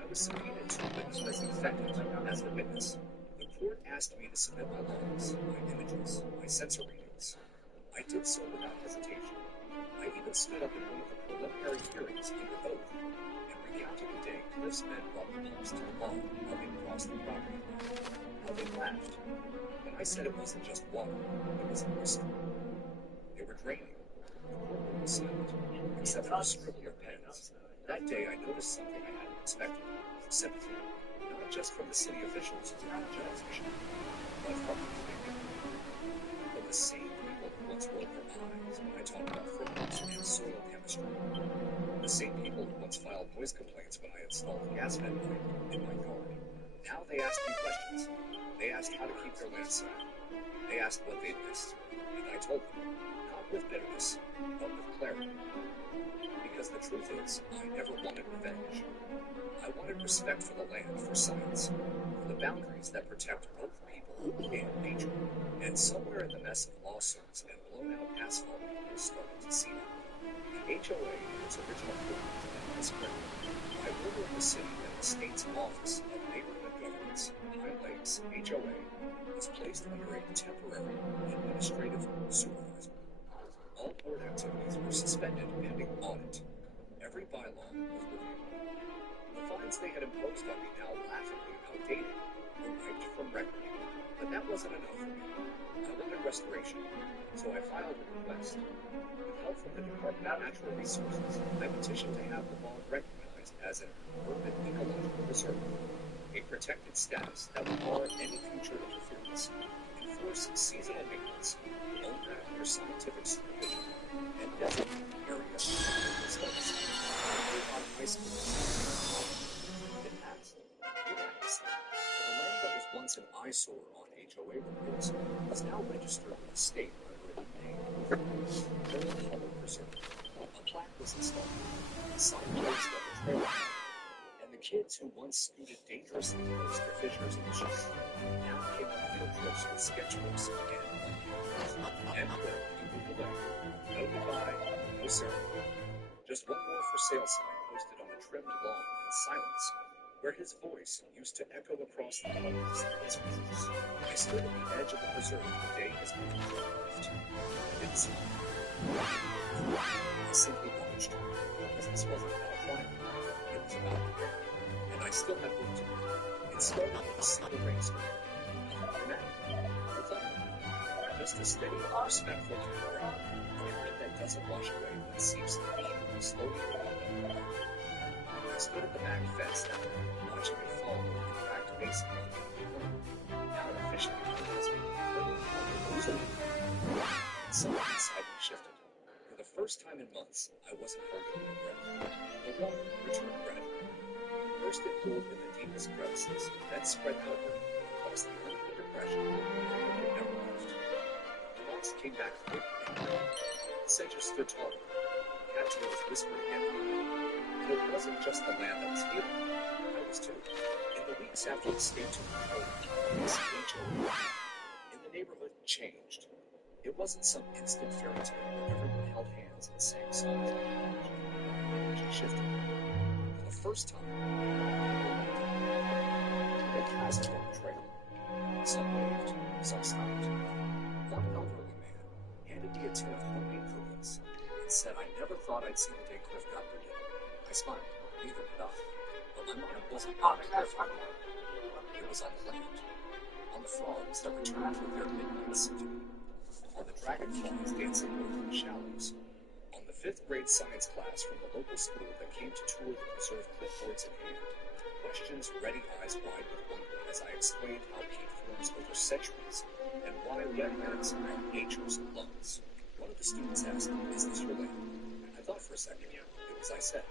I was subpoenaed to witness as the defendant. As the witness, the court asked me to submit my logs, my images, my sensor readings. I did so without hesitation. I even stood up in one of the preliminary hearings under oath and recounted the day Cliff's men brought the pumps to the lawn while they crossed the property line. How they laughed when I said it wasn't just water, it was moisture. They were draining. The courtroom was silent, except for the scribbling of pens. That day I noticed something I hadn't expected. Sympathy, not just from the city officials who were judged, but from the community. From the same people who once rolled their eyes when I talked about fertilizers and soil chemistry. The same people who once filed noise complaints when I installed a gas vent pipe in my yard. Now they ask me questions. They asked how to keep their land safe. They asked what they missed, and I told them, not with bitterness, but with clarity. Because the truth is, I never wanted revenge. I wanted respect for the land, for science, for the boundaries that protect both people and nature. And somewhere in the mess of lawsuits and blown-out asphalt, people started to see that. The HOA, in its original form, and in this spring, by order of the city and the state's Office of Neighborhood Governance, Pine Lakes HOA, was placed under a temporary administrative supervisor. All board activities were suspended pending audit. Every bylaw was reviewed. The fines they had imposed on me, now laughably outdated, were wiped from record. But that wasn't enough for me. I wanted restoration, so I filed a request. With help from the Department of Natural Resources, I petitioned to have the bog recognized as an urban ecological reserve, a protected status that would bar any future interference, enforce seasonal maintenance, own that under scientific supervision, and designate the area as local studies. On high schools. It passed unanimously. The land that was once an eyesore on HOA reports was now registered with the state under a new name, Earl Hollow Preserve. A plaque was installed, signed placed at the trailer park, and the kids who once scooted dangerously close to fissures in the shore now came on field trips with sketchbooks and quick to move away. No goodbye, no ceremony. Just one more for sale sign posted on a trimmed lawn in silence, where his voice used to echo across the mountains of his rivers. I stood at the edge of the preserve the day his mother left. I didn't see him. I simply watched, because this wasn't about climbing, it was about care. And I still have work to do. It started with a single rainstorm. Just a steady, respectful care, a wind that doesn't wash away but seeps immediately, slowly around. I stood at the back fence that night, watching it fall over the cracked basin of the river. Now officially realized me and something inside me shifted. For the first time in months, I wasn't holding my breath. The water returned gradually. First it pooled in the deepest crevices, then spread outward across the uneven depression that never left. The rocks came back quickly. Sedges stood taller. Cattails whispered again. And it wasn't just the land that was healing. I was too. In the weeks after the state took control of this HOA, in the neighborhood changed. It wasn't some instant fairy tale where everyone held hands and sang songs of energy. Energy shifted. For the first time, they passed along the trail. Some waved, some stopped. One elderly man handed me a tin of homemade cookies and said I never thought I'd see the day Cliff got rid of it. I smiled, neither did I. But my mind wasn't on Cliff anymore. It was on the land, on the frogs that returned with their midnight symphony, on the dragonflies dancing over the shallows, on the 5th grade science class from the local school that came to tour the preserve clipboards in hand. Questions ready eyes wide with wonder as I explained how peat forms over centuries and why wetlands are nature's lungs. One of the students asked, "Is this your land?" I thought for a second, it was I said,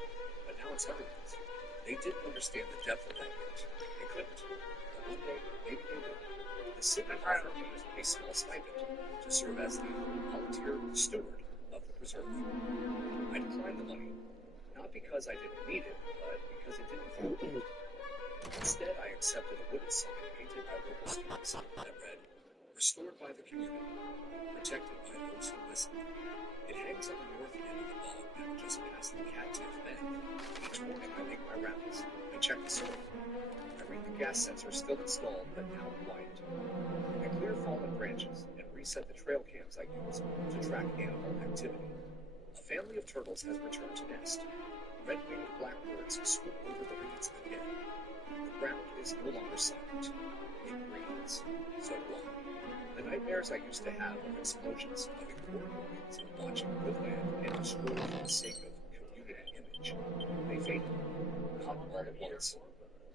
but now it's everyone's. They didn't understand the depth of that yet. They couldn't. But one day, maybe they will. The city offered me a small stipend to serve as the volunteer steward of the preserve. I declined the money, not because I didn't need it, but because it didn't feel good. Instead, I accepted a wooden sign painted by local students that read, "Restored by the community, protected by those who listen." It hangs on the north end of the bog now, just past the Cattail Bend. Each morning I make my rounds. I check the soil. I read the gas sensor still installed, but now quiet. I clear fallen branches and reset the trail cams I use to track animal activity. A family of turtles has returned to nest. Red-winged blackbirds swoop over the reeds again. The ground is no longer silent. It breathes. So do I. The nightmares I used to have of explosions, of ignored warnings, of watching woodland get destroyed for the sake of community image, they faded. Not all at once,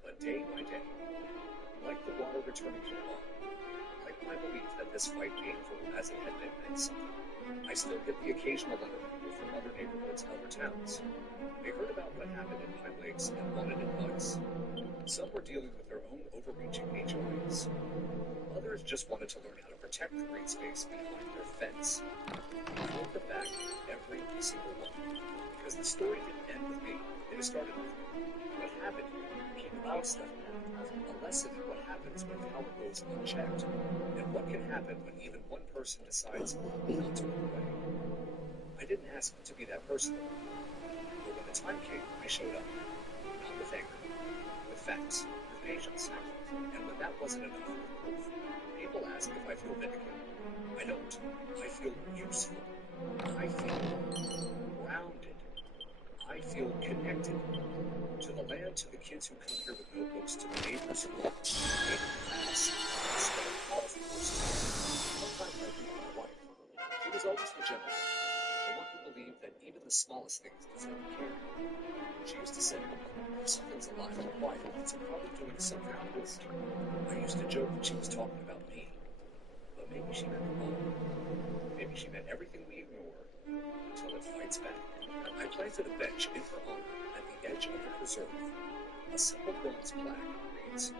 but day by day. Like the water returning to the bog, like my belief that this fight, painful as it had been, meant something. I still get the occasional letter from other neighborhoods, other towns. They heard about what happened in Pine Lakes and wanted advice. Some were dealing with their own overreaching HOAs. Others just wanted to learn how to protect the green space behind their fence. I wrote them back, every single one. Because the story didn't end with me, it started with me. What happened here became a case study. A lesson in what happens when power goes unchecked, and what can happen when even one person decides not to look away. I didn't ask to be that person, but when the time came, I showed up. Not with anger, with facts, with patience. And when that wasn't enough, with proof. People ask if I feel vindicated. I don't. I feel useful. I feel grounded. I feel connected. To the land, to the kids who come here with notebooks, to the neighbors who made it class instead of all forced. Sometimes I think of my wife. She was always the gentle one, the one who believed that even the smallest things deserve care. She used to say, "If something's alive and quiet, it's probably doing something to listen." I used to joke that she was talking about me, but maybe she meant the ball. Maybe she meant everything we ignore until it fights back. I planted a bench in her honor at the edge of the preserve. A simple bronze plaque reads,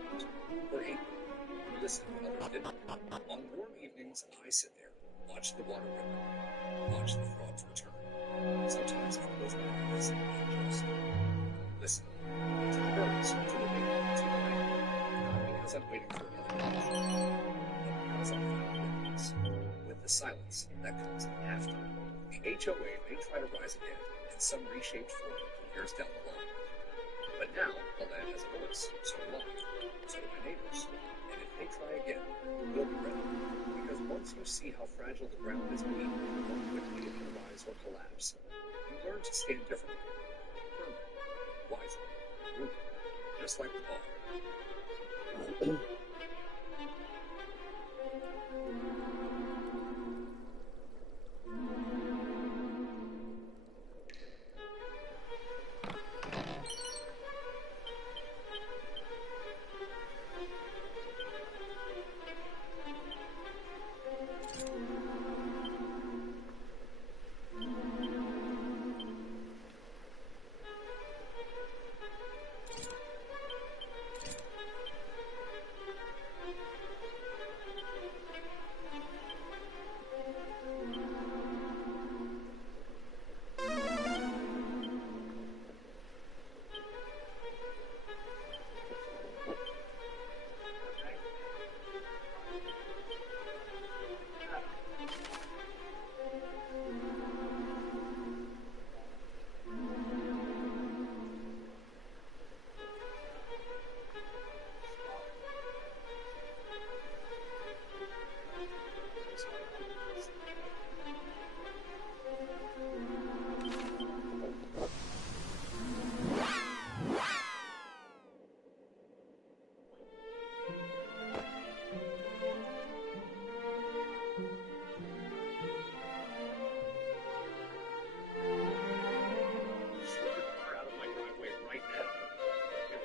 "For April, who listened when others didn't." On warm evenings, I sit there, watch the water ripple, watch the frogs return. Sometimes I close my eyes and just listen to the birds. HOA may try to rise again in some reshaped form years down the line. But now, the land has a voice, so do I, so do my neighbors. And if they try again, we'll be ready. Because once you see how fragile the ground is beneath, how quickly it can rise or collapse, you learn to stand differently, firmer, wiser, rooted, just like the ball.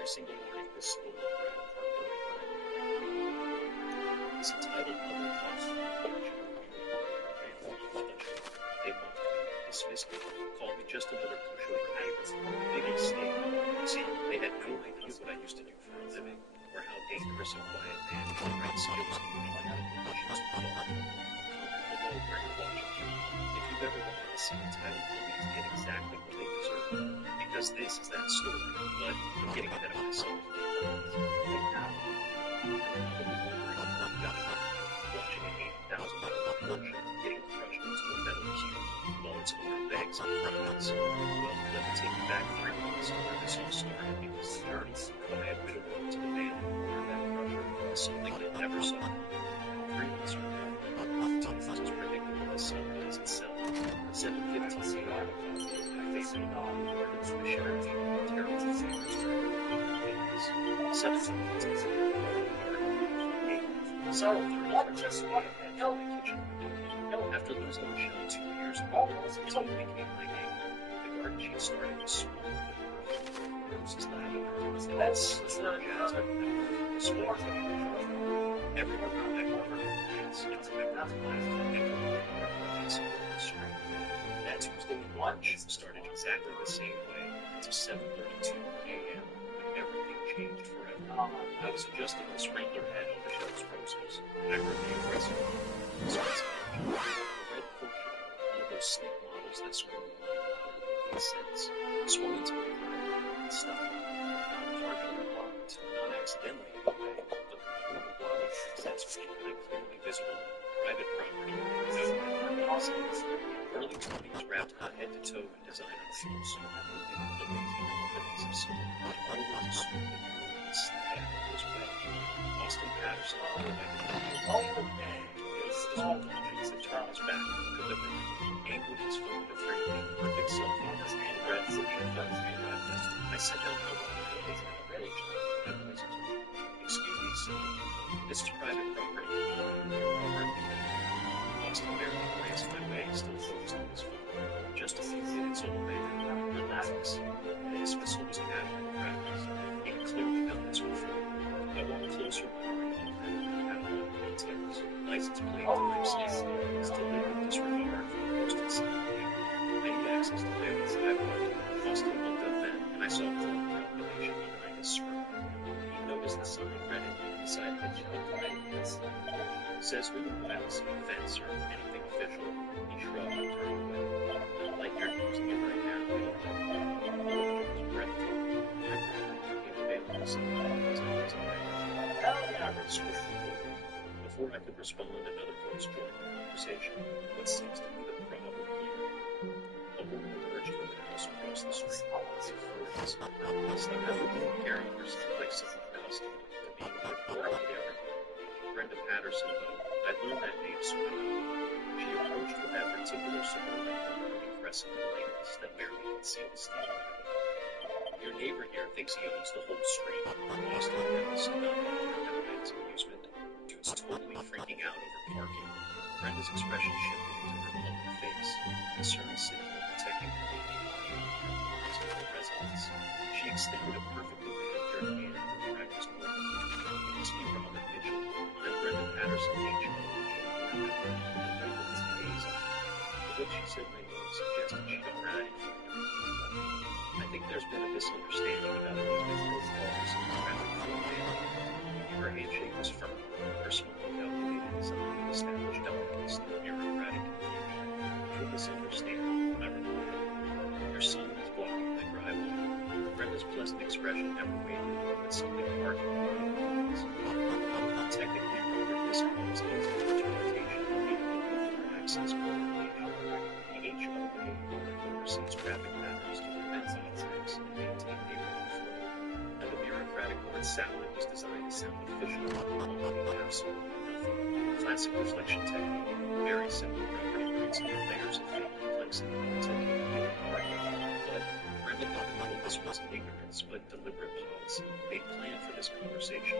Single morning this school is entitled Other Thoughts. They mocked me, dismissed me, called me just another pushover neighbor. They didn't stay. See, they had no idea what I used to do for a living, or how dangerous a quiet man with the right skills can usually have conditions to fall. Below where you're watching. If you've ever wanted to see entitled police get exactly what they deserve, because this is that story, but I'm getting ahead of myself. Watching an $80,000 Porsche getting crushed into a metal cube while its owner begs and cries. Well, let me take you back 3 months to where this all started, because the dirty, quiet widow to the man who ordered that crusher was something that never saw. 3 months from there, teeth was as predictable as sunrise itself. 7:15 CR, my favorite dog, was the sheriff, terrible disease. 7:15 CR. So, water just wanted to help the kitchen. After losing Michelle 2 years ago, Tony became my neighbor. The garden she started was small but perfect. Roses lavender, that's jasmine, sport. Everyone around that corner plants. It's a member of the life. Everyone around the spring. That Tuesday lunch started exactly the same way until 7:32 a.m. when everything changed forever. I was adjusting the sprinkler head on Michelle's roses. I heard the aggressive expensive engine, a red Porsche, one of those slick models that swung loud with 8 cents, swung into my driveway and stopped. Not partially blocked, not accidentally anyway, but the blockage that's became clearly visible. Private property without my permits. Early 20s wrapped head to toe in designer labels, moving with the lazy confidence of someone always assumed that everyone style was way. Austin Patterson, small objects that turn us back, deliberately, aimed with his phone to frame me, perfect selfie, and red social funds me right then. I sent out no one is ready to excuse me, sir. This is private property. Austin barely glanced my way, still focused on his phone. Just a few minutes old man, relax. The dismissal was casual practice. He had clearly done this before. I walked closer, catalog details, license plate type stamp, still in disregard for the posted sign. I need access to my own sidewalk. Austin looked up then, and I saw a cold calculation behind his smirk. He noticed the sign, read it, and decided that he looked right at this. Says who files a fence or anything official. He shrugged and turned away. Not like you're using it right now. It was breathtaking. My property became available somehow as I was away. I read swift forward. Before I could respond, another voice joined the conversation. What seems to be the problem here? across the street. It's carrying herself like someone else to be everything. Brenda Patterson, though, I'd learned that name soon enough. She approached with that particular suburban crescent lightness that barely concealed steel. Your neighbor here thinks he owns the whole street. Austin Reynolds stood up for Brenta's amusement. Dude's totally freaking out over parking. Brenda's expression shifted into her plump face. Concern sitting there protecting her residence. She extended a perfectly manicured hand and practiced work. It must be Robert Mitchell. I'm Brenda Patterson, H.O. The way she said my name suggested she got mad at you. I think there's been a misunderstanding about it with both cars and traffic flow management. Her handshake was firm, her smile calculated and something that established dominance in the bureaucratic confusion. No misunderstanding, I replied. Your son is blocking the driveway. Brenda's pleasant expression never wavered, but something hard in her. Technically, Robert disclosed his interpretation of the access point. The HOA oversees traffic patterns to prevent attacks and maintain neighborhood flow. And the bureaucratic word salad was designed to sound official, meaning absolutely nothing. Classic deflection technique, very simple reference to layers of fake complexity until you get it right. But Brenda thought this wasn't ignorance, but deliberate policy. They planned for this conversation.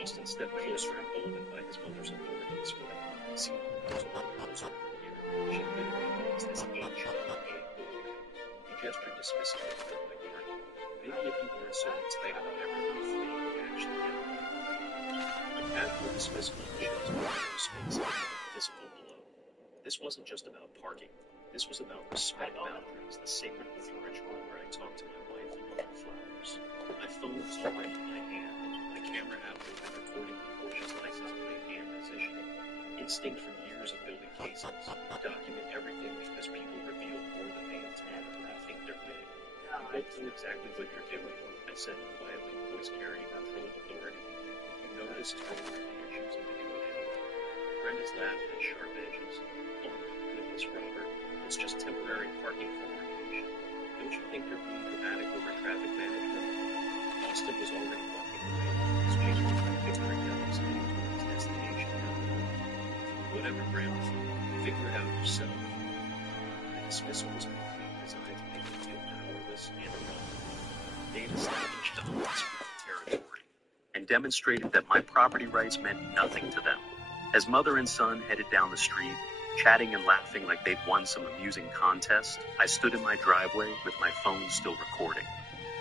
Austin stepped closer, emboldened by his mother's authority display. See, closer here. She literally means this HOA. He gestured dismissively toward my garden. Maybe if you weren't so tight about every little thing, you'd actually get it. A casual dismissal of Michelle's window space visible below. This wasn't just about parking. This was about respect boundaries, the sacred living ritual where I talked to my wife about the flowers. My phone was already in my hand. The camera app had been recording the Porsche's license plate and position. Instinct from years of building cases. Document everything because people reveal more than they intend when they think they're winning. I know exactly what you're doing, I said quietly, voice carrying controlled authority. You noticed totally you're choosing to do it anyway. Brenda's laugh had sharp edges. Oh my goodness, Robert. It's just temporary parking coordination. Don't you think you're being dramatic over traffic management? Austin was already walking away. His face was figuring out his heading toward his destination down the road. Whatever, Grandma, figure it out yourself. The dismissal was complete, designed to make him feel powerless and irrelevant. They established unspoken territory and demonstrated that my property rights meant nothing to them. As mother and son headed down the street, chatting and laughing like they'd won some amusing contest, I stood in my driveway with my phone still recording.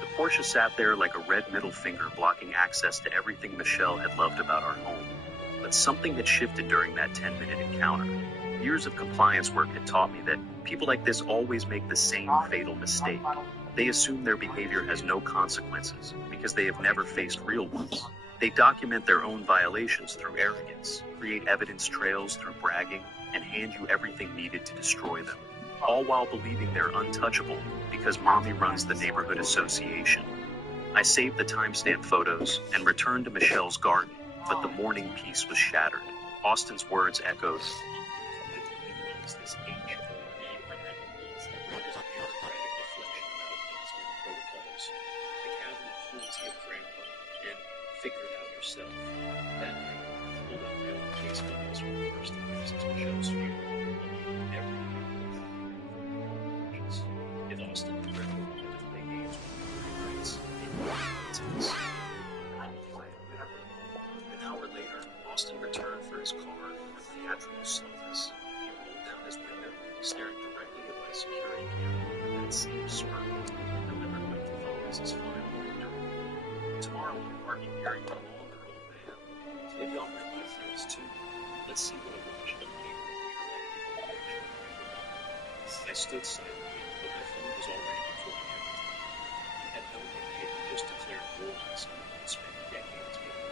The Porsche sat there like a red middle finger blocking access to everything Michelle had loved about our home. But something had shifted during that 10-minute encounter. Years of compliance work had taught me that people like this always make the same fatal mistake. They assume their behavior has no consequences because they have never faced real ones. They document their own violations through arrogance, create evidence trails through bragging, and hand you everything needed to destroy them, all while believing they're untouchable because mommy runs the neighborhood association. I saved the timestamp photos and returned to Michelle's garden, but the morning peace was shattered. Austin's words echoed. Figure it out yourself. That night, I pulled out my own case files for the first time since Michelle's funeral. If Austin and Brenda wanted to play games with the rights, they would intense. An hour later, Austin returned for his car with theatrical slowness. He rolled down his window, staring directly at my security camera with that same smirk, delivered my phone as his final victory. Tomorrow I'm parking here no longer, old man. Maybe I'll bring my friends too. Let's see what a watch the neighborhood like I stood silently, but my phone was already recording everything. He had no idea he just declared war on someone who had spent decades making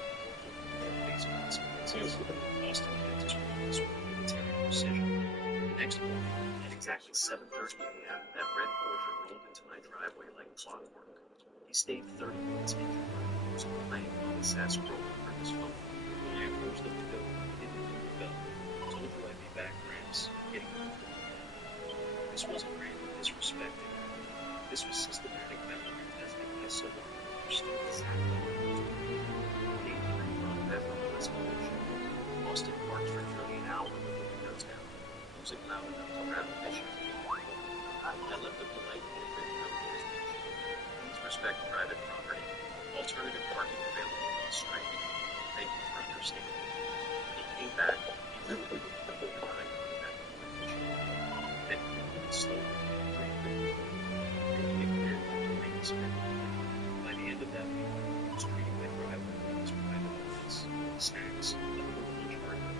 Facebook consequences. Austin had his rules with military precision. The next morning, at exactly 7:30 a.m., that red Porsche rolled into my driveway like clockwork. He stayed 30 minutes into my was playing while he sat scrolling through his phone. When I approached the window, he didn't ring the bell. I told you I'd be back, Gramps. Getting off the phone. This wasn't random disrespect. This was systematic boundary testing by someone who understood exactly what he was doing. Day 3 brought back on the escalation. Austin parked for nearly an hour with the windows down, music loud enough to drown emissions. I left a polite handwritten note in his windshield. Please respect private property. Alternative parking available on the street. Thank you for understanding. When he came back, he literally looked over the eye contact with my windshield. Then he moved slowly, drained the movie, making it clear that the rain spent. By the end of that week, I was treating my driveway like his private office. Snacks, a full lunch burger,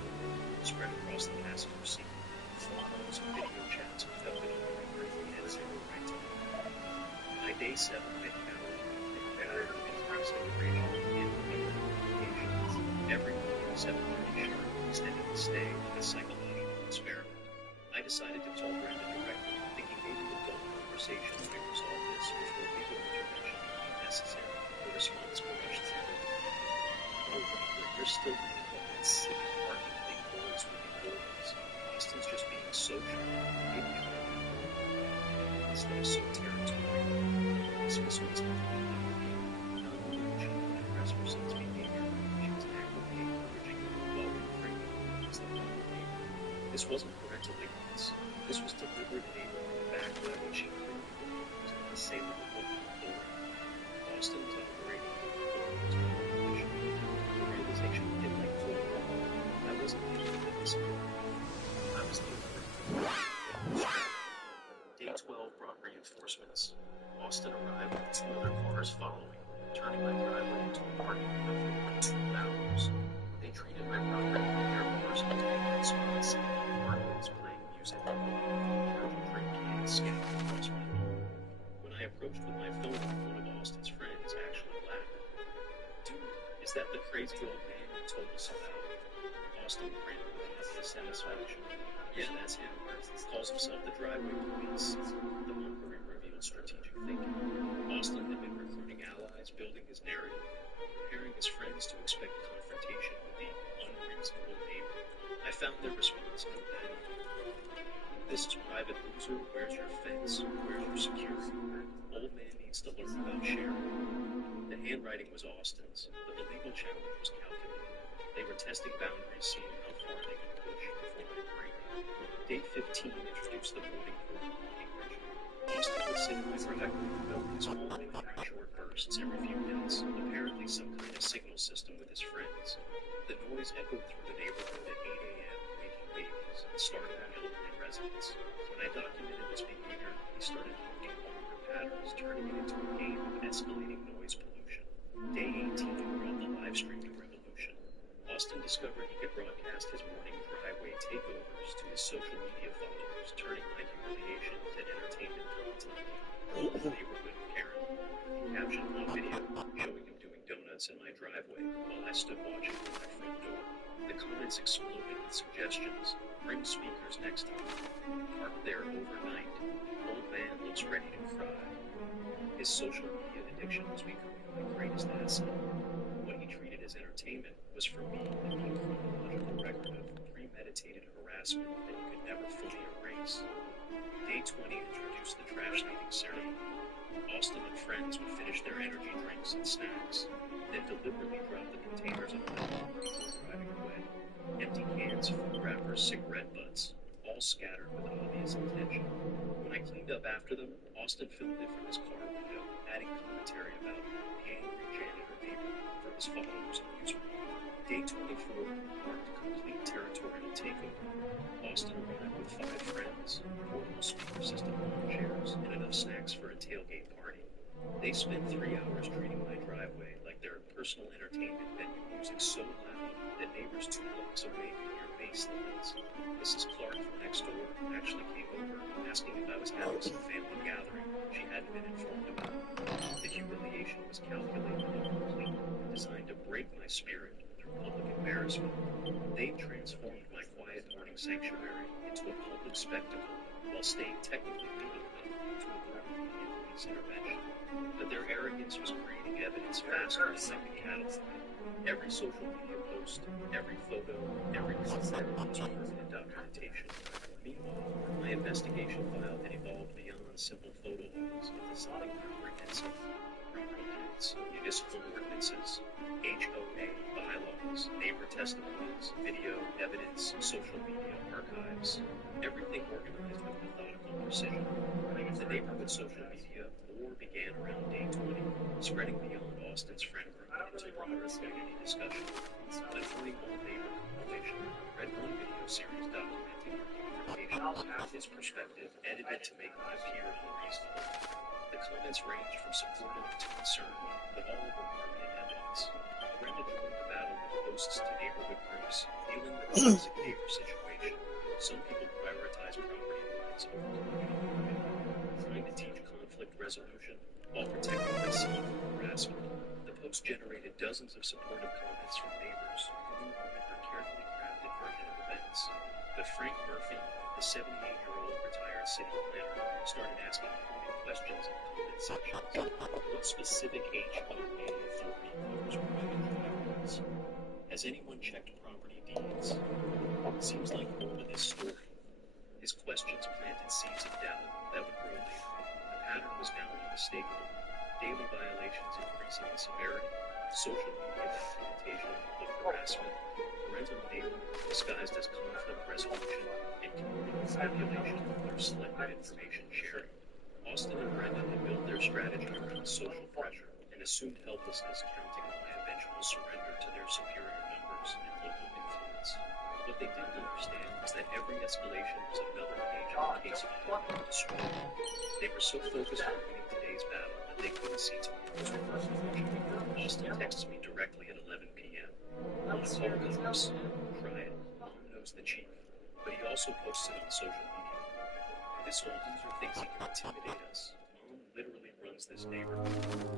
spread across the passenger seat. Photos and video chats without it on the record he had zero right to know. By day 7, I counted better increased integration and notifications. Everyone except for the sheriff extended the stay as a psychological experiment. I decided to tell Brenda directly, thinking maybe adult conversation might resolve this before legal intervention became necessary. The response brushed through. Oh, Weaver, you're still doing what that sick parking big boys with the boys. Austin's just being social. Maybe you might be more instead of so territorial. Dismissal was completely revealed. Not only did she not address her son's behavior, she was actively encouraging him while reframing things that wrong behavior. This wasn't parental ignorance. This was deliberate enablement backed by what she clearly believed was an unassailable look of authority. Austin was operating with authority to condition. The realization hit like cold water. I wasn't the only one disagreeing. I was the only one. Day 12 brought reinforcements. Austin arrived with 2 other cars following, turning my driveway into a parking lot for over 2 hours. They treated my property like their personal tank spots. Markets playing music, energy drink cans scattered across my lawn. When I approached with my phone, one of Austin's friends actually laughed. Dude, is that the crazy old man who told us about? Austin grinned with obvious satisfaction. Yeah, that's him. Calls himself the driveway police. The mockery revealed strategic thinking. Austin had been recruiting allies, building his narrative, preparing his friends to expect confrontation with the unreasonable neighbor. I found their response no that evening. This is private loser. Where's your fence? Where's your security? Old man needs to learn about sharing. The handwriting was Austin's, but the legal challenge was calculated. They were testing boundaries, seeing how far they could push before I break. Day 15 introduced the boarding pool walking ritual. Austin would sit in my driveway, filming small impact short bursts every few minutes, apparently some kind of signal system with his friends. The noise echoed through the neighborhood at 8 a.m., waking babies and startling elderly residents. When I documented this behavior, he started noting longer patterns, turning it into a game of escalating noise pollution. Day 18 brought the live streaming revolution. Austin discovered he could broadcast his morning driveway takeovers to his social media followers, turning my humiliation into entertainment content. The neighborhood of Karen. He captioned one video showing him doing donuts in my driveway while I stood watching from my front door. The comments exploded with suggestions. Bring speakers next time. Park there overnight. Old man looks ready to cry. His social media addiction was becoming my greatest asset. What he treated as entertainment was for me a chronological record of premeditated harassment that he could never fully erase. Day 20 introduced the trash meeting ceremony. Austin and friends would finish their energy drinks and snacks, then deliberately drop the containers on my lawn before driving away. Empty cans, food wrappers, cigarette butts, all scattered with obvious intention. When I cleaned up after them, Austin filmed it from his car window, adding commentary about the angry janitor neighbor for his followers' amusement. Day 24 marked a complete territorial takeover. Austin arrived with 5 friends, portable speaker system lawn chairs, and enough snacks for a tailgate party. They spent 3 hours treating my driveway like their personal entertainment venue, music so loud that neighbors 2 blocks away could hear bass lines. Mrs. Clark from next door actually came over, asking if I was having some family gathering she hadn't been informed about. The humiliation was calculated and complete, designed to break my spirit through public embarrassment. They've transformed my quiet morning sanctuary into a public spectacle while staying technically legal enough to avoid immediate police intervention. But their arrogance was creating evidence faster than I could catalog it. Every social media post, every photo, every comment was permanent documentation. Meanwhile, my investigation file had evolved beyond simple photo walls into something comprehensive. Property deeds, municipal ordinances, HOA bylaws, neighbor testimonies, video, evidence, social media archives. Everything organized with methodical precision. The neighborhood social media war began around day 20, spreading beyond Austin's friend group into broader community discussion. The 20-wall neighbor compilation read one video series documenting our confrontations, his perspective edited to make them appear unreasonable. The comments ranged from supportive to concerned, but all were permanent evidence. Brenda joined the battle with posts to neighborhood groups, dealing with the toxic neighbor situation. Some people prioritize property lines over community harmony, trying to teach conflict resolution while protecting myself from harassment. The post generated dozens of supportive comments from neighbors who knew only were carefully crafted version of events. But Frank Murphy, the 78-year-old retired city planner, started asking pointed questions in comment sections. What specific HOA authority covers private driveways? Has anyone checked property deeds? Seems like more to this story. His questions planted seeds of doubt that would grow later. The pattern was now unmistakable. Daily violations increasing in severity, social media documentation of public harassment, parental enablement disguised as conflict resolution, and community manipulation through selective information sharing. Austin and Brenda had built their strategy around social pressure and assumed helplessness, counting on my eventual surrender to their superior numbers and local influence. What they didn't understand was that every escalation was another page in the case file they would destroy. They were so focused on winning today's battle that they couldn't see tomorrow's work. Austin texts me directly at 11 p.m. Mom comes. Try it. Mom knows the chief. But he also posts it on social media. This old loser thinks he can intimidate us. Mom literally runs this neighborhood.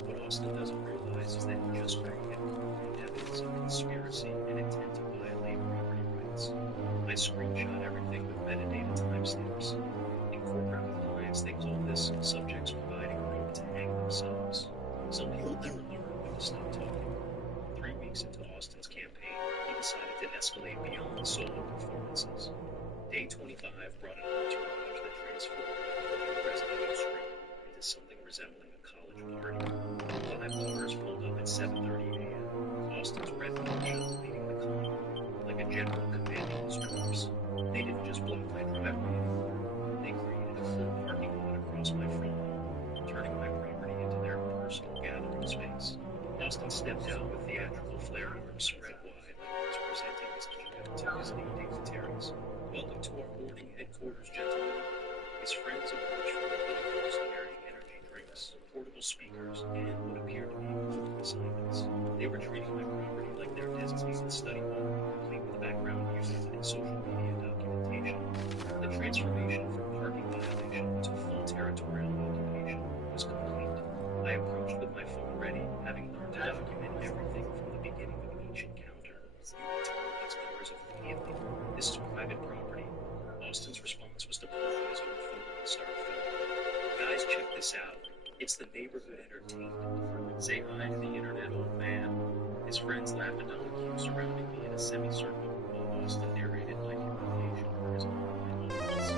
What Austin doesn't realize is that he just created concrete evidence of conspiracy and intent to violate property rights. I screenshot everything with metadata timestamps. In corporate with clients, they call this subjects providing rope to hang themselves. Some people never learn when to stop talking. 3 weeks into Austin's campaign, he decided to escalate beyond solo performances. Day 25 brought an entourage that transformed a residential street into something resembling a college party. 5 cars pulled up at 7:30 a.m. Austin's red marshal leading the convoy, like a general commanding his troops. They didn't just block my driveway anymore. They created a full parking lot across my front lawn, turning my property into their personal gathering space. Austin stepped out with theatrical flare arms spread wide, like he was presenting his kingdom to visiting dignitaries. Welcome to our morning headquarters, gentlemen. His friends emerged from their vehicles carrying energy drinks, portable speakers, and what appeared to be important assignments. They were treating my property like their designated study hall, complete with background music and social media documentation. The transformation from parking violation to full territorial occupation was complete. I approached with my phone ready, having learned to document everything from the beginning of each encounter. You need to move these cars immediately. This is private property. Austin's response was to pull out his own phone and start filming. Guys, check this out. It's the neighborhood entertainment. Say hi to the internet, old man. His friends laughed at Donahue surrounding me in a semicircle while Austin narrated my humiliation for his online audience.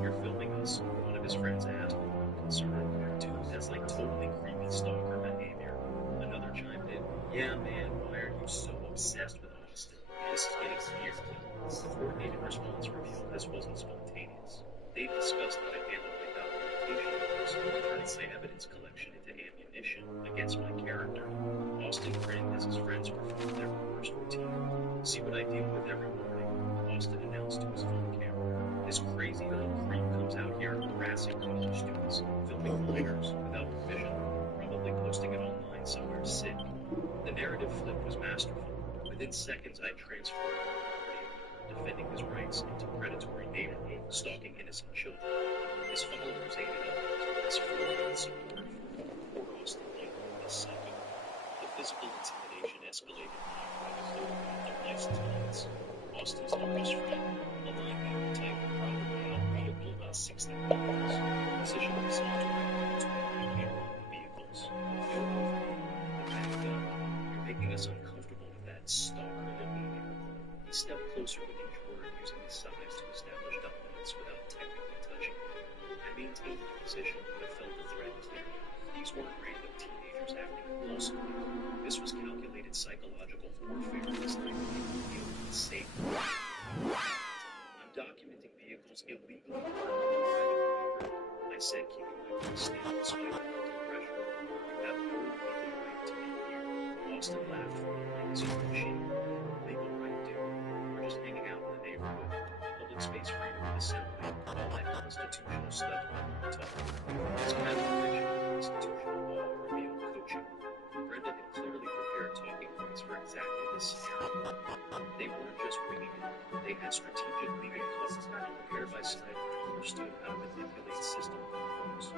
You're filming us, one of his friends asked with no concern. Dude, that's like totally creepy stalker behavior. Another chimed in, yeah man, why are you so obsessed with Austin? This is getting weird. The coordinated response revealed this wasn't spontaneous. They discussed how to handle my documentation efforts, turning my evidence collection into ammunition against my character. Austin grinned as his friends performed their rehearsed routine. See what I deal with every morning, Austin announced to his phone camera. This crazy old creep comes out here harassing college students, filming minors without permission, probably posting it online somewhere sick. The narrative flip was masterful. Within seconds, I transformed the property owner defending his rights into predatory neighbor, stalking innocent children. His followers ate it up until this full-blown support for poor Austin Lincoln was psycho. The physical intimidation escalated when I tried to photograph their license plates. Austin's oldest friend, a linebacker type, probably outweighed about 60 pounds, positioned himself to right between my camera and the vehicles. Yo, the bad gun, you're making us uncomfortable with that stalker demeanor. He stepped closer with each word, using his size to establish dominance without technically touching me. I maintained position, I felt the threat clearly. These weren't random teenagers acting impulsively. This was calculated psychological warfare designed to make me feel unsafe. I'm documenting vehicles illegally parked on private property, I said, keeping my voice stable despite the mounting pressure. You have no legal right to be here. Austin laughed from behind his huge shield. Legal right, dude. We're just hanging out in the neighborhood. Public space freedom of assembly, all that constitutional stuff I'm talking. This kind of violation of constitutional law revealed coaching. Brenda had clearly prepared talking points for exactly this scenario. They weren't just winging it. They had strategic legal codes prepared by Snyder who understood how to manipulate system norms.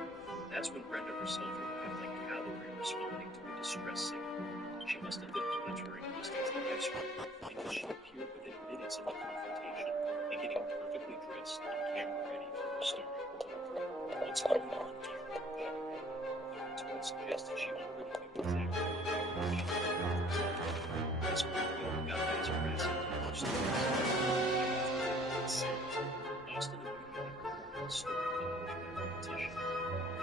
That's when Brenda herself arrived like cavalry responding to a distress signal. She must have been monitoring Austin's live stream because she appeared within minutes of the confrontation and getting perfectly dressed and camera ready for her starring role. What's going on here? Her tone suggested she already knew exactly what they were doing. This Brenda guy is harassing college students. Austin immediately reported the story knowledge by repetition.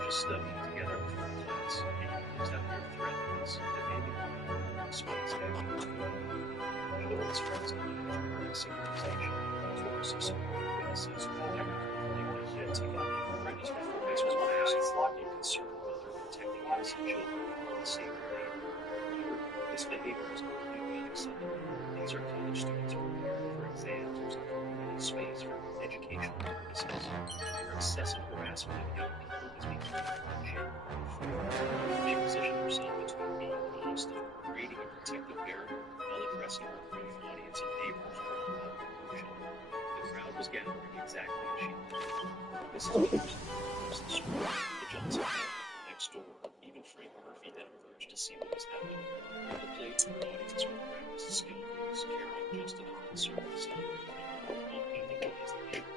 Just studying together before class, and he lives out here threatening us, demanding money, space begging us. We know his friends are looking for her synchronization, tours of support witnesses who will never completely get together. Brenda's performance was absolutely concerned about her protecting innocent children from unsavory behavior. This behavior is completely unacceptable. These are college students preparing for exams or something in space for educational purposes. Your excessive harassment of young people is becoming genuinely frightening. She positioned herself between me and Austin, creating a protective barrier while addressing her brief audience of neighbors during the public commotion. The crowd was gathering exactly as she planned. Mrs. Peterson across the street, the Johnson family next door, even Frank Murphy had emerged to see what was happening. The played to her audience with practiced skill moves, carrying just enough conservatism while painting it as the paper.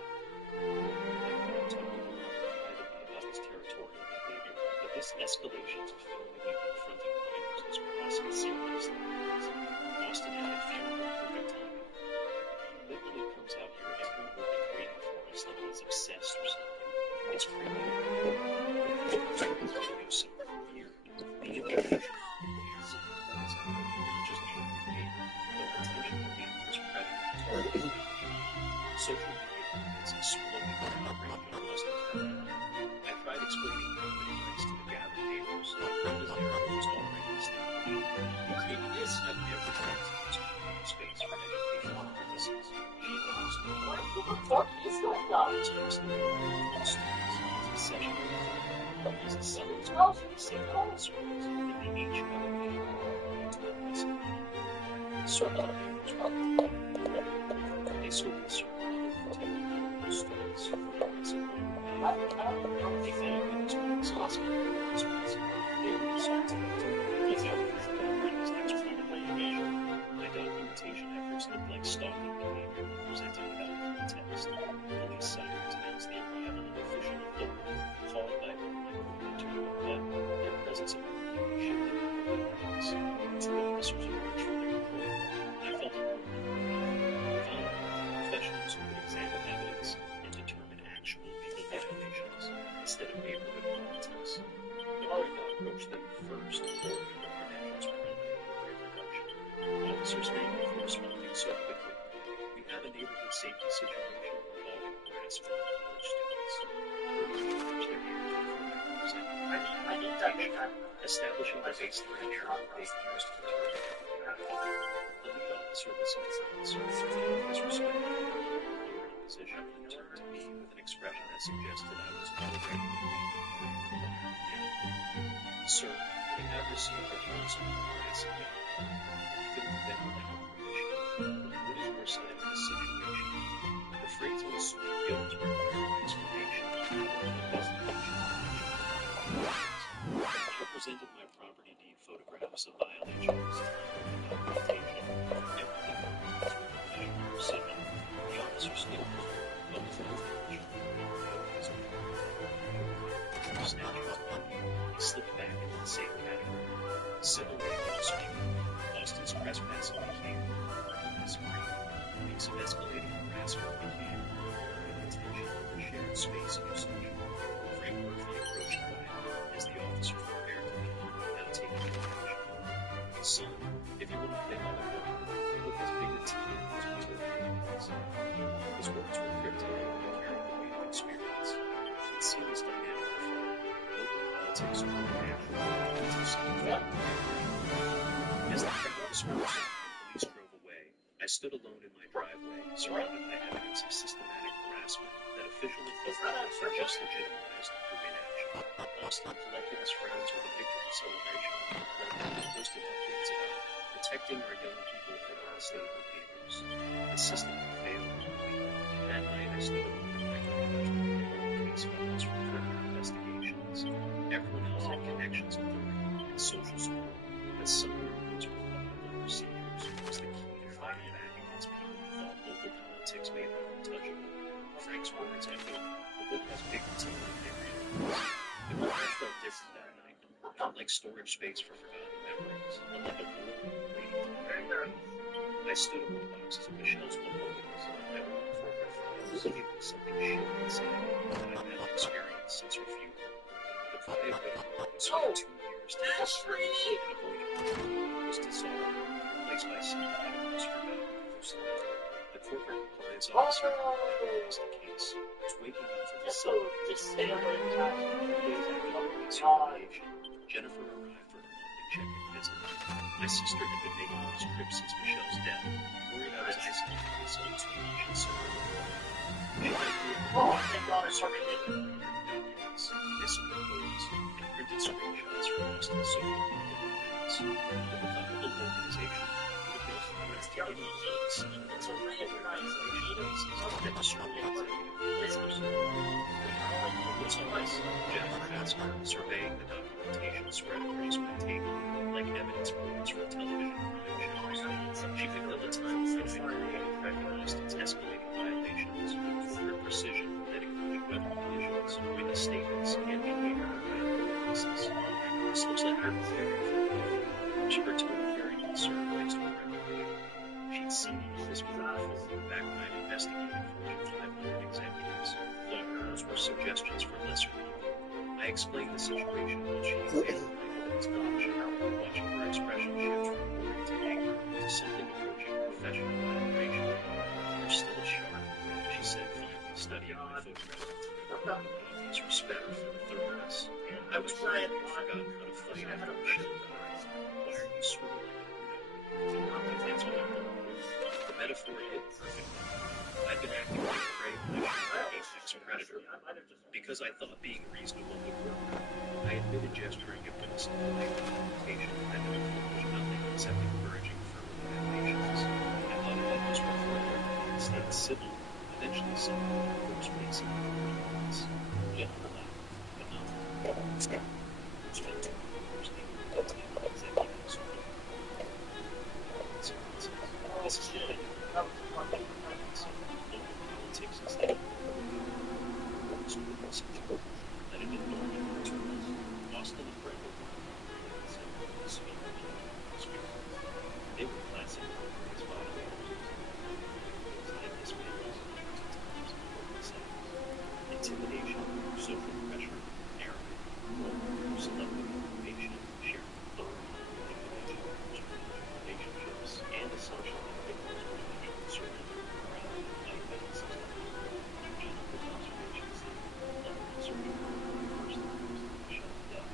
I couldn't talk to her privately about his territorial behavior, but this escalation to filming and confronting minors is crossing serious lines. Austin had feared the perfect timing. He literally comes out here every morning waiting for us like he's obsessed or something. It's creepy. This video so weird. The implication is not just being behavior, but potentially dangerous predator. Social media comments exploded with outrage on Austin's behalf. I tried explaining COVID advice to the gathered neighbors, but Brenda's narrative was already established. Maybe this had never tried to use public space for educational purposes. She announced What the fuck is that guy? students, his obsession with food. He's a seller's house in the same schools in the HOA circle of neighbors were they sort of circle of protecting students from aggressive they found these hospital students. They were assaulted. He's out here for Brenda's exploitable invasion. My documentation efforts looked like stalking behavior presented without context. Police sirens announced the arrival of official authority, called by the but their presence immediately shifted the dynamics. Two officers emerged from their patrol. I felt alarmed. Finally, professionals who could examine evidence and determine actual legal violations instead of neighborhood politics. But Brenda approached them first, ordering their credentials permanently for reproduction. Officers thanked me for responding so quickly. We have a neighborhood safety situation involving harassment of college students. Urgently urged their neighborhood representatives I need that big guy. establishing the baseline narrative they used to determine the lead officer listened to the concern with disrespect, lowered in position, and turned to me with an expression that suggested I was already Sir, we have received reports of harassing young men and filmed them without permission. What is your side of this situation? The phrase of assumed guilt required an explanation and an investigation. I presented my property deed photographs of violations, documentation, everything from professional precision. The officer still both snatched he slipped back into the same category. Civil legal speaking, Austin's trespassing became disagreement. Weeks of escalating harassment became intention of shared space usage. Frank Murphy politics or national until something fell. As the crowd dispersed and police drove away, I stood alone in my driveway, surrounded by evidence of systematic harassment that official authorities had just legitimized through inaction. Austin collected his friends with a victory celebration, while posted updates about protecting our young people from unstable neighbors. The system had failed completely. That night I stood alone in my garage with old case files from further investigations. Everyone else had connections, authority, and social support, but somewhere those were fundamental procedures was the key to fighting back against people who thought local politics made them untouchable. Frank's words echoed, the book has big utility, they reiterated. The garage felt different that night, not like storage space for forgotten memories, but like a world waiting to be activated. I stood among boxes of Michelle's belongings, my old corporate files. It was something shifted inside me that I hadn't experienced since refusal. The quiet waiting room was for 2 years to disperse and avoiding was dissolved, replaced by some items forgotten loosely. The corporate compliance officer analyzed the case, was waking up from the sun. Just stay away from that. Days after the police humiliation, Jennifer arrived for her monthly check-in visit. My sister had been making these trips since Michelle's death, worried I was isolating myself too much and so on. She had me Thank God it's already documents, municipal codes, and printed screenshots from Austin's social media accounts. The methodical organization would have been a threat to any case until organizations that destroyed executive layers. What's all this? Jennifer asked her, surveying the documentation spread across my table, like evidence boards from television crime shows. She picked up the timeline I created, recognized its escalating violations with corporate precision that included weapon collisions, witness statements, and behavioral analysis. This looks like her very familiar. She returned very concerned based on recollection. She'd seen this movie before back when I'd investigated Fortune 500 executives. Thought hers were suggestions for lesser evil. I explained the situation while she examined my evidence collection, watching her expression shift from worry to anger to something approaching professional admiration. You're still sharp, she said, finally studying my photograph. These were better for thoroughness. I was worried you'd forgotten how to fight after Michelle died. Why are you swimming like a weirdo? That's what I thought. The metaphor hit perfectly. I'd been acting like prey when I should have been apex predator. Because I thought being reasonable would work, I admitted gesturing impotence in the documentation had been accomplished nothing except encouraging further violations. I thought if I just referred and stayed civil, eventually someone would force me some arguments. Jennifer laughed, but not spent 2 years leading the executives who this is the thing. Local politics instead of that had been learned in her tools. Austin and Brenda were they were classic as violators. Intimidation, social pressure, narrative, selective information, shared authority, manipulation, relationships, and assumption that victims were eventually surrendered rather than fight back systematically. Jennifer's observations surgery for the first times Michelle's death,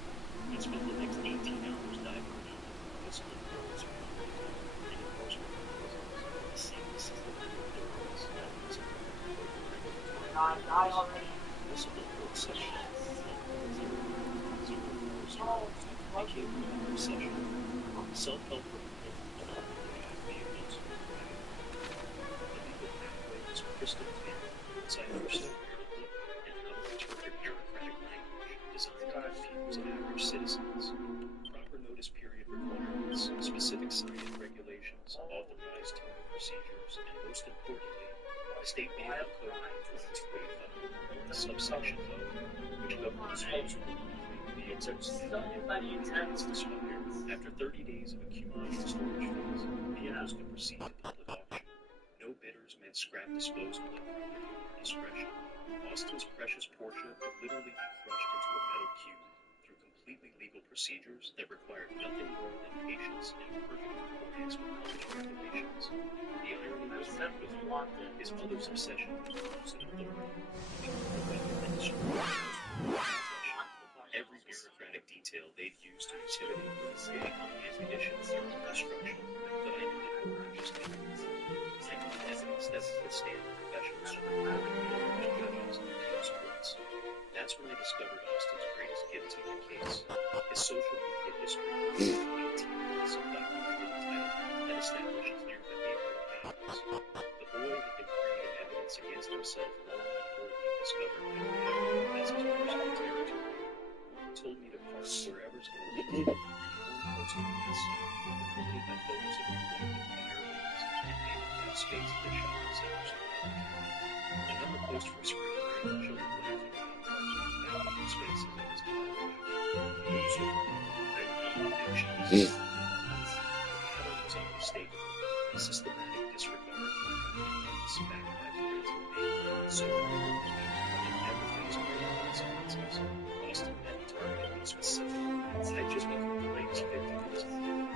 and spent the next 18 hours diving into the discipline codes for and enforcement mechanisms to see the systematic thoroughness evidence of die already. discipline code sessions became an obsession. Self-help vehicles the legal pathway was crystal clear once I understood where to look and how to interpret bureaucratic language designed to confuse average citizens. Proper notice period requirements, specific sign-in regulations, authorized towing procedures, and most importantly, State Vehicle Code 2285, subsection O, which governs disposal of unclaimed vehicles expired. After 30 days of accumulated storage fees, vehicles could proceed to public auction. No bidders meant scrap disposal at property owner discretion. Austin's precious Porsche could literally be crushed into a metal cube through completely legal procedures that required nothing more than patience and perfect compliance with college regulations. The irony was beautiful. His mother's obsession with rules and authority became the weapon that destroyed most possession. Every bureaucratic specific detail they'd used to intimidate me, giving up ammunition during construction, but I needed more than just evidence. I needed evidence that would withstand professional scrutiny of lawyers, judges, and appeals courts. That's when I discovered Austin's greatest gift to the case. His social media history of 18 months of documented entitlement that established clear behavioral patterns. The boy had been creating evidence against himself long before he discovered my professional as his personal territory. He told me to park wherever's convenient, and one posted this, accompanied by photos of reflected fire lanes and handicap space in the shopping centers. Another post for spring break showed him laughing about parking in vacuum spaces in his garage. Views of connections. The pattern was unmistakable. Systematic disregard for evidence backed by parental data and so forth. It never faced real consequences. Austin hadn't targeted me specifically. I just become the latest victim of his campaign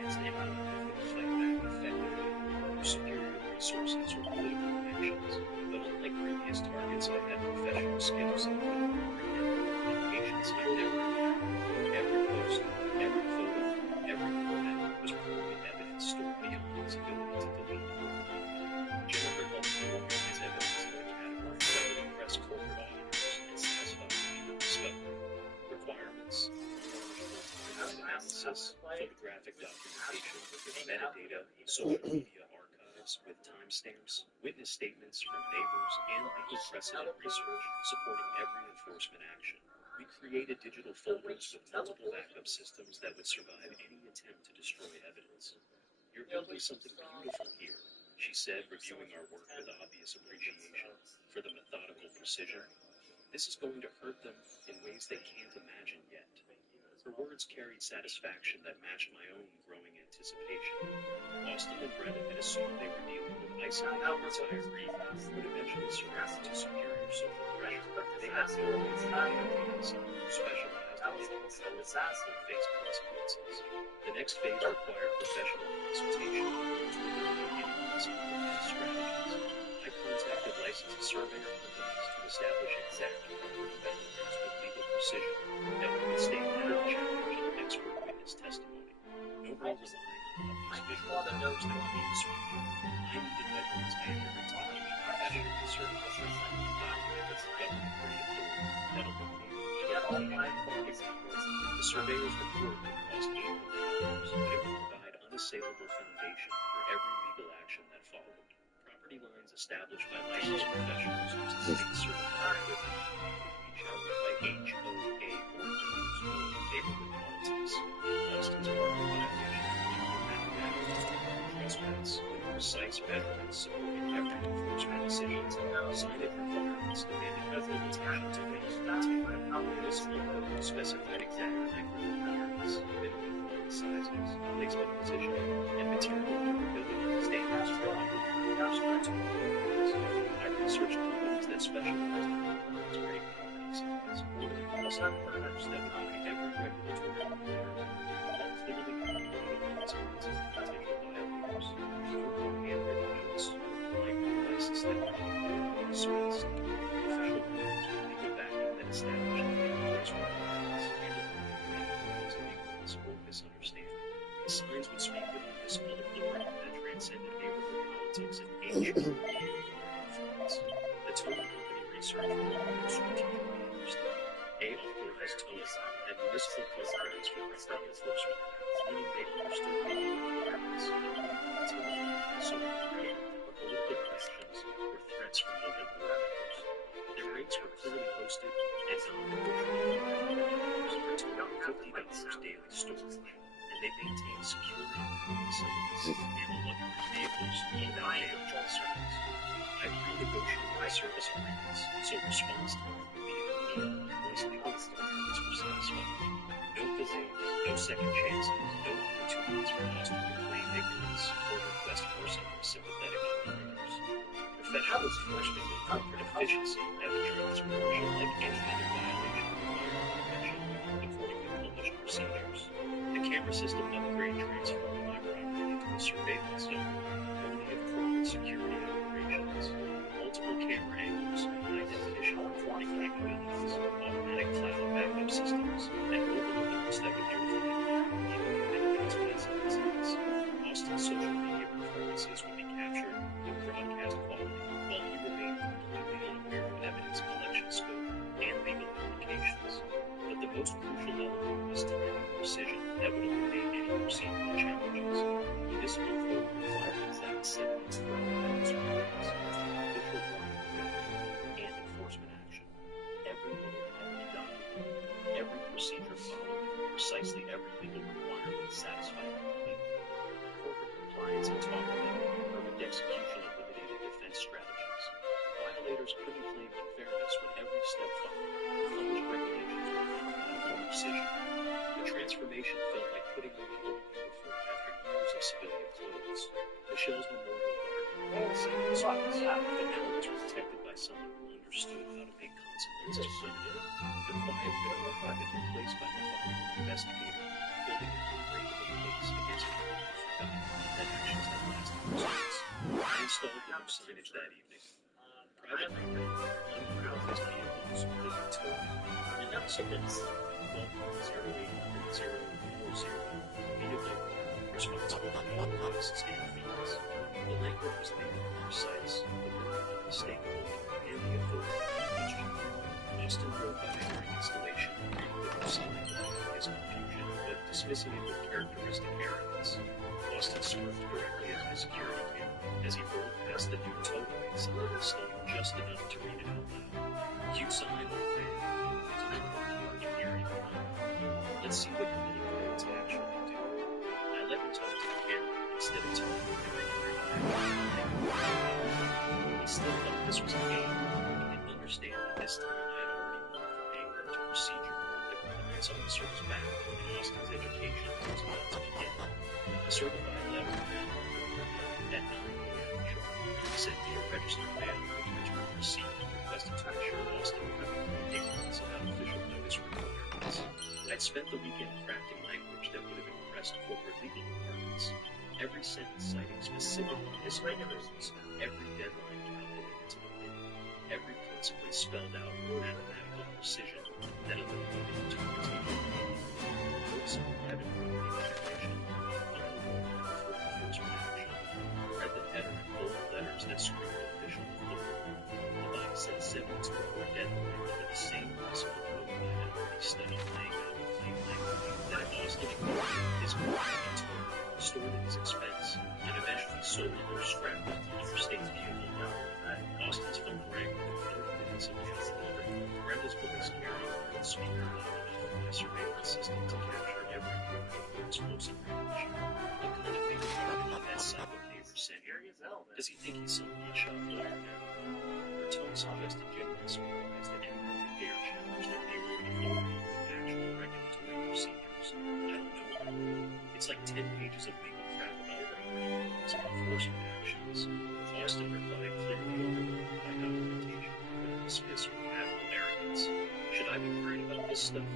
against anyone who could fight back effectively through superior resources or political connections. But unlike previous targets, I had professional skills and patience I never had. Every post, every photo, every comment was permanent evidence stored beyond his ability to delete. Jennifer helped me organize his evidence in a category that would impress corporate auditors and satisfy legal discovery requirements, chronological analysis, photographic documentation with metadata, social media archives with timestamps, witness statements from neighbors, and legal precedent research supporting every enforcement action. We created digital folders with multiple backup systems that would survive any attempt to destroy evidence. You're building something beautiful here, she said, reviewing our work with obvious appreciation for the methodical precision. This is going to hurt them in ways they can't imagine yet. Her words carried satisfaction that matched my own growing anticipation. Austin and Brennan had assumed they were dealing with isolated retirees who would eventually surrender to superior social pressure. They had no idea ideas who specialized in giving powerful people face consequences. The next phase required professional consultation to eliminate any possible defense strategies. I contacted licensed surveyor companies to establish exact property boundaries with legal precision that would withstand any challenge in expert witness testimony. No more relying on obvious visual markers that would be disputed. I needed measurements I inherited professionally certified, documented for government-grade authority that eliminated the surveyor's report would cost $800, but it would provide unassailable foundation for every legal action that followed. Property lines established by licensed professionals using state-certified equipment could be challenged by HOA board members or neighborhood politics. Austin's parking violation equal mathematical trespass with precise measurements supporting every enforcement decision. Signage requirements demanded nothing attention to base detail. Municipal code specified exact micro requirements, minimum lot sizes, placement positioning, and material durability standards for I researched companies that specialized in grade property size, ordering custom partners that would meet every regulatory requirement, while clearly communicating the consequences of potential violators. No more handwritten notes or blank license that would be spaced. Official plans with legal backing that established clear enforcement requirements and eliminated claims of ignorance or misunderstanding. The signs would speak with municipal authority that transcended neighborhood politics and HOA influence. The towing company research was strategically interesting. They authorized towing and municipal code grounds for property enforcement, meaning they understood legal requirements, intimidate, social pressure, or political connections, or threats from local board members. Their rates were clearly posted and non-negotiable for towing $50 daily storage, and they maintained security facilities and luxury vehicles without damage to service. I pre-negotiated my service agreements, so response time would be immediate once legal requirements were satisfied. No delays, no second chances, no opportunities for Austin to claim ignorance or request mercy from sympathetic operators. Professional enforcement with corporate efficiency never treats coercion like any other violation requiring prevention, according to published procedures. The camera system upgrade transformed my property into a surveillance zone, only of corporate security operations. Multiple camera angles, high-definition recording capabilities, automatic cloud backup systems, and fast and with precision that would eliminate any procedural challenges. Municipal code requires exact settings for all members' rulings, official warning and enforcement action. Every minute, every document, every procedure followed, precisely every legal requirement satisfied completely. Corporate compliance and talk about perfect execution of limited defense strategies. Violators couldn't claim unfairness when every step followed. Published regulations were followed with precision. The transformation felt like putting on the old uniform after years of civilian clothes. Michelle's memorial garden seemed exposed, but now it was protected by someone who understood how to make consequences permanent. The quiet widow had been replaced by the methodical investigator, building an unbreakable case against people who forgot that actions had lasting results. I installed the new signage that evening. Private property, unprotected vehicles will be towed. And now chickens. 12-08-040. Vehicle responsible for all costs and fees. The language was laid out precise, the word of the stakeholder and the authority of each. Austin wrote by during installation, the new sign limiting his confusion, but dismissing it with characteristic arrogance. Austin smirked directly at my security cam as he rolled past the new tollway sign, slowing just enough to read it out loud. Cue sign on red. Parking area behind. Let's see what mini codes actually do. I let him talk to the camera instead of talking to the He still thought this was a game. He didn't understand that this time I had already moved from anger to procedure. The compliance officer was back, and Austin's education was about to begin. A certified letter found at 9 a.m. sharp, sent via registered mail with return receipt, requested to assure Austin criminal ignorance about official notice requirements. I'd spent the weekend crafting language that would have impressed corporate legal departments. Every sentence citing specific municipal codes, every deadline calculated to the minute, every consequence spelled out with mathematical precision that eliminated interpretation. Notice of private property violation, final warning before enforcement action. Read the header in bold letters that screamed official authority. The box said 72-hour deadline under the same municipal code I had already studied, laying out in plain language that if Austin ignored his code would be towed, stored at his expense, and eventually sold or scrapped to interstate vehicle now. Austin's phone rang within 30 minutes of the letter. Brenda's voice carried through the speaker loud enough for my surveillance system to capture every word of her explosive range. What kind of thing did that psycho neighbor send here? Does he think he's some hotshot lawyer now? Her tone suggested genuine surprise that anyone would dare challenge their neighborhood authority with actual regulatory procedures. I don't know. It's like 10 pages of legal crap about property laws and enforcement actions. Austin replied clearly overwhelmed by documentation he couldn't dismiss with admirable arrogance. Should I be worried about this stuff?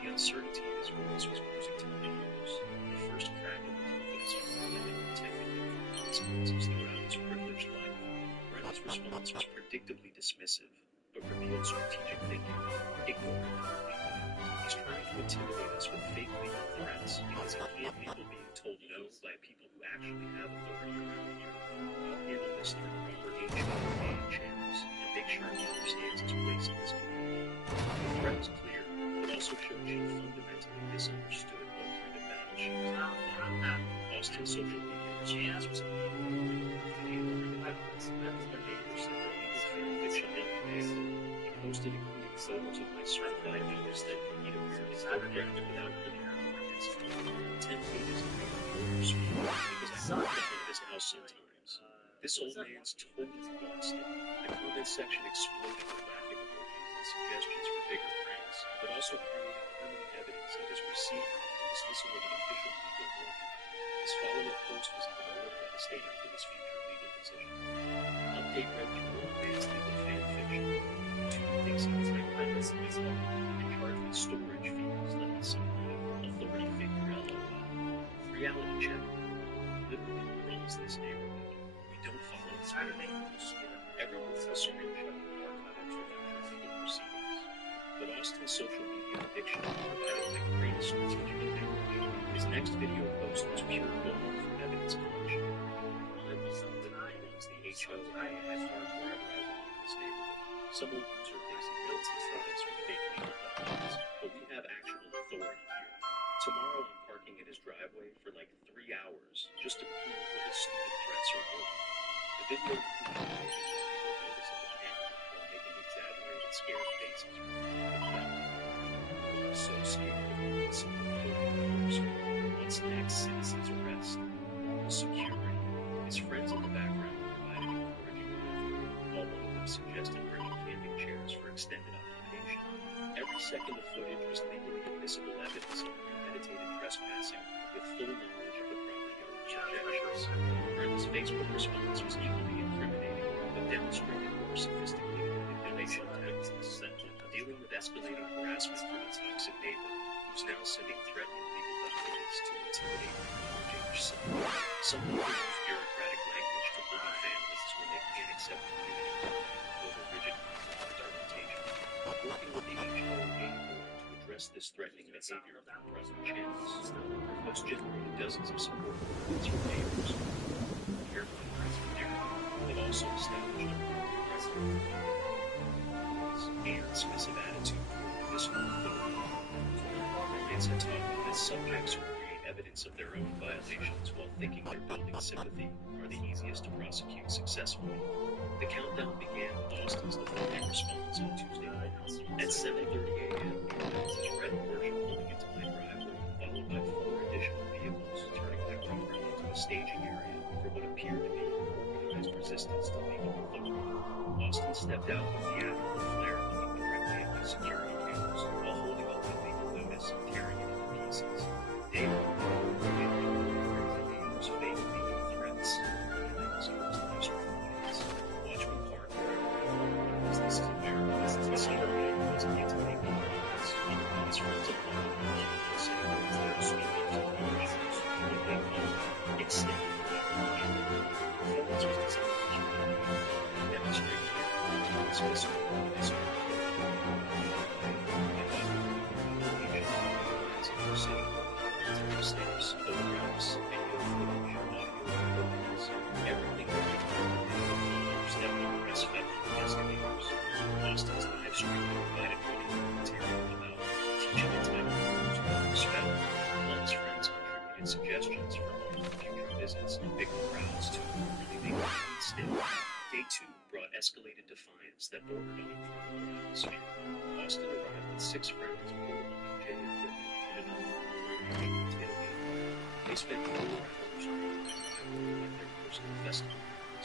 The uncertainty in his voice was music to my ears. The first crack in the confidence armor that had protected him from consequences throughout his privileged life. Brenda's response was predictably dismissive, but revealed strategic thinking. Ignore it completely. He's trying to intimidate us with fake legal threats because he can't handle being told no by people who actually have authority around here. I'll handle this through proper HPA channels and make sure he understands his place in this community. The threat was clear, but also showed she fundamentally misunderstood what kind of battle she was in. Austin's social media response was immediately their neighbors said that legal fan fiction unavailable. He posted including photos of my certified notice that he'd apparently photographed without really having against him. 10 pages of lawyer speak because I thought in front of his house sometimes. This old man's totally lost it. The comment section exploded with laughing emojis and suggestions for bigger pranks, but also created permanent evidence of his receipt and dismissal of an official legal warning. His follow-up post was even more devastating to his future legal position. Update read through old man's legal fan fiction. Thinks he was like this myself and charged with storage fees like he's some kind of authority figure LOL. Reality check. Literally runs this neighborhood. We don't follow its rules. Everyone has a screenshot of the archive for future legal proceedings. But Austin's social media addiction provided my greatest strategic advantage. His next video post was pure gold for evidence collection. My mom denies the HO I had far forever as in this neighborhood. Some old user thinks he builds his lives with fake legal documents, but we have actual authority here. Tomorrow I'm parking in his driveway for like 3 hours just to prove what his stupid threats are worth. The video includes notice of the camera while making exaggerated, scared faces. I'm so scared of the simple what's next since his arrest? Security. His friends in the background provided encouraging laughter, while one of them suggested bringing camping chairs for extended occupation. Every second of footage was legally admissible evidence of premeditated trespassing with full knowledge of the property owner's objections. Brita's Facebook response was equally incriminating, but demonstrated more sophisticated manipulation tactics, dealing with escalating harassment from a toxic neighbor who's now sending threatening legal documents to intimidate the college-age son. Some people use bureaucratic language to bully families when they can't accept community over rigid documentation. Working with the HOA to address this threatening behavior through private channels, post generated dozens of support groups from neighbors, carefully but also established and dismissive attitude toward this authority. Clients have taught me that subjects who create evidence of their own violations while thinking they're building sympathy are the easiest to prosecute successfully. The countdown began with Austin's defiant response on Tuesday night. At 7:30 a.m., we announced his red Porsche pulling into my driveway, followed by 4 additional vehicles turning my property into a staging area for what appeared to be organized resistance to legal authority. Austin stepped out with theatrical flair, looking directly at my security cameras while holding up the legal notice and tearing it into pieces. David, neighbors fake legal threats. Watch me park this is America. This is America. Wasn't yet to make me his friends of mine saying that they're speaking to the issues when they call extended performance was designed to demonstrate space steps, photographs, video footage, audio recordings, everything step to press federal investigators. Austin's live stream provided material about teaching entitled to respect. While his friends contributed suggestions for future visits and bigger crowds to really make it instead. Day 2 brought escalated defiance that bordered on a criminal atmosphere. Austin arrived with 6 friends, portable DJ equipment, and an unmarked tailgate. They spent 4 hours on their personal festival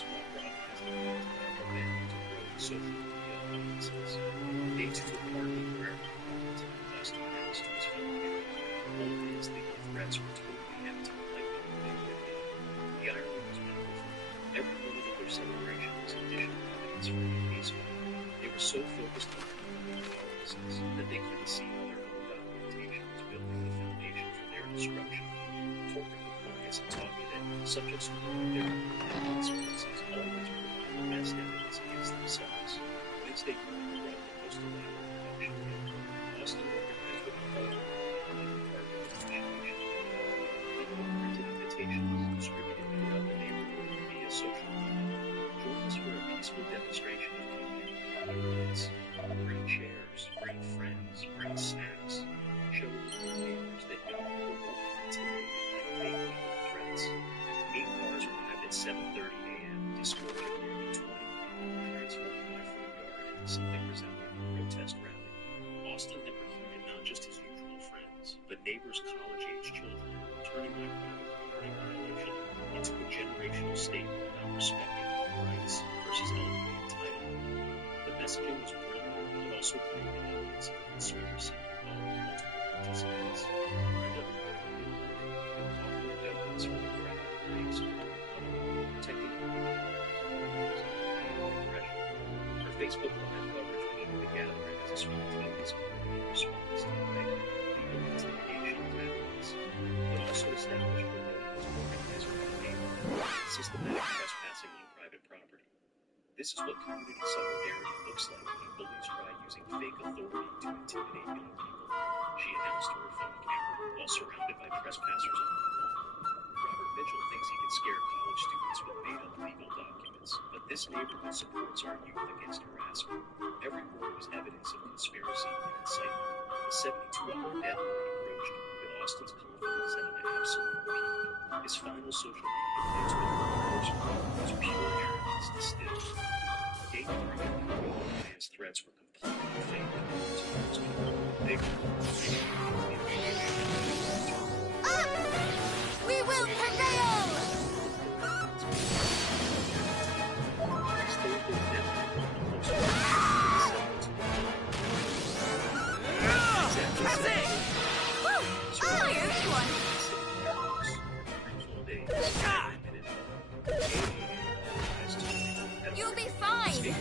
while broadcasting the event to grow social media audiences. Day 2 of parking wherever Austin announced to his fellow neighbors. All of his legal threats were totally empty, like no one had been. The irony was powerful. Every moment of their celebration was additional evidence for the case file. They were so focused on community powerlessness that they couldn't see how their own documentation was building the foundation for their destruction. Corporate compliance had taught me that subjects who know their consequences always provide the best evidence against themselves. Wednesday morning brought the most elaborate production yet. Austin organized what he called printed invitations distributed throughout the neighborhood via social media. Join us for a peaceful demonstration of community party. Bring chairs, bring friends, bring snacks. Show the neighbors that young people won't be intimidated by fake legal threats. 8 cars arrived at 7:30 a.m., disgorging nearly 20 people, transforming my front yard into something resembling a protest rally. Austin then recruited not just his usual friends, but neighbors' college-age children, turning my private property violation into a generational statement about respecting rights versus elderly entitlement. The messaging was brilliant, but also created elements of conspiracy involving multiple participants. Brenda, coffee and donuts for the crowd, thanks for protecting her Facebook Live coverage painted the gathering as a spontaneous community response to legal intimidation tactics, but also established what known as organized crime, systematic trespassing on private property. This is what community solidarity looks like when bullies try using fake authority to intimidate young people, she announced to her phone camera while surrounded by trespassers on her lawn. Robert Mitchell thinks he can scare college students with made-up legal documents, but this neighborhood supports our youth against harassment. Every word was evidence of conspiracy and incitement. The 72-hour deadline approached, with Austin's confidence at an absolute peak. His final social media post was pure arrogance and still. Day 3 of the man's threats were completely fake. They We will prevail! That's it! I owe you one! You'll be fine!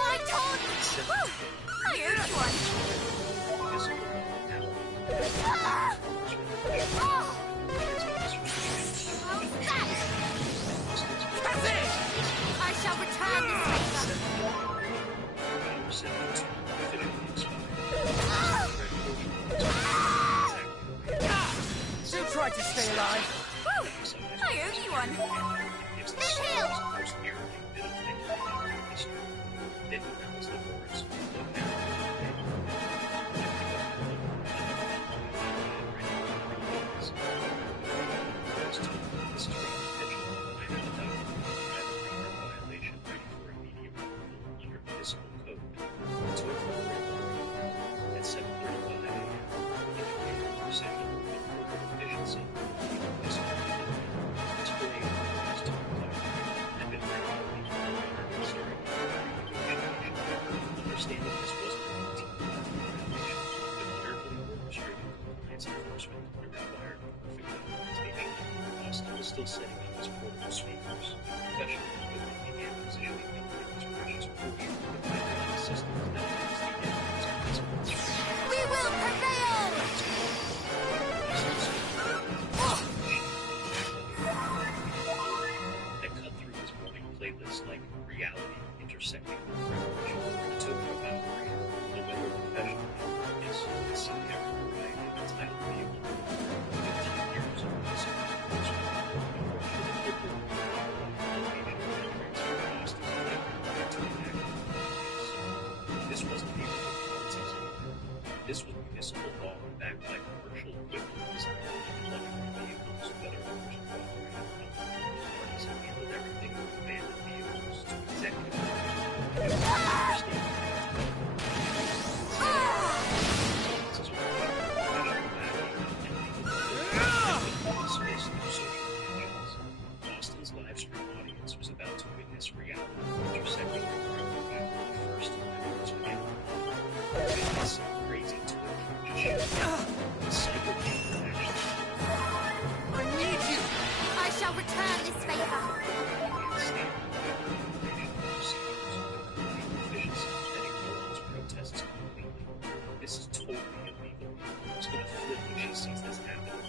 I told you! I owe you one! Ah! Oh! How's that? That's it! I shall return this Still try to stay alive. Whew! I owe you one. Stay healed! Still setting up his portable speakers, professional equipment began positioning him in his precious portion of the hydraulic systems that against the engines and its We will prevail! that cut through his morning playlist like reality intersecting with revolution. The token of operator, the weather professional, is the senior variety of the title vehicle. 15 years of music. This wasn't even politics anymore. This was municipal law backed by commercial equipment designed to deliver vehicles, whether owners or operated. Parties have handled everything from abandoned vehicles to executive Austin's live stream audience was about to witness reality intersecting with the first time it was began. It was so crazy to the psychopath action. I need you! I shall return this favor. This is totally illegal. It's gonna flip when she sees this happening.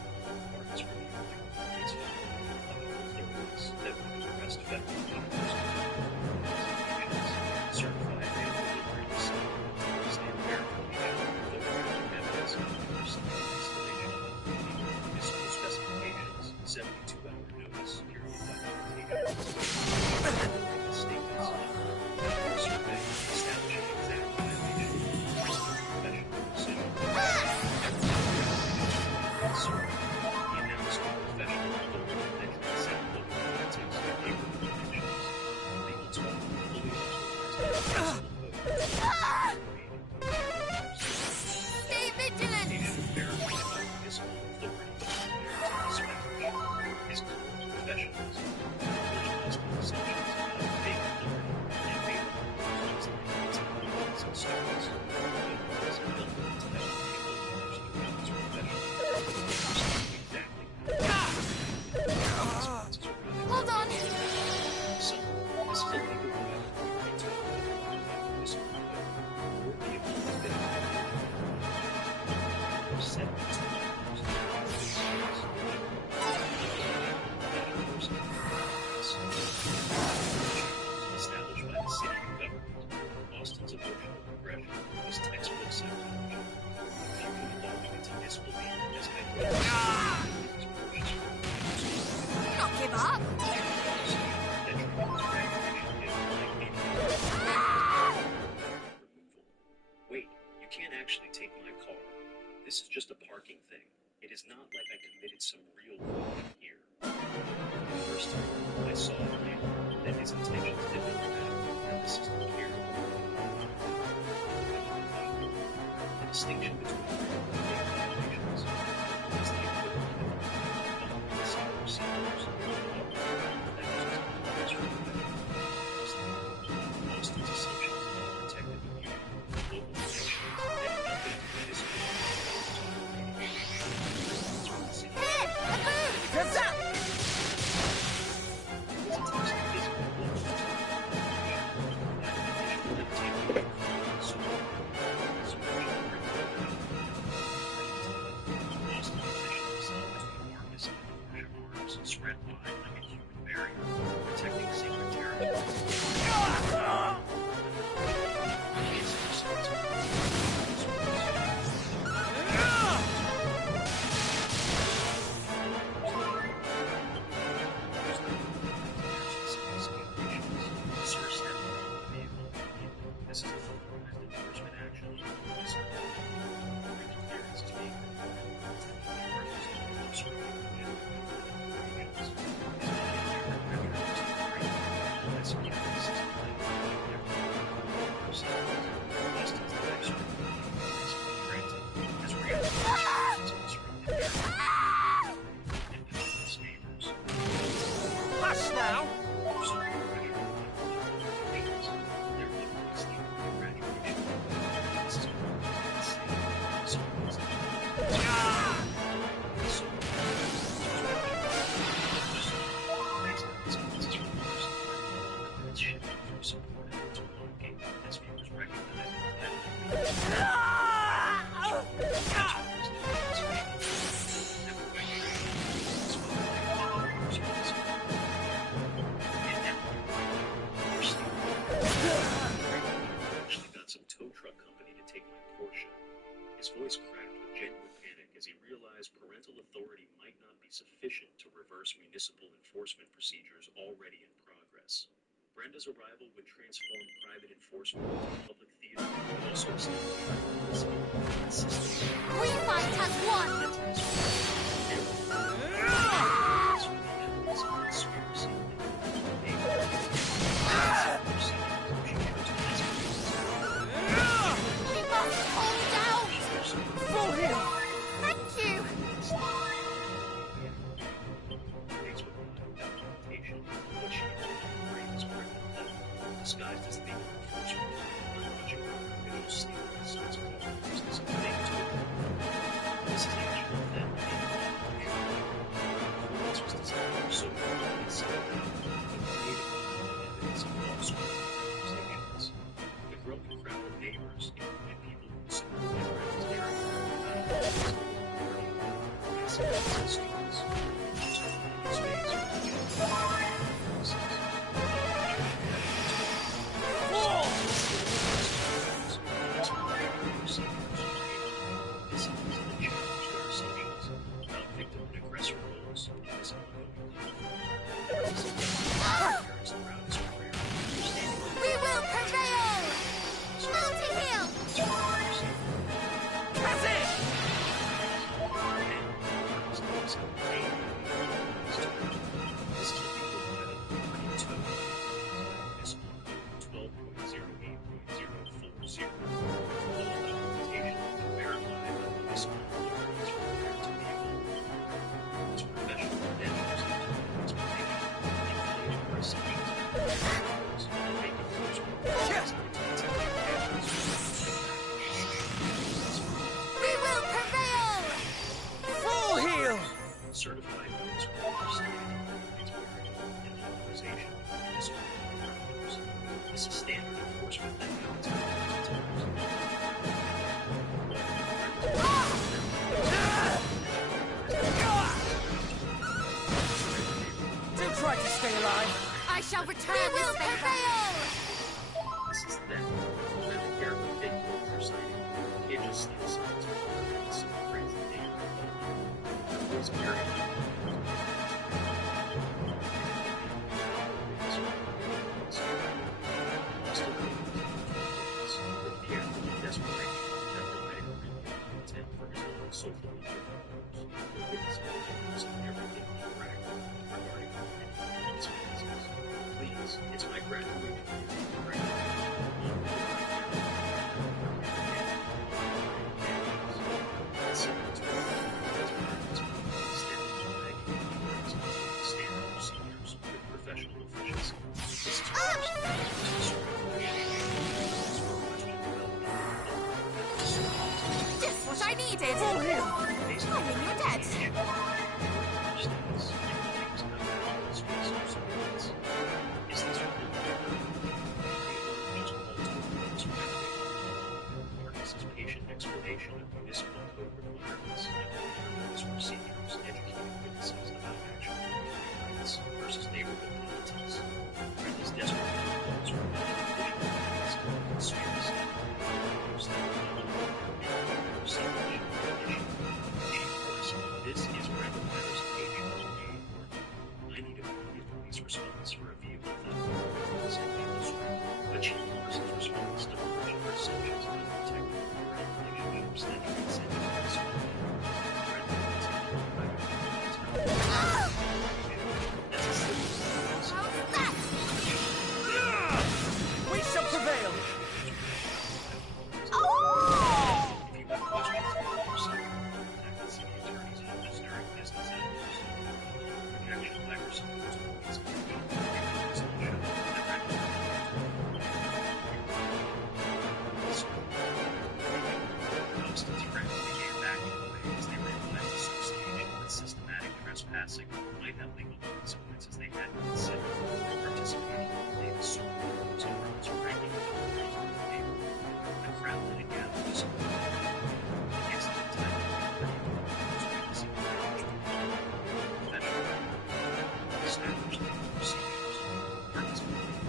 Marcus reviewing his authorities that would arrest federal agents, certified mail delivery receivers, and verify evidence of personal installation, municipal specifications, 72-hour notice, security documentation, statements, survey establishing exact violation, professional decision, the announcement of professional authority that transcend local politics and neighborhood connections, legal talk, fully authorized, Stay vigilant! verified by municipal authority, his professionalism, religious assumptions about fake authority, and neighborhood and students, was built to have Hold on! so, this is a legal weapon to this or vehicle has been for 72 established by the city government. Austin's emotional progression was textbook psychology. If you can evolve into disbelief, Not give up! Wait, you can't actually take my car. This is just a parking thing. It is not like I committed some real crime here. The first time I saw a man that his intentions did not matter, and this is the care. The distinction between violations is the equivalent of policy procedures. Most assumptions of protected immunity, local protection, and nothing in this Here! A boot! Kazap! spread wide like a human barrier, protecting secret territory. This is a formalized enforcement action. This clearance is being Hush now! His voice cracked with genuine panic as he realized parental authority might not be sufficient to reverse municipal enforcement procedures already in progress. Brenda's arrival would transform private enforcement into public theater, but also establish a system. We fight as one! We must hold out! Full heal! Thank you! Disguised as legal enforcement, watching individual steal lessons of business. This is actually that performance was designed so evidence of false representations. The growing crowd of neighbors, including people who support their friends there, students, We will prevail! Multi-heal! We will prevail! Full heal! Certified notes from the state its merit and authorization of municipal authorities. This is standard enforcement that happens in Do try to stay alive! I shall return this favor! This is them. Let the air with big culture sighting. Can't just steal signs from the crazy neighborhood. was very social media everything regarding experiences. Please, it's my graduation. Professional efficiency. Just what I needed. I mean, you're dead. Patient explanation of municipal code requirements and from seniors educating witnesses about actual rights versus neighborhood politics. This desperate calls for conspiracy. This is Brandon Myers' aging I need a police response for a vehicle theft the chief person's response to potential perceptions of protecting relationships that transcend We shall prevail! If you have questions about yourself, contact the city attorney's office during business hours. Projection by response to police Austin's friends began backing away as they realized association with systematic trespassing might have legal consequences they had to consider. Participating in the Davis Supermarkets and Roads ranking the neighborhood, the crowd that had gathered to support them. Against the time of the witnessing the professional established legal procedures, participating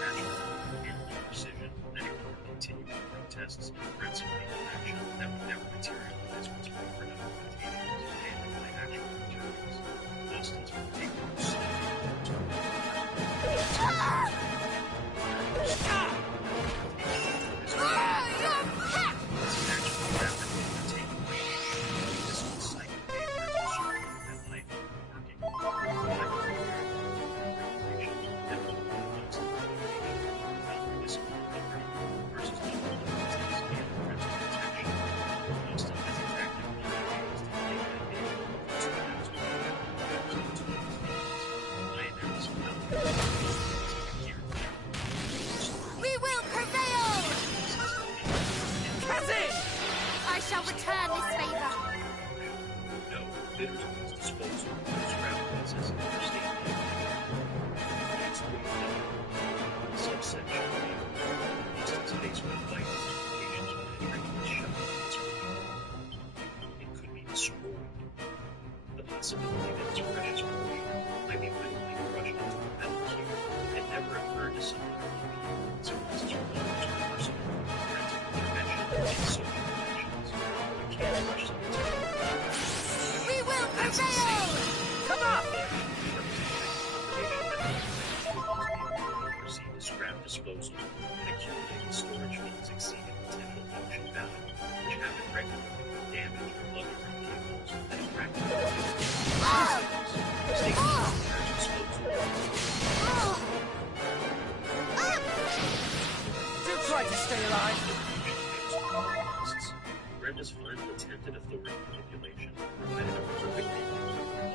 naturally and with precision that ignored continuing protests and threats of legal action that would never materialize once proper documentation was demanded by actual attorneys. Austin's ridiculous We will prevail! Kazin! I shall return this favor. No, bitters disposal was around process of state next week, subsection Austin's face with light patients with a shut it could be destroyed. The possibility that its precious portion might be literally crushed into a metal cube had never occurred to someone who consequences from personal forensic intervention and social relations. You can't rush something. We will prevail! Come up! Received a scrap disposal and accumulated storage fees exceeded potential auction value, which happened regularly with damaged or luxury vehicles that attracted Do try to stay alive! Brenda's final attempted authority manipulation provided a perfect ending to her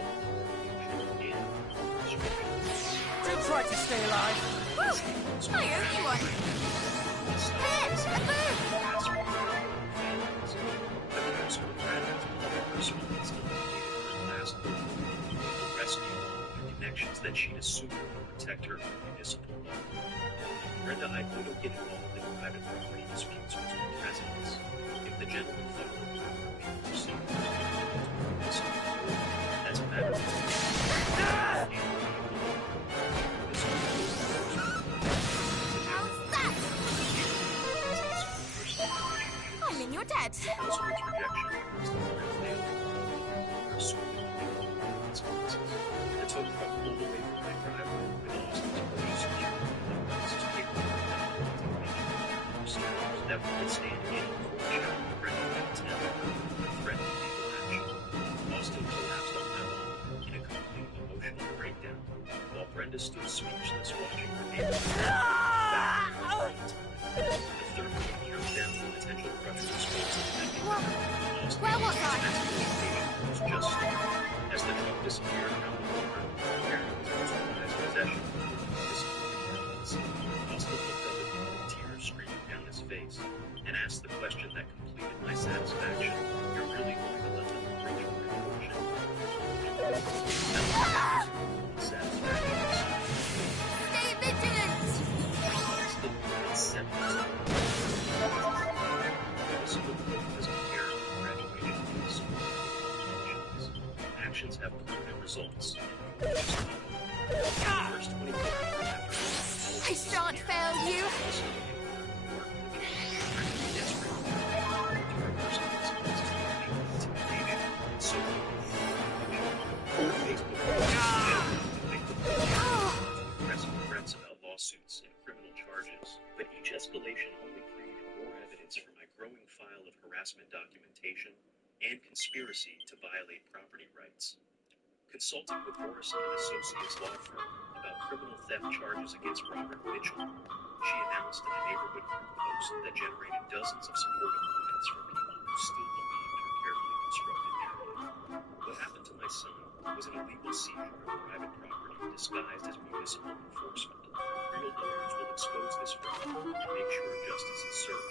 and destruction. Do try to stay alive! I owe you one. Hit! A boom! Connections that she'd assumed would protect her from municipal law. Brenda Igoto get involved in private property disputes between residents. If the gentleman followed properly proceedings, as a matter of How's that? I mean, you're dead. Household's rejection was the one available for school could stand any court challenge Brenda might attempt, threatened legal action. Austin collapsed on my lawn in a complete emotional breakdown, while Brenda stood speechless watching her neighbor back and forth. The third one counted down the potential crush response of the Where was I? was just starting. As the truck disappeared around the corner, apparently it was organized possession of disappointing evidence. Austin looked up at me with tears streaming down his face and asked the question that completed my satisfaction. You're really going to let them approach my fortune? Satisfaction. Stay vigilant! Austin had 7 municipal court was compared to graduation from school. Actions have permanent results. First 24 hours after I shan't fail you! Threats about lawsuits and criminal charges, but each escalation only created more evidence for my growing file of harassment documentation and conspiracy to violate property rights. Consulting with Morrison and Associates law firm about criminal theft charges against Robert Mitchell, she announced in a neighborhood group post that generated dozens of supportive comments from people who still believed her carefully constructed narrative. What happened to my son was an illegal seizure of private property disguised as municipal enforcement. Real lawyers will expose this fraud and make sure justice is served.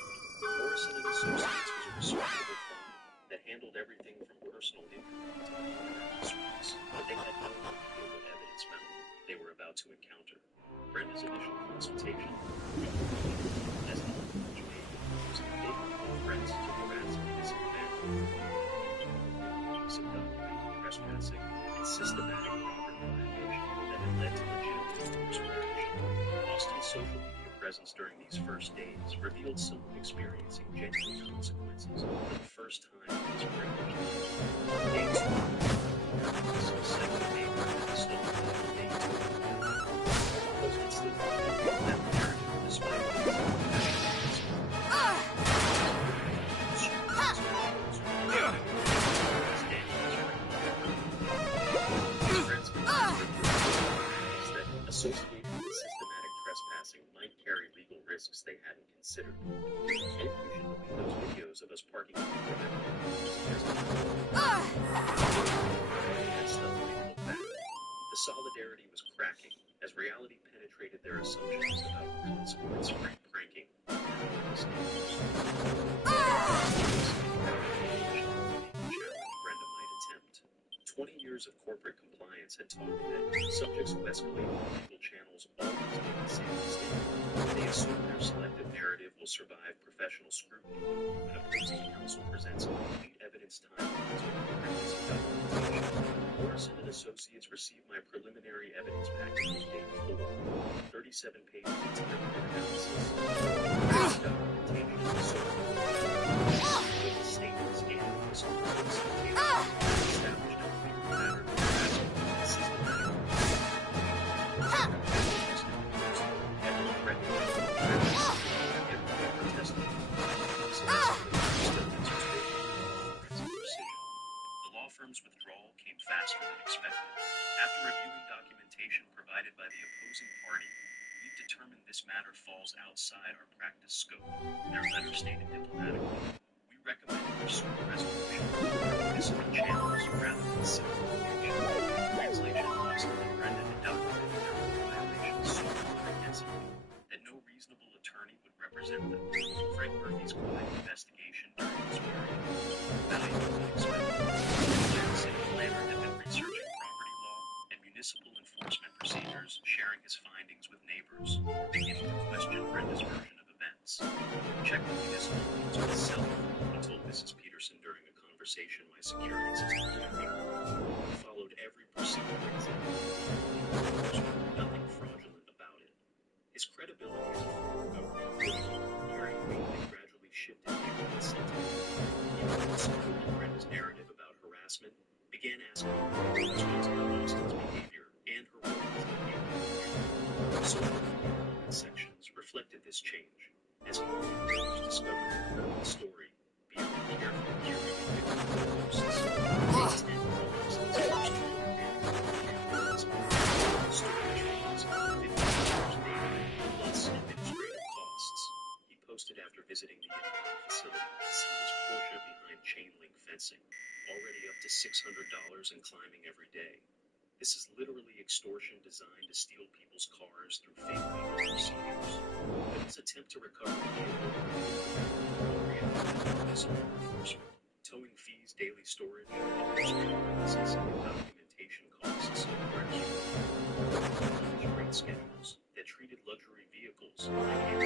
Morrison and Associates was a respectable firm that handled everything from personal injury to homeowner disputes, but they had no idea what evidence mountain they were about to encounter. Brenda's initial consultation as an orphanage baby was a big threats to harass a missing family, use of documented trespassing, and systematic property violation that had led to legitimate enforcement action. Austin's social media presence during these first days revealed someone experiencing genuine consequences for the first time in his privileged life. Day 2. Some second neighbor had stolen day 2. Posted still that narrative despite associated with systematic trespassing might carry legal risks they hadn't considered. Maybe you should delete those videos of us parking in the driveway. The solidarity was cracking as reality penetrated their assumptions about real sports-free pranking and harmless neighbors. Challenge Brenda might attempt. 20 years of corporate compliance had taught me that subjects who escalate on legal channels always make the same mistake. They assume their selective narrative will survive professional scrutiny. When opposing counsel presents complete evidence timelines with comprehensive documentation, Morrison and Associates received my preliminary evidence package on day 4. 37 pages of timely analysis, documentation, and so forth. Witness statements and whistle solicitation established a clear pattern of harassment and systematic every threat, every testimony, the law firm's withdrawal came faster than expected. After reviewing documentation provided by the opposing party, we've determined this matter falls outside our practice scope. Their letter stated diplomatically, we recommend pursuing resolution through municipal channels rather than civil litigation. Translation: Austin and Brenda had documented their own violations so comprehensively that no reasonable attorney would represent them. Frank Murphy's quiet investigation during this period was valuable and expendable. City planner had been researching property law and municipal enforcement procedures, sharing his findings with neighbors, beginning to question Brenda's version of events. Check the municipal news myself, he told Mrs. Peterson during a conversation my security system captured. I followed every procedure exactly. Nothing fraudulent about it. His credibility as a former government official carried weight that gradually shifted neighborhood sentiment. People supported Brenda's narrative about harassment began asking questions about Austin's behavior and her role as a behavior. Social media comment sections reflected this change. As he first discovered the story, beyond carefully curated posts, storage fees, $50 daily, plus administrative costs. He posted after visiting the facility to see his Porsche behind chain link fencing, already up to $600 and climbing every day. This is literally extortion designed to steal people's cars through fake legal procedures. But his attempt to recover the vehicle is enforcement. Towing fees, daily storage, processing, and documentation costs rate schedules that treated luxury vehicles like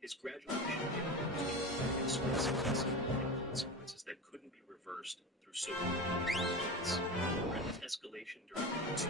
his graduation expensive and consequences that couldn't be reversed through social media events. His escalation during the two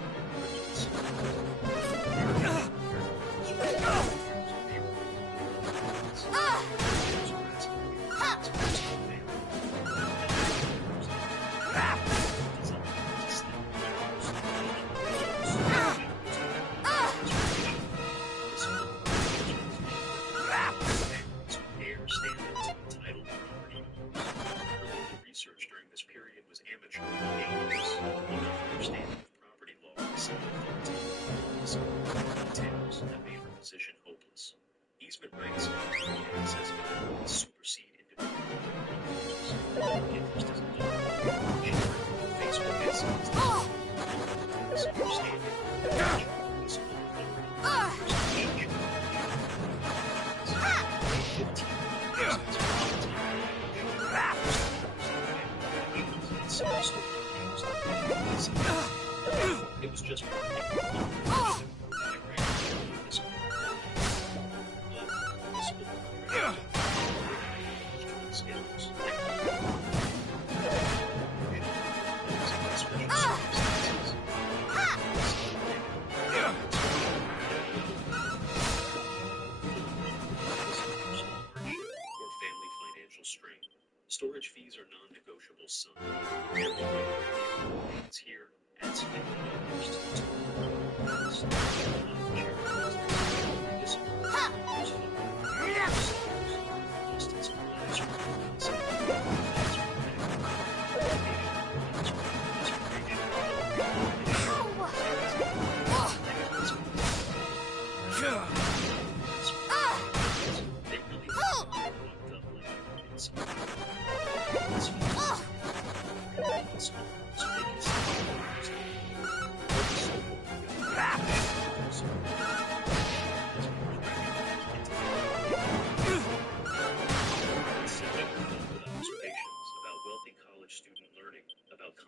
research during this period was amateur and dangerous. Enough understanding of property law and details that made her position hopeless. Easement rights and access to supersede individual interest is Facebook incidents. Misunderstanding. It was just storage fees are non-negotiable sum. It's here adds $50 to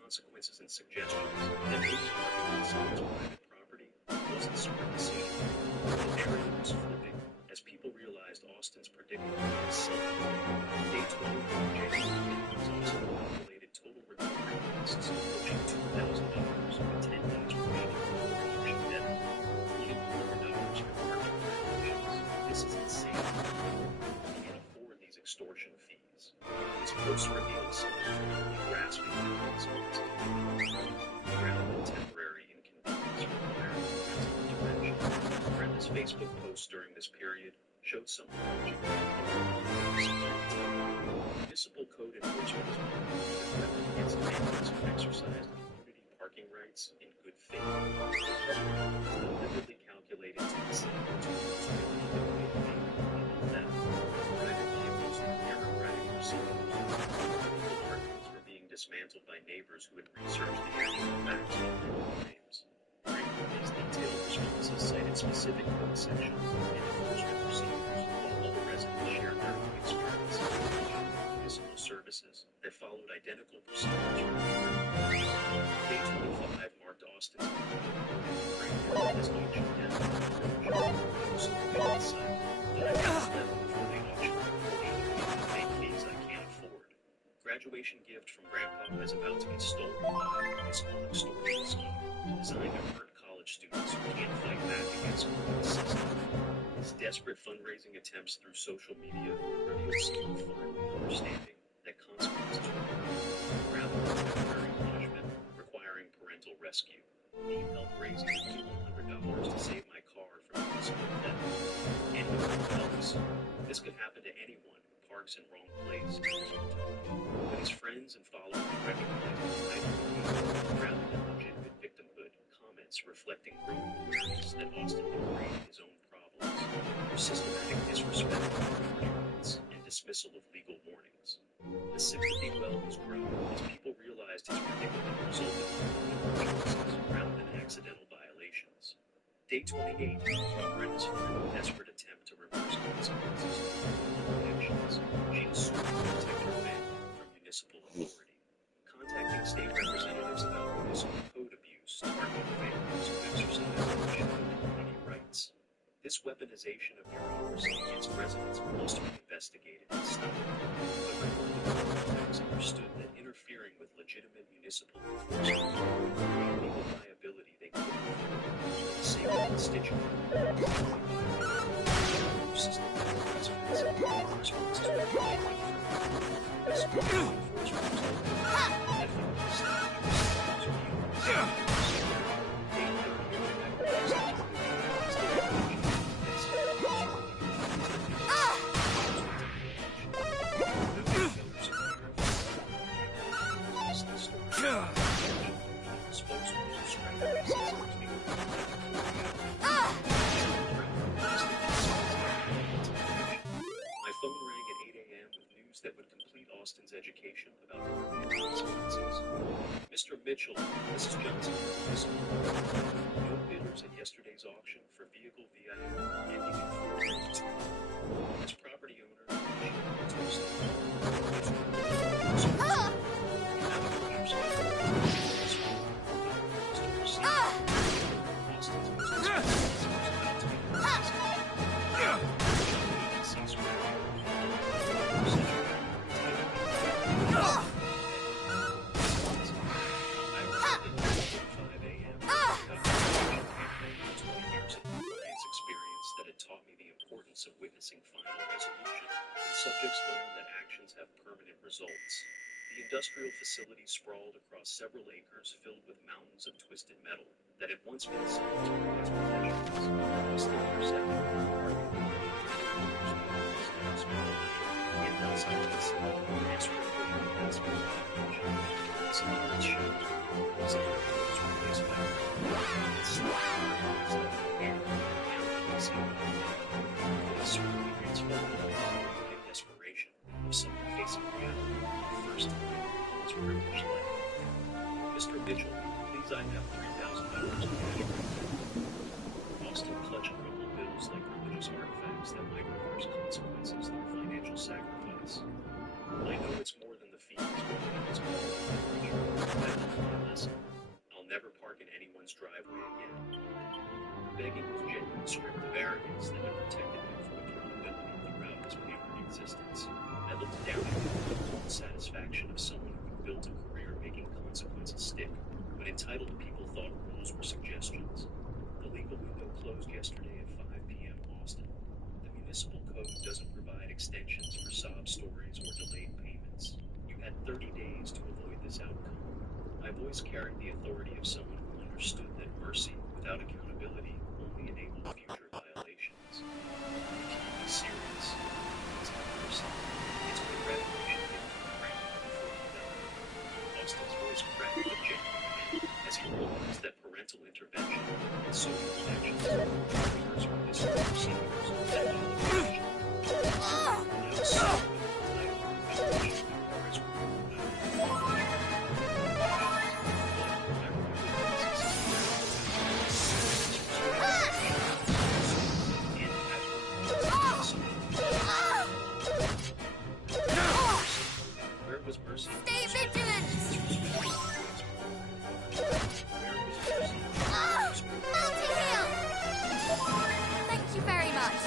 consequences and suggestions that maybe someone's private property wasn't a smart decision. The narrative was flipping as people realized Austin's predicament was something. Day 20 was also calculated total recovery costs approaching $2,000 with 10 days remaining before the auction deadline, $2,100 for parking violations. This is insane. You can't afford these extortion fees. His posts revealed something grasping rather than temporary inconvenience requiring intervention. Brenda's Facebook posts during this period showed something municipal code enforcement is weapon against families who exercised community parking rights in good faith. Deliberately calculated to disable theft, private vehicles through bureaucratic procedures. Dismantled by neighbors who had researched the actual facts of the claims. These detailed responses cited specific code sections and enforcement procedures, while other residents shared their own experiences with municipal services that followed identical procedures. Day 25 marked Austin's as auction deadline approached. Before they auctioned fake fees I can't afford. Graduation gift from Grandpa is about to get stolen by a municipal extortion scheme designed to hurt college students who can't fight back against the system. His desperate fundraising attempts through social media reveal some finally understanding that consequences were permanent rather than temporary punishment requiring parental rescue. Need help raising $1,500 to save my car from municipal theft. Anyone who helps Yes, this could happen to anyone who parks in wrong place. But his friends and followers recognize the rather than legitimate victimhood, comments reflecting growing awareness that Austin had created his own problems, systematic disrespect of property rights, and dismissal of legal warnings. The sympathy well was grown as people realized his predicament resulted from choices rather than accidental violations. Day 28, Brenda's final desperate attempt to reverse consequences of actions. She assumed to protect her family from municipal authority, contacting state representatives about municipal code abuse, targeting families who exercise legitimate community rights. This weaponization of bureaucracy against residents must be investigated and stopped. But contacts understood that interfering with legitimate municipal enforcement would create legal liability they couldn't afford for the sake of constituents. Systematic responses were made with municipal Austin's education about consequences. Mr. Mitchell, this is Johnson. No bidders at yesterday's auction for vehicle VIN ending in 432. As property owner, of witnessing final resolution, and subjects learn that actions have permanent results. The industrial facility sprawled across several acres filled with mountains of twisted metal that had once been sold to its possessions. Austin intercepted desperation of someone facing reality for the first time in his privileged life. Mr. Mitchell, please, I have $3,000 in cash. Austin clutched crumpled bills like religious artifacts that might reverse consequences through financial sacrifice. I know it's more than the fees, but it's called that's my lesson. I'll never park in anyone's driveway again. Begging was genuine stripped of arrogance that had protected him from accountability throughout his wayward existence. I looked down at him with the satisfaction of someone who built a career making consequences stick, when entitled people thought rules were suggestions. The legal window closed yesterday at 5 p.m. Austin. The municipal code doesn't provide extensions for sob stories or delayed payments. You had 30 days to avoid this outcome. My voice carried the authority of someone who understood that mercy without accountability only enabled future violations. You can't be serious. It's not mercy. It's when revelation gives you credit before you die. Austin's voice cracked with genuine as he realized that parental intervention and social actions were triggers for discipline procedures that followed. Stay vigilant! Multi-heal! Thank you very much.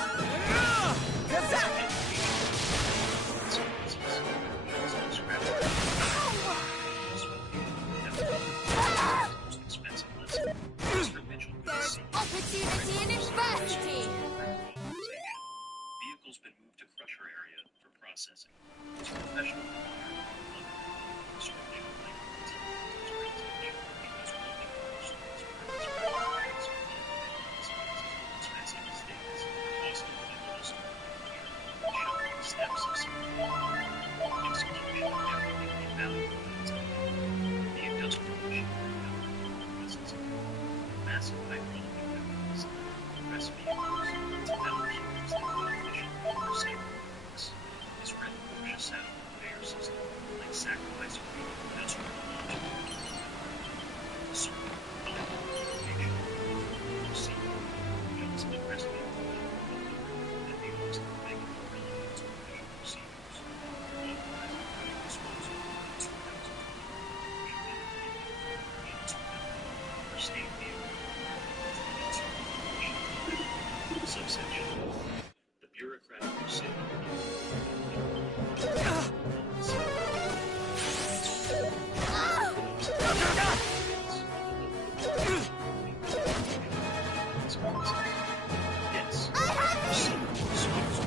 Yes. I have See, schools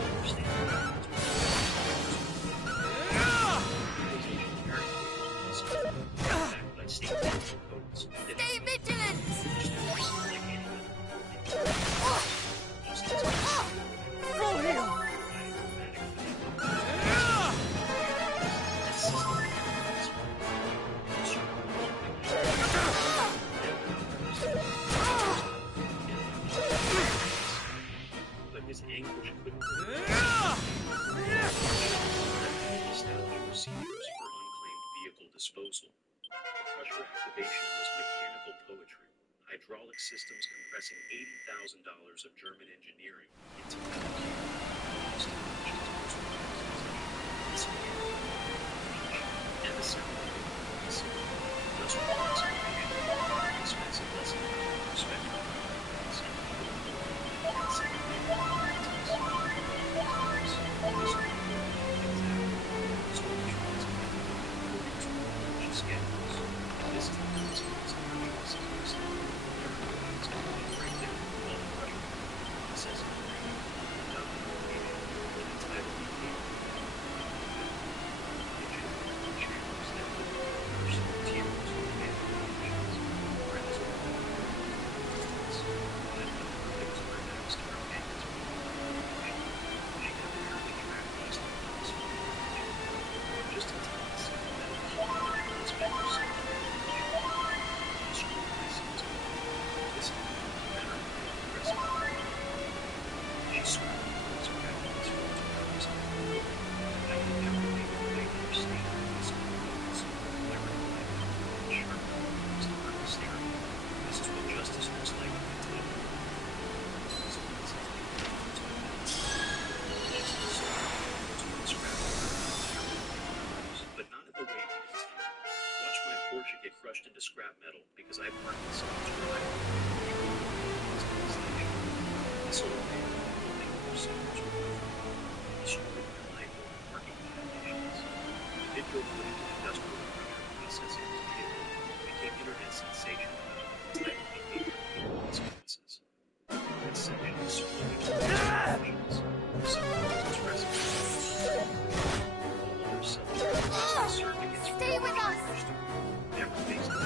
understand. Stay vigilant! Full heal! But his anguish couldn't establish procedures for unclaimed vehicle disposal. Crusher activation was mechanical poetry. Hydraulic systems compressing $80,000 of German engineering into metal cubes. And assembly. Thus reports expensive lesson perspective. Crushed into scrap metal because I burned this this old man will make procedures destroyed my life over working violations. The video footage of industrial crusher processing his vehicle became internet sensation titled Behavior Consequences. That section exploded with some expressing other subjects served against Stay with us! never faced In the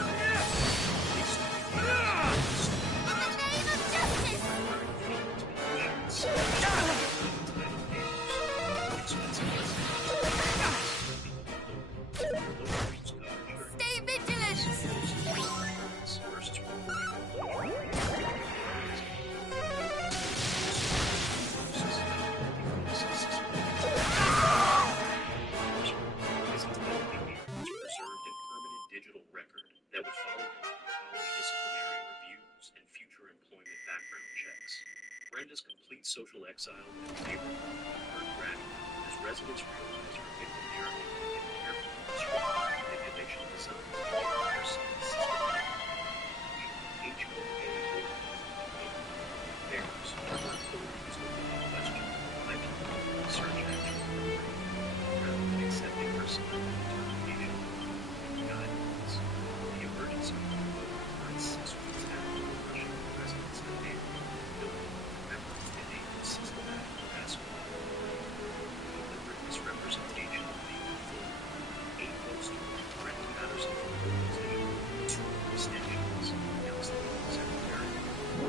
name of justice! Stay vigilant! Preserved in permanent digital record that would follow him through college disciplinary reviews and future employment background checks. Brenda's complete social exile in the neighborhood of Granny as residents realize her victim narrative and careful manipulation designed to make her son's systematic HOA affairs were authorities within question by people in search action rather than accepting her son's determination. Guidelines. The emergency room occurred 6 weeks after the Russian residents abandoned the building, remember, in a systematic harassment. Deliberate misrepresentation of legal authority. 8 posters, Brent Patterson from the organization, 2 extensions, announced the secretary,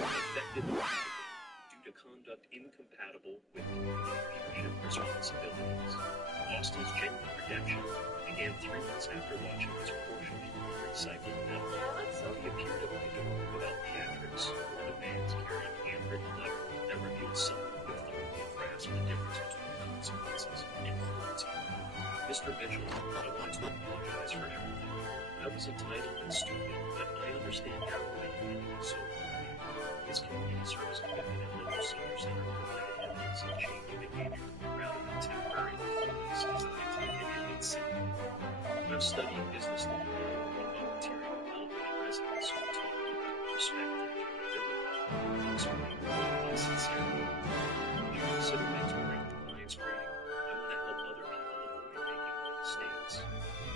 affected immediately due to conduct incompatible with leadership responsibilities. Austin's genuine redemption began 3 months after watching his portion of recycled metal. He appeared at my door without theatrics or demands, carrying a handwritten letter that revealed someone who could thoroughly grasp the difference between consequences and cruelty. Mr. Mitchell, I wanted to apologize for everything. I was entitled and stupid, but I understand now why you had to be so worried. His community service commitment at local senior center provided evidence of change behavior rather than temporary performance designed to manipulate sympathy. I'm studying business law now and volunteering with elevated residents who talk about respect and accountability. Explain sincerely. Would you consider mentoring compliance training? I want to help other people avoid making my mistakes.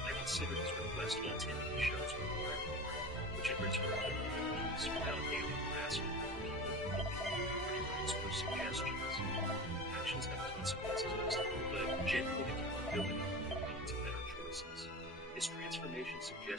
I considered his request while tending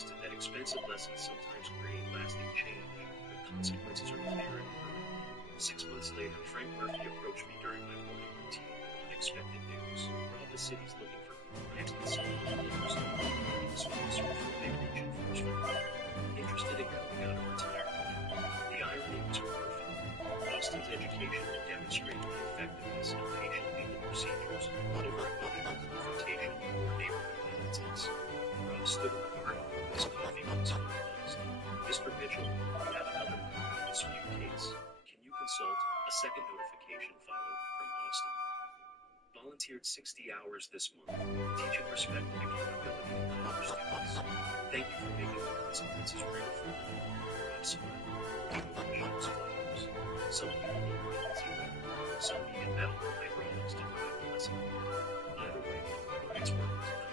suggested that expensive lessons sometimes create lasting change, but consequences are clear and permanent. 6 months later, Frank Murphy approached me during my morning routine with unexpected news. While the city's looking for compliance consultants, the schools for Big Region Enforcement, interested in coming out of retirement. The irony was perfect. Austin's education would demonstrate the effectiveness of patient legal procedures, not overcoming confrontation or neighborhood politics. Rob stood in the garden. His coffee was finalized. Mr. Mitchell, we have another property dispute case. Can you consult? A second notification followed from Austin. Volunteered 60 hours this month, teaching respect and accountability to college students. Thank you for making the consequences real for me. Rob smiled. Emotions flowers. Some people need zero. Some needed metal and hydraulics to drive the lesson. Either way, it's worth it.